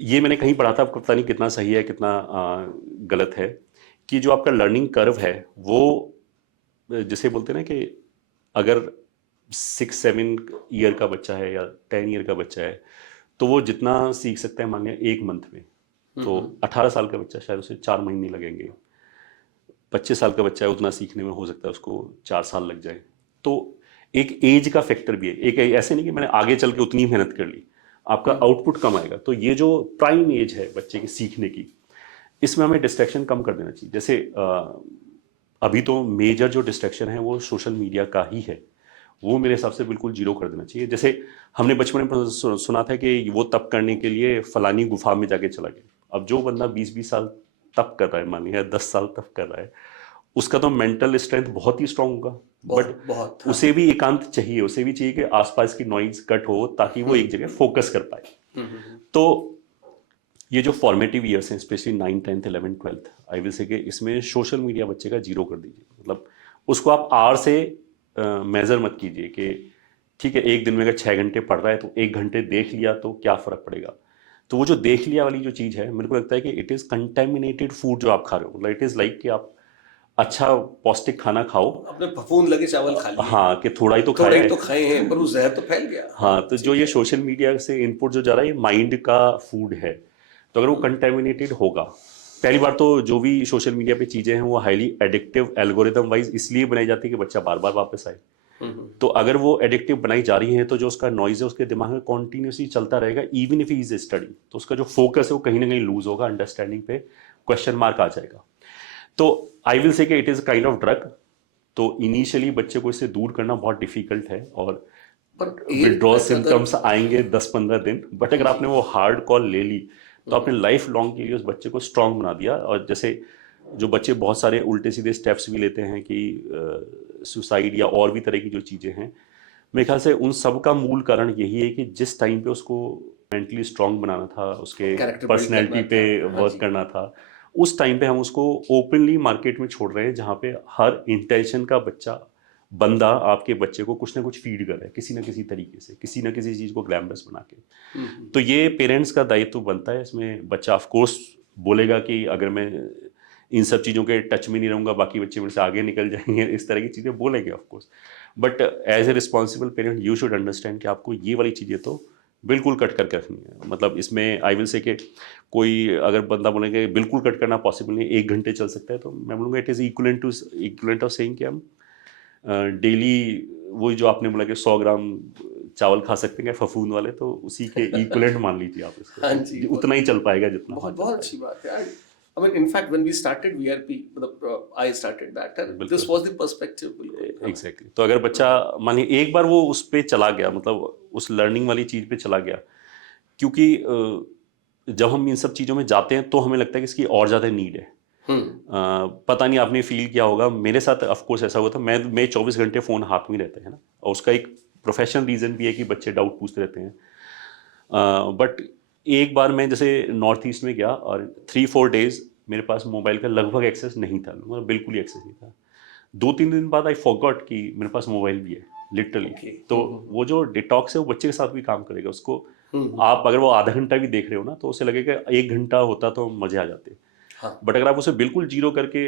ये मैंने कहीं पढ़ा था, आपको पता नहीं कितना सही है कितना गलत है, कि जो आपका लर्निंग कर्व है वो जिसे बोलते हैं ना कि अगर 6-7 ईयर का बच्चा है या 10 ईयर का बच्चा है तो वो जितना सीख सकता है मान लिया 1 मंथ में, तो 18 साल का बच्चा शायद उसे 4 महीने लगेंगे। 25 साल का बच्चा है उतना सीखने में हो सकता है उसको 4 साल लग जाए। तो एक एज का फैक्टर भी है। एक ऐसे नहीं कि मैंने आगे चल के उतनी मेहनत कर ली, आपका आउटपुट कम आएगा। तो ये जो प्राइम एज है बच्चे की सीखने की, इसमें हमें डिस्ट्रैक्शन कम कर देना चाहिए। जैसे अभी तो मेजर जो डिस्ट्रैक्शन है वो सोशल मीडिया का ही है, वो मेरे हिसाब से बिल्कुल जीरो कर देना चाहिए। जैसे हमने बचपन में सुना था कि वो तप करने के लिए फलानी गुफा में जाके चला गया। अब जो बंदा 20-20 साल तप कर रहा है, मान लिया 10 साल तप कर रहा है, उसका तो मेंटल स्ट्रेंथ बहुत ही स्ट्रांग होगा, बट बहुत उसे भी एकांत चाहिए, उसे भी चाहिए कि आसपास की नॉइज कट हो ताकि वो एक जगह फोकस कर पाए। तो ये जो फॉर्मेटिव ईयर्स हैं, specially 9, 10th, 11th, 12th, I will say कि इसमें सोशल मीडिया बच्चे का जीरो कर दीजिए। मतलब उसको आप आवर से मेजर मत कीजिए कि ठीक है एक दिन में अगर 6 घंटे पढ़ रहा है तो 1 घंटे देख लिया तो क्या फ़र्क पड़ेगा। तो वो जो देख लिया वाली जो चीज़ है, मेरे को लगता है कि इट इज़ कंटेमिनेटेड फूड जो आप खा रहे हो। मतलब इट इज़ लाइक कि आप अच्छा पौष्टिक खाना खाओ, अपने फफूंद लगे चावल खा लिए। हाँ, कि थोड़ा ही तो थोड़ा खाया ही है, तो खाए हैं, पर वो जहर तो फैल गया। हाँ। तो जो ये सोशल मीडिया से इनपुट जो जा रहा है, ये माइंड का फूड है। तो अगर वो कंटेमिनेटेड होगा, पहली बार तो जो भी सोशल मीडिया पे चीज़ें हैं वो हाईली एडिक्टिव एल्गोरिदम वाइज इसलिए बनाई जाती है कि बच्चा बार बार वापस आए। तो अगर वो एडिक्टिव बनाई जा रही है तो जो उसका नॉइज है उसके दिमाग में कॉन्टिन्यूसली चलता रहेगा, even if he is study, तो उसका जो फोकस है वो कहीं ना कहीं लूज होगा, अंडरस्टैंडिंग पे क्वेश्चन मार्क आ जाएगा। तो आई विल से कि it is kind of drug. तो इनिशियली बच्चे को इससे दूर करना बहुत डिफिकल्ट है, और विड्रॉल सिम्टम्स आएंगे 10-15 दिन, बट अगर आपने वो हार्ड कॉल ले ली तो आपने लाइफ लॉन्ग के लिए उस बच्चे को स्ट्रांग बना दिया। और जैसे जो बच्चे बहुत सारे उल्टे सीधे स्टेप्स भी लेते हैं कि सुसाइड या और भी तरह की जो चीज़ें हैं, मेरे ख्याल से उन सब का मूल कारण यही है कि जिस टाइम पे उसको मेंटली स्ट्रांग बनाना था, उसके पर्सनैलिटी पे वर्क करना था, उस टाइम पे हम उसको ओपनली मार्केट में छोड़ रहे हैं, जहाँ पे हर इंटेंशन का बंदा आपके बच्चे को कुछ ना कुछ फीड कर रहा है किसी ना किसी तरीके से, किसी ना किसी चीज़ को ग्लैमरस बना के। तो ये पेरेंट्स का दायित्व बनता है। इसमें बच्चा ऑफ कोर्स बोलेगा कि अगर मैं इन सब चीज़ों के टच में नहीं रहूँगा बाकी बच्चे मेरे से आगे निकल जाएंगे, इस तरह की चीज़ें बोलेंगे of course. But as a responsible parent you should understand कि आपको ये वाली चीज़ें तो बिल्कुल कट करके रखनी है। मतलब इसमें आई विल से कि कोई अगर बंदा बोलेंगे बिल्कुल कट करना पॉसिबल नहीं, 1 घंटे चल सकता है, तो मैं बोलूँगा it is equivalent of saying कि हम डेली वही जो आपने बोला कि 100 ग्राम चावल खा सकते हैं फफूंद वाले, तो उसी के इक्वलेंट मान लीजिए आप इसको। हाँ जी, उतना ही चल पाएगा जितना बहुत चल बहुत पाएगा। अच्छी बात है यार। I mean, in fact, when we started VRP, मतलब I started that, and बिल्कुल। this was the perspective, बिल्कुल। एग्जैक्टली। तो अगर बच्चा मानिए एक बार वो उस पे चला गया, मतलब उस लर्निंग वाली चीज़ पे चला गया, क्योंकि जब हम इन सब चीज़ों में जाते हैं तो हमें लगता है कि इसकी और ज़्यादा नीड है। पता नहीं आपने फील किया होगा, मेरे साथ ऑफ कोर्स ऐसा हुआ था। मैं 24 घंटे फ़ोन हाथ में रहते हैं ना, और उसका एक प्रोफेशनल रीज़न भी है कि बच्चे डाउट पूछते रहते हैं। बट एक बार मैं जैसे नॉर्थ ईस्ट में गया और 3-4 डेज मेरे पास मोबाइल का लगभग एक्सेस नहीं था, मतलब बिल्कुल ही एक्सेस नहीं था। 2-3 दिन बाद आई फॉरगॉट कि मेरे पास मोबाइल भी है, लिटरली। Okay. तो वो जो डिटॉक्स है वो बच्चे के साथ भी काम करेगा। उसको आप अगर वो आधा घंटा भी देख रहे हो ना, तो उसे लगेगा 1 घंटा होता तो मजे आ जाते। हाँ। बट अगर आप उसे बिल्कुल जीरो करके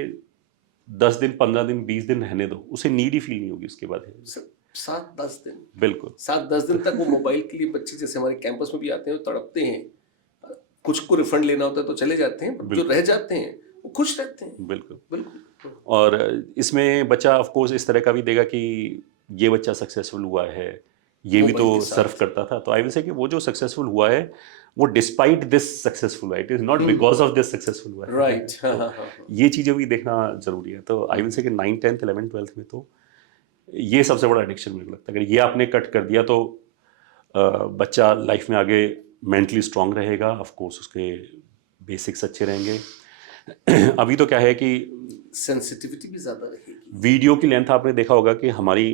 10 दिन, 15 दिन, 20 दिन रहने दो, उसे नीड ही फील नहीं होगी उसके बाद। 7-10 दिन, बिल्कुल 7-10 दिन तक वो मोबाइल के लिए बच्चे, जैसे हमारे कैंपस में भी आते हैं, तड़पते हैं। कुछ को रिफंड लेना होता है तो चले जाते हैं, जो रह जाते हैं वो खुश रहते हैं। बिल्कुल। बिल्कुल। और इसमें बच्चा ऑफ कोर्स इस तरह का भी देगा कि ये बच्चा सक्सेसफुल हुआ है, ये भी तो सर्व करता था। तो आई विल से कि वो जो सक्सेसफुल हुआ है वो डिस्पाइट दिस सक्सेसफुल हुआ है, it is not because of this successful हुआ है। राइट। ये चीज़ें भी देखना जरूरी है। तो आई विल से कि 9th 10th 11th 12th में तो ये सबसे बड़ा एडिक्शन मुझे लगता है। अगर ये आपने कट कर दिया तो बच्चा लाइफ में आगे मेंटली स्ट्रांग रहेगा, ऑफ कोर्स उसके बेसिक्स अच्छे रहेंगे। अभी तो क्या है कि सेंसिटिविटी भी ज्यादा रहेगी। वीडियो की लेंथ आपने देखा होगा कि हमारी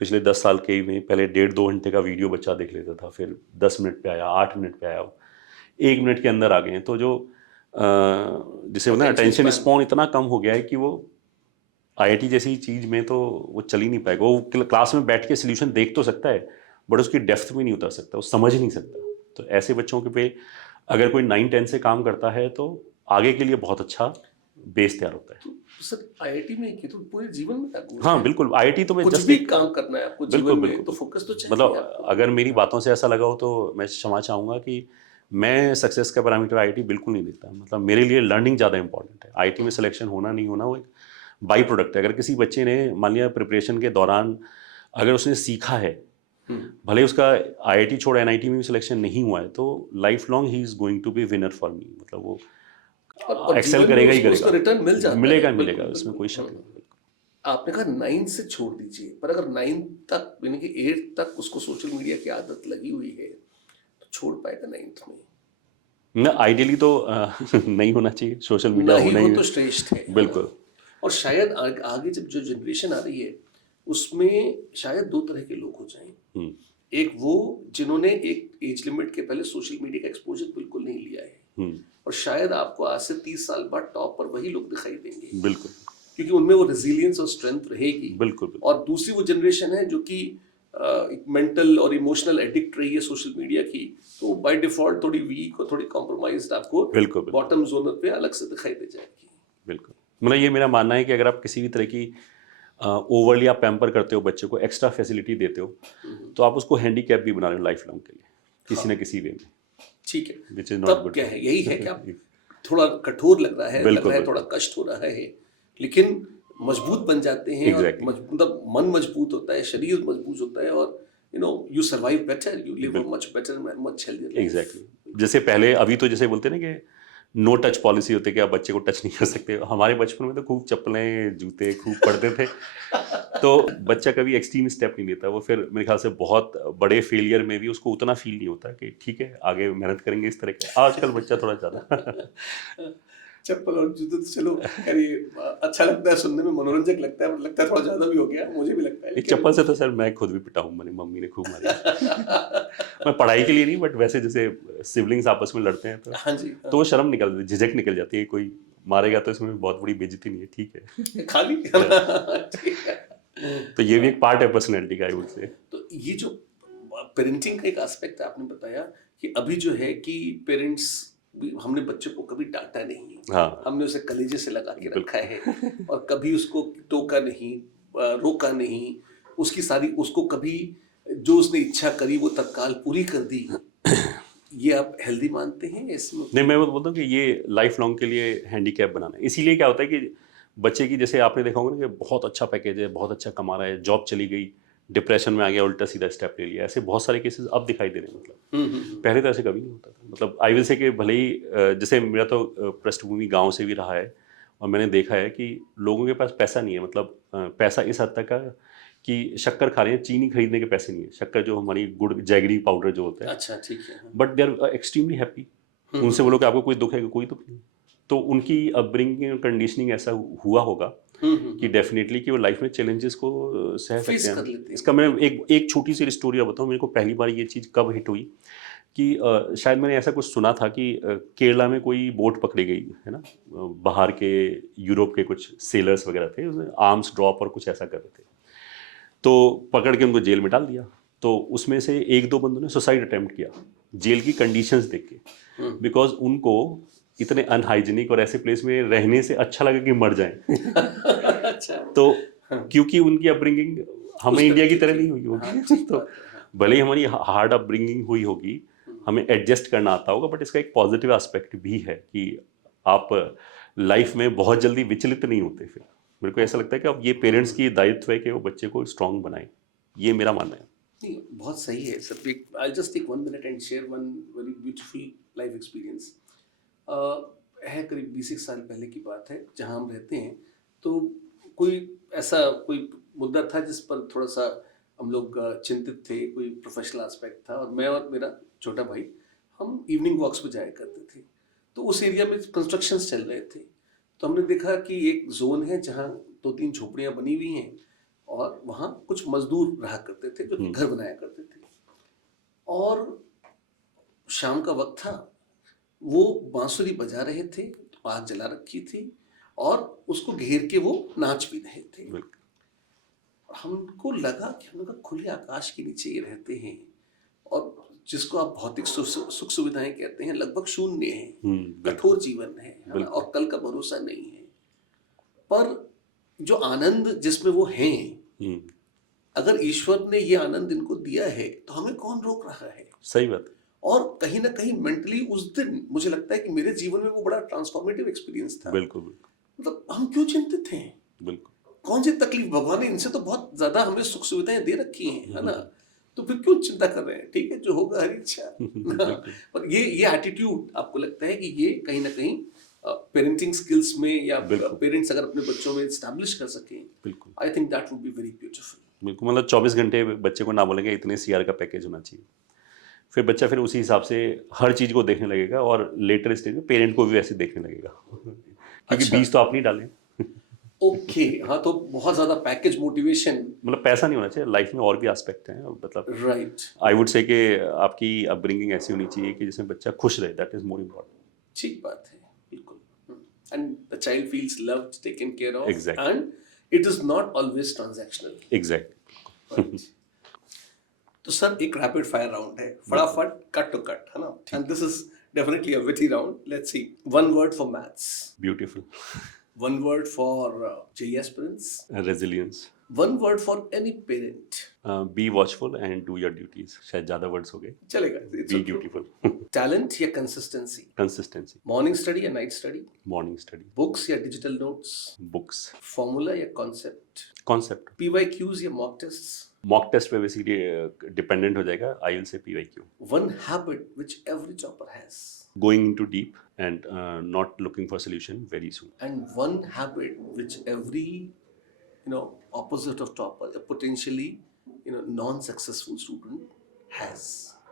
पिछले 10 साल के में पहले 1.5-2 घंटे का वीडियो बच्चा देख लेता था, फिर 10 मिनट पे आया, 8 मिनट पे आया, 1 मिनट के अंदर आ गए हैं। तो जो जिसे बोलते हैं अटेंशन स्पैन इतना कम हो गया है कि वो आईआईटी जैसी चीज़ में तो वो चल ही नहीं पाएगा। वो क्लास में बैठ के सोल्यूशन देख तो सकता है, बट उसकी डेप्थ में नहीं उतर सकता, वो समझ नहीं सकता। तो ऐसे बच्चों के पे अगर कोई 9-10 से काम करता है तो आगे के लिए बहुत अच्छा बेस तैयार होता है। तो सर आईआईटी में की तो पूरे जीवन में लागू है। हाँ बिल्कुल, आईआईटी तो मैं कुछ जस्ट भी काम करना है आपको जीवन में तो फोकस तो चाहिए मतलब आपको। अगर मेरी बातों से ऐसा लगा हो तो मैं क्षमा चाहूँगा कि मैं सक्सेस का पैरामीटर आईआईटी बिल्कुल नहीं देता। मतलब मेरे लिए लर्निंग ज़्यादा इंपॉर्टेंट है। आईआईटी में सिलेक्शन होना नहीं होना वो एक बाई प्रोडक्ट है। अगर किसी बच्चे ने मान लिया प्रिपरेशन के दौरान अगर उसने सीखा है, भले उसका आईआईटी छोड़ एनआईटी में भी सिलेक्शन नहीं हुआ है, तो life long he is going to be winner for me. मतलब वो और एक्सेल करेगा ही उसका करेगा, रिटर्न मिल जाता मिलेगा है। मिलेगा, इसमें कोई शक नहीं। आपने कहा 9 से छोड़ दीजिए, पर अगर 9 तक यानी कि 8 तक उसको सोशल मीडिया की आदत लगी हुई है तो छोड़ पाएगा 9th में? ना आइडियली तो नहीं होना चाहिए, सोशल मीडिया नहीं होना हो ही तो श्रेष्ठ है। बिल्कुल। और शायद आगे जब जो जनरेशन आ रही है उसमें शायद 2 तरह के लोग हो जाएं। एक वो जिन्होंने एक एज लिमिट के पहले सोशल मीडिया का एक्सपोजर बिल्कुल नहीं लिया है, और शायद आपको आज से 30 साल बाद टॉप पर वही लोग दिखाई देंगे। बिल्कुल, क्योंकि उनमें वो रेजिलियंस और स्ट्रेंथ रहेगी। बिल्कुल। और दूसरी वो जनरेशन है जो कि एक मेंटल और इमोशनल एडिक्ट रही है सोशल मीडिया की, तो बाय डिफॉल्ट थोड़ी वीक और थोड़ी कॉम्प्रोमाइज्ड आपको बिल्कुल बॉटम जोनर पे अलग से दिखाई दे जाएगी। बिल्कुल। मतलब ये मेरा मानना है कि अगर आप किसी भी तरह की ओवरली आप पैम्पर करते हो, बच्चे को एक्स्ट्रा फैसिलिटी देते हो, तो आप उसको हैंडीकैप भी बना रहे हो लाइफ लॉन्ग के लिए, किसी ना किसी वे में। ठीक है, विच इज नॉट तब गुड। क्या है, यही है कि आप थोड़ा कठोर लग रहा है, थोड़ा कष्ट हो रहा है, लेकिन मजबूत बन जाते हैं। Exactly. और मतलब मन मजबूत होता है, शरीर मजबूत होता है, और you survive better, you live a much better, much healthier life. Exactly. जैसे पहले अभी तो जैसे बोलते हैं ना कि नो टच पॉलिसी होती है कि आप बच्चे को टच नहीं कर सकते। हमारे बचपन में तो खूब चप्पलें जूते खूब पड़ते थे, तो बच्चा कभी एक्सट्रीम स्टेप नहीं लेता। वो फिर मेरे ख्याल से बहुत बड़े फेलियर में भी उसको उतना फील नहीं होता कि ठीक है आगे मेहनत करेंगे इस तरह के। आजकल बच्चा थोड़ा ज़्यादा चप्पल और जूते तो चलो खैर ये अच्छा लगता है सुनने में, मनोरंजक लगता है, पर लगता है थोड़ा ज्यादा भी हो गया, मुझे भी लगता है। एक चप्पल से तो सर मैं खुद भी पिटा हूँ, मेरी मम्मी ने खूब मारी। मैं पढ़ाई के लिए नहीं, बट वैसे जैसे सिबलिंग्स आपस में लड़ते हैं तो हाँ जी, हाँ। तो वो शर्म निकल, झिझक निकल जाती है, कोई मारेगा तो इसमें बहुत बड़ी बेइज्जती नहीं है, ठीक है। खाली ठीक है। तो ये भी एक पार्ट है पर्सनैलिटी का, आई वुड से। तो ये जो पेरेंटिंग का एक एस्पेक्ट आपने बताया कि अभी जो है कि पेरेंट्स हमने बच्चे को कभी डांटा नहीं, हाँ, हमने उसे कलेजे से लगा के रखा है बिल्कुल। और कभी उसको टोका नहीं, रोका नहीं, उसको कभी जो उसने इच्छा करी वो तत्काल पूरी कर दी। ये आप हेल्दी मानते हैं इसमें? नहीं, मैं बोलता हूँ कि ये लाइफ लॉन्ग के लिए हैंडीकैप बनाना है। इसीलिए क्या होता है कि बच्चे की, जैसे आपने देखा होगा ना कि बहुत अच्छा पैकेज है, बहुत अच्छा कमा रहा है, जॉब चली गई, डिप्रेशन में आ गया, उल्टा सीधा स्टेप ले लिया, ऐसे बहुत सारे केसेस अब दिखाई दे रहे हैं। मतलब पहले तो ऐसे कभी नहीं होता था। मतलब आई विल से कि भले ही जैसे मेरा तो पृष्ठभूमि गांव से भी रहा है, और मैंने देखा है कि लोगों के पास पैसा नहीं है। मतलब पैसा इस हद तक का कि शक्कर खा रहे हैं, चीनी खरीदने के पैसे नहीं है। शक्कर जो हमारी गुड़ जैगरी पाउडर जो होता है, अच्छा ठीक है। But they are extremely happy. उनसे बोलो कि आपको कोई दुख है, कोई दुख नहीं। तो उनकी अपब्रिंगिंग कंडीशनिंग ऐसा हुआ होगा कि डेफिनेटली कि वो लाइफ में चैलेंजेस को सह फेस सकते कर हैं। लेते हैं। इसका मैं एक छोटी सी स्टोरी बताऊं। मेरे को पहली बार ये चीज़ कब हिट हुई कि शायद मैंने ऐसा कुछ सुना था कि केरला में कोई बोट पकड़ी गई है ना, बाहर के यूरोप के कुछ सेलर्स वगैरह थे, उसने आर्म्स ड्रॉप और कुछ ऐसा कर रहे थे, तो पकड़ के उनको जेल में डाल दिया। तो उसमें से एक दो बंदों ने सुसाइड अटेम्प्ट किया जेल की कंडीशंस देख के, बिकॉज उनको इतने अनहाइजीनिक और ऐसे प्लेस में रहने से अच्छा लगा कि मर जाएं। अच्छा। तो क्योंकि उनकी अपब्रिंगिंग हमें इंडिया की तरह नहीं हुई हाँ, होगी। ठीक तो बात है, हाँ। भले ही हमारी हार्ड अपब्रिंगिंग हुई होगी, हमें एडजस्ट करना आता होगा, बट इसका एक पॉजिटिव एस्पेक्ट भी है कि आप लाइफ में बहुत जल्दी विचलित नहीं होते। फिर मेरे को ऐसा लगता है कि अब ये पेरेंट्स की दायित्व है कि वो बच्चे को स्ट्रांग बनाए। ये मेरा मानना है। नहीं, बहुत सही है sir. I just take 1 minute and share one very beautiful life experience. है करीब 20 साल पहले की बात है, जहाँ हम रहते हैं तो कोई मुद्दा था जिस पर थोड़ा सा हम लोग चिंतित थे। कोई प्रोफेशनल एस्पेक्ट था और मैं और मेरा छोटा भाई हम इवनिंग वॉक्स पे जाया करते थे। तो उस एरिया में कंस्ट्रक्शंस चल रहे थे, तो हमने देखा कि एक जोन है जहाँ 2-3 झोपड़ियाँ बनी हुई हैं और वहाँ कुछ मजदूर रहा करते थे जो कि घर बनाया करते थे। और शाम का वक्त था, वो बांसुरी बजा रहे थे, आग जला रखी थी और उसको घेर के वो नाच भी रहे थे। हमको लगा कि हम लोग खुले आकाश के नीचे ये रहते हैं और जिसको आप भौतिक सुख सुविधाएं कहते हैं लगभग शून्य है, कठोर जीवन है ना, और कल का भरोसा नहीं है। पर जो आनंद जिसमें वो हैं, अगर ईश्वर ने ये आनंद इनको दिया है तो हमें कौन रोक रहा है? सही बात। और कहीं ना कहीं मेंटली उस दिन मुझे लगता है कि मेरे जीवन में वो बड़ा ट्रांसफॉर्मेटिव एक्सपीरियंस था। बिल्कुल बिल्कुल। मतलब हम क्यों चिंतित हैं? बिल्कुल। कौन सी तकलीफ? भगवान ने इनसे तो बहुत ज्यादा हमें सुख सुविधाएं दे रखी हैं, है ना, तो फिर क्यों चिंता कर रहे हैं? ठीक है, जो होगा हरी इच्छा। पर ये एटीट्यूड आपको लगता है कि ये कहीं ना कहीं पेरेंटिंग स्किल्स में या पेरेंट्स अगर अपने बच्चों में एस्टैब्लिश कर सकें, बिल्कुल, I think that would be very beautiful. बिल्कुल। मतलब 24 घंटे बच्चे को ना बोलेंगे इतने सीआर का पैकेज होना चाहिए, फिर बच्चा फिर उसी हिसाब से हर चीज़ को देखने लगेगा और लेटर स्टेज में पेरेंट को भी वैसे देखने लगेगा। क्योंकि अच्छा। बीज तो आप नहीं डालें। ओके, हाँ, तो बहुत ज्यादा पैकेज मोटिवेशन, मतलब पैसा नहीं होना चाहिए, लाइफ में और भी एस्पेक्ट हैं। मतलब राइट, आई वुड से कि आपकी अपब्रिंगिंग ऐसी होनी चाहिए कि जिसमें बच्चा खुश रहे, दैट इज मोर इम्पोर्टेंट। ठीक बात है, बिल्कुल। And the child feels loved, taken care of, Exactly. And it is not always transactional. Exactly. तो सर एक रैपिड फायर राउंड है, फटाफट, कट टू कट, है ना, and this is definitely a witty round. Let's see, one word for maths, beautiful. One word for JEE aspirants, resilience. One word for any parent. Be watchful and do your duties. शायद ज़्यादा words हो गए। चलेगा, B beautiful. Talent या consistency? Consistency. Morning study या night study? Morning study. Books या digital notes? Books. Formula या concept? Concept. PYQs या मॉक टेस्ट्स? मॉक टेस्ट पे बेसिकली डिपेंडेंट हो जाएगा। आई विल से PYQ. One habit which every topper has? Going into deep and not looking for solution very soon. And one habit which every opposite of topper, a potentially non-successful student has,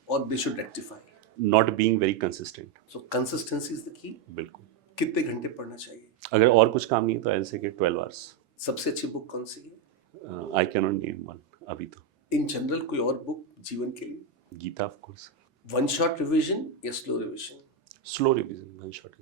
or they should rectify? Not being very consistent. So consistency is the key. बिल्कुल। कितने घंटे पढ़ना चाहिए? अगर और कुछ काम नहीं है तो आई से 12 hours. सबसे अच्छी बुक कौन सी है? I cannot name one अभी तो। इन जनरल कोई और बुक जीवन के लिए? Gita of course. One shot revision या slow revision? Slow revision, one shot.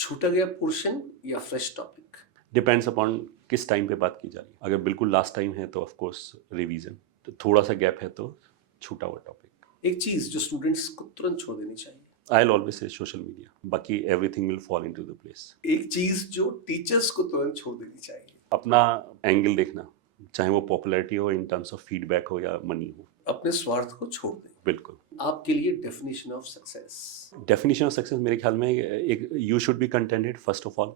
छूटा गया पोर्शन या फ्रेश टॉपिक? डिपेंड्स अपॉन किस टाइम पे बात की जा रही है। अगर बिल्कुल लास्ट टाइम है तो ऑफ कोर्स रिवीजन, तो थोड़ा सा गैप है तो छूटा हुआ टॉपिक। एक चीज जो स्टूडेंट्स को तुरंत छोड़ देनी चाहिए? I will always say social media, बाकी everything will fall into the place. एक चीज जो टीचर्स को तुरंत छोड़ देनी चाहिए? अपना एंगल देखना, चाहे वो पॉपुलैरिटी हो, इन टर्म्स ऑफ फीडबैक हो या मनी हो। अपने स्वार्थ को छोड़ दें। बिल्कुल। आपके लिए definition of success? Definition of success मेरे ख्याल में एक, you should be contented first of all,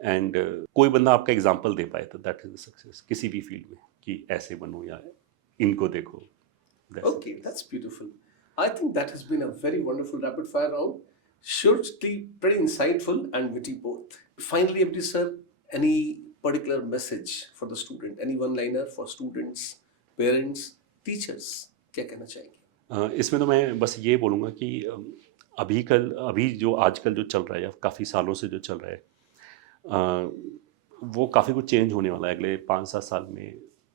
and कोई बंदा आपका एग्जांपल दे पाए तो दैट इज द सक्सेस किसी भी फील्ड में, कि ऐसे बनो या इनको देखो। Okay, that's beautiful. I think that has been a very wonderful rapid fire round. Surely pretty insightful and witty both. Finally, MD sir, any particular message for the student? Any one-liner for students, parents, teachers? क्या कहना चाहेंगे? इसमें तो मैं बस ये बोलूँगा कि अभी जो आजकल जो चल रहा है या काफ़ी सालों से जो चल रहा है, वो काफ़ी कुछ चेंज होने वाला है अगले 5-7 साल में।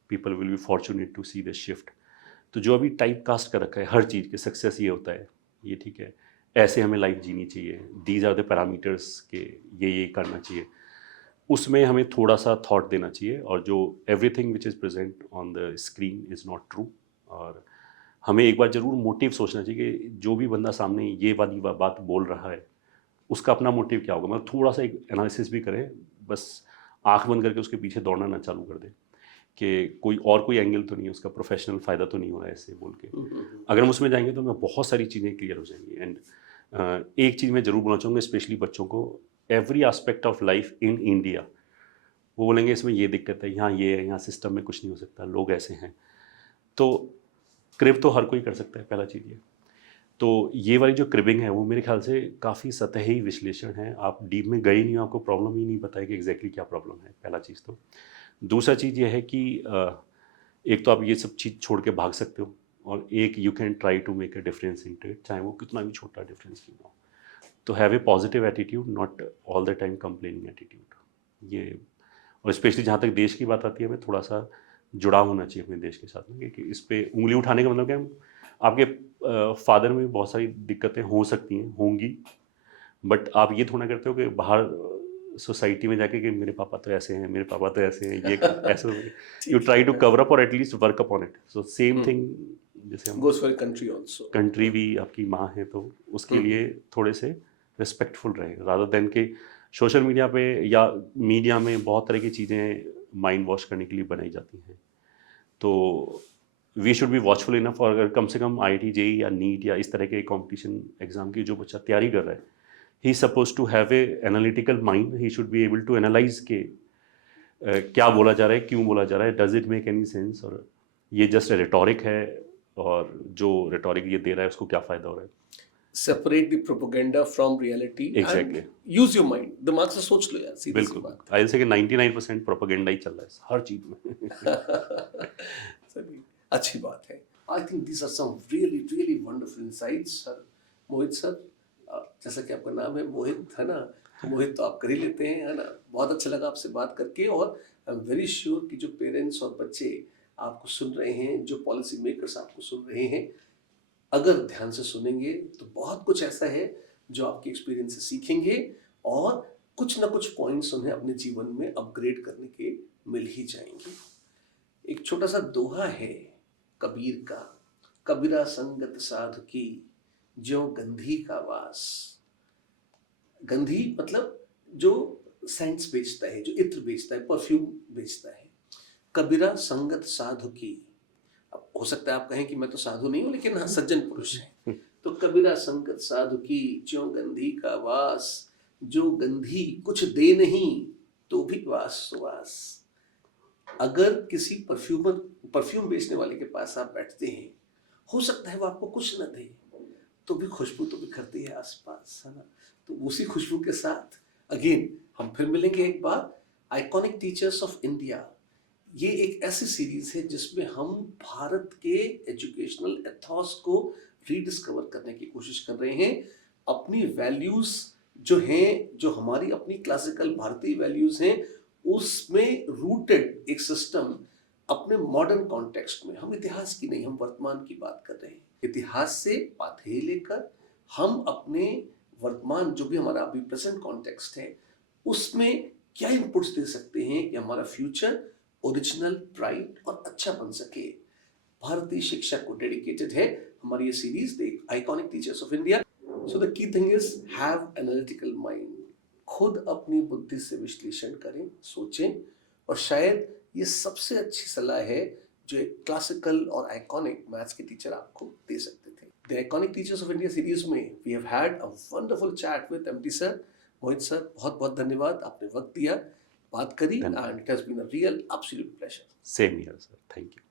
People will be fortunate to see this shift. तो जो अभी टाइप कास्ट कर रखा है हर चीज़ के, सक्सेस ये होता है, ये ठीक है, ऐसे हमें लाइफ जीनी चाहिए, दीज आर द पैरामीटर्स के, ये करना चाहिए, उसमें हमें थोड़ा सा थॉट देना चाहिए। और जो everything which is present on the screen is not true. और हमें एक बार ज़रूर मोटिव सोचना चाहिए कि जो भी बंदा सामने ये वाली बात बोल रहा है उसका अपना मोटिव क्या होगा। मतलब थोड़ा सा एक एनालिसिस भी करें, बस आंख बंद करके उसके पीछे दौड़ना ना चालू कर दे कि कोई एंगल तो नहीं है, उसका प्रोफेशनल फ़ायदा तो नहीं हो रहा है ऐसे बोल के। अगर हम उसमें जाएंगे तो हमें बहुत सारी चीज़ें क्लियर हो जाएंगी। एंड एक चीज़ मैं ज़रूर बोलना चाहूँगा स्पेशली बच्चों को, every aspect of life in India, वो बोलेंगे इसमें ये दिक्कत है, यहाँ ये है, यहाँ सिस्टम में कुछ नहीं हो सकता, लोग ऐसे हैं। तो क्रिब तो हर कोई कर सकता है, पहला चीज़ ये। तो ये वाली जो क्रिबिंग है वो मेरे ख्याल से काफ़ी सतही विश्लेषण है, आप डीप में गए नहीं हो, आपको प्रॉब्लम ही नहीं पता है कि एग्जैक्टली क्या प्रॉब्लम है, पहला चीज़ तो। दूसरा चीज़ ये है कि एक तो आप ये सब चीज़ छोड़ के भाग सकते हो, और एक you can try to make a difference in it, चाहे वो कितना भी छोटा डिफरेंस क्यों ना हो। तो have a positive attitude, not all the time complaining attitude. ये, और स्पेशली जहाँ तक देश की बात आती है, हमें थोड़ा सा जुड़ाव होना चाहिए अपने देश के साथ में, कि इस पे उंगली उठाने का मतलब क्या, आपके फादर में बहुत सारी दिक्कतें हो सकती हैं, होंगी, बट आप ये थोड़ा करते हो कि बाहर सोसाइटी में जाके कि मेरे पापा तो ऐसे हैं, मेरे पापा तो ऐसे हैं, ये ऐसे you try to cover up और at least work upon it. So same thing, जैसे हम Goes for country also. Country भी आपकी माँ है तो उसके लिए थोड़े से रिस्पेक्टफुल रहे, रादर देन के सोशल मीडिया पे या मीडिया में बहुत तरह की चीज़ें माइंड वॉश करने के लिए बनाई जाती हैं। तो we should be watchful enough, और अगर कम से कम IIT JEE या नीट या इस तरह के कंपटीशन एग्जाम की जो बच्चा तैयारी कर रहा है, he suppose to have a analytical mind, he should be able to analyse के क्या बोला जा रहा है, क्यों बोला जा रहा है, does it make any sense, और ये जस्ट रिटोरिक है, और जो रिटोरिक ये दे रहा है उसको क्या फ़ायदा हो रहा है। Separate the propaganda from reality. Exactly. And use your mind. दिमाग से सोच लो यार, सीधी सी बिल्कुल, बात। आई से कि 99% प्रोपेगेंडा ही चल रहा है हर चीज़ में। चलिए, अच्छी बात है। I think these are some really wonderful insights, sir. Mohit sir, जैसा कि आपका नाम है मोहित, है ना, तो मोहित तो आप कर ही लेते हैं, है ना। बहुत अच्छा लगा आपसे बात करके, और आई एम वेरी श्योर कि जो पेरेंट्स और बच्चे आपको सुन रहे हैं, जो पॉलिसी मेकर्स आपको सुन रहे हैं, अगर ध्यान से सुनेंगे तो बहुत कुछ ऐसा है जो आपके एक्सपीरियंस से सीखेंगे, और कुछ ना कुछ पॉइंट्स उन्हें अपने जीवन में अपग्रेड करने के मिल ही जाएंगे। एक छोटा सा दोहा है कबीर का, कबीरा संगत साधु की, ज्यों गंधी का वास। गंधी मतलब जो सेंट्स बेचता है, जो इत्र बेचता है, परफ्यूम बेचता है। कबीरा संगत साधु की, अब हो सकता है आप कहें कि मैं तो साधु नहीं हूं, लेकिन हाँ सज्जन पुरुष है। तो कबीरा संगत साधु की, ज्यों गंधी का वास, जो गंधी कुछ दे नहीं तो भी वास सुवास। अगर किसी परफ्यूम बेचने वाले के पास आप बैठते हैं, हो सकता है वो आपको कुछ न दे, तो भी खुशबू तो बिखरती है आसपास, है ना। तो उसी खुशबू के साथ अगेन हम फिर मिलेंगे एक बार। आइकॉनिक टीचर्स ऑफ इंडिया, ये एक ऐसी सीरीज है जिसमें हम भारत के एजुकेशनल एथॉस को रीडिस्कवर करने की कोशिश कर रहे हैं। अपनी वैल्यूज जो हैं, जो हमारी अपनी क्लासिकल भारतीय वैल्यूज हैं, उसमें रूटेड एक सिस्टम अपने मॉडर्न कॉन्टेक्स्ट में। हम इतिहास की नहीं, हम वर्तमान की बात कर रहे हैं। इतिहास से पाथेय लेकर हम अपने वर्तमान जो भी हमारा अभी प्रेजेंट कॉन्टेक्स्ट है उसमें क्या इनपुट्स दे सकते हैं कि हमारा फ्यूचर ओरिजिनल, ब्राइट और अच्छा बन सके। भारतीय शिक्षा को डेडिकेटेड है हमारी ये series the iconic teachers of India. So the key thing is have analytical mind. खुद अपनी बुद्धि से विश्लेषण करें, सोचें, और शायद ये सबसे अच्छी सलाह है जो एक क्लासिकल और आइकॉनिक मैथ्स के टीचर आपको दे सकते थे। The iconic teachers of India series में we have had a wonderful chat with MD sir. Mohit sir, बहुत बहुत धन्यवाद, आपने वक्त दिया, बात करी, and it has been a real absolute pleasure. Same here sir, thank you.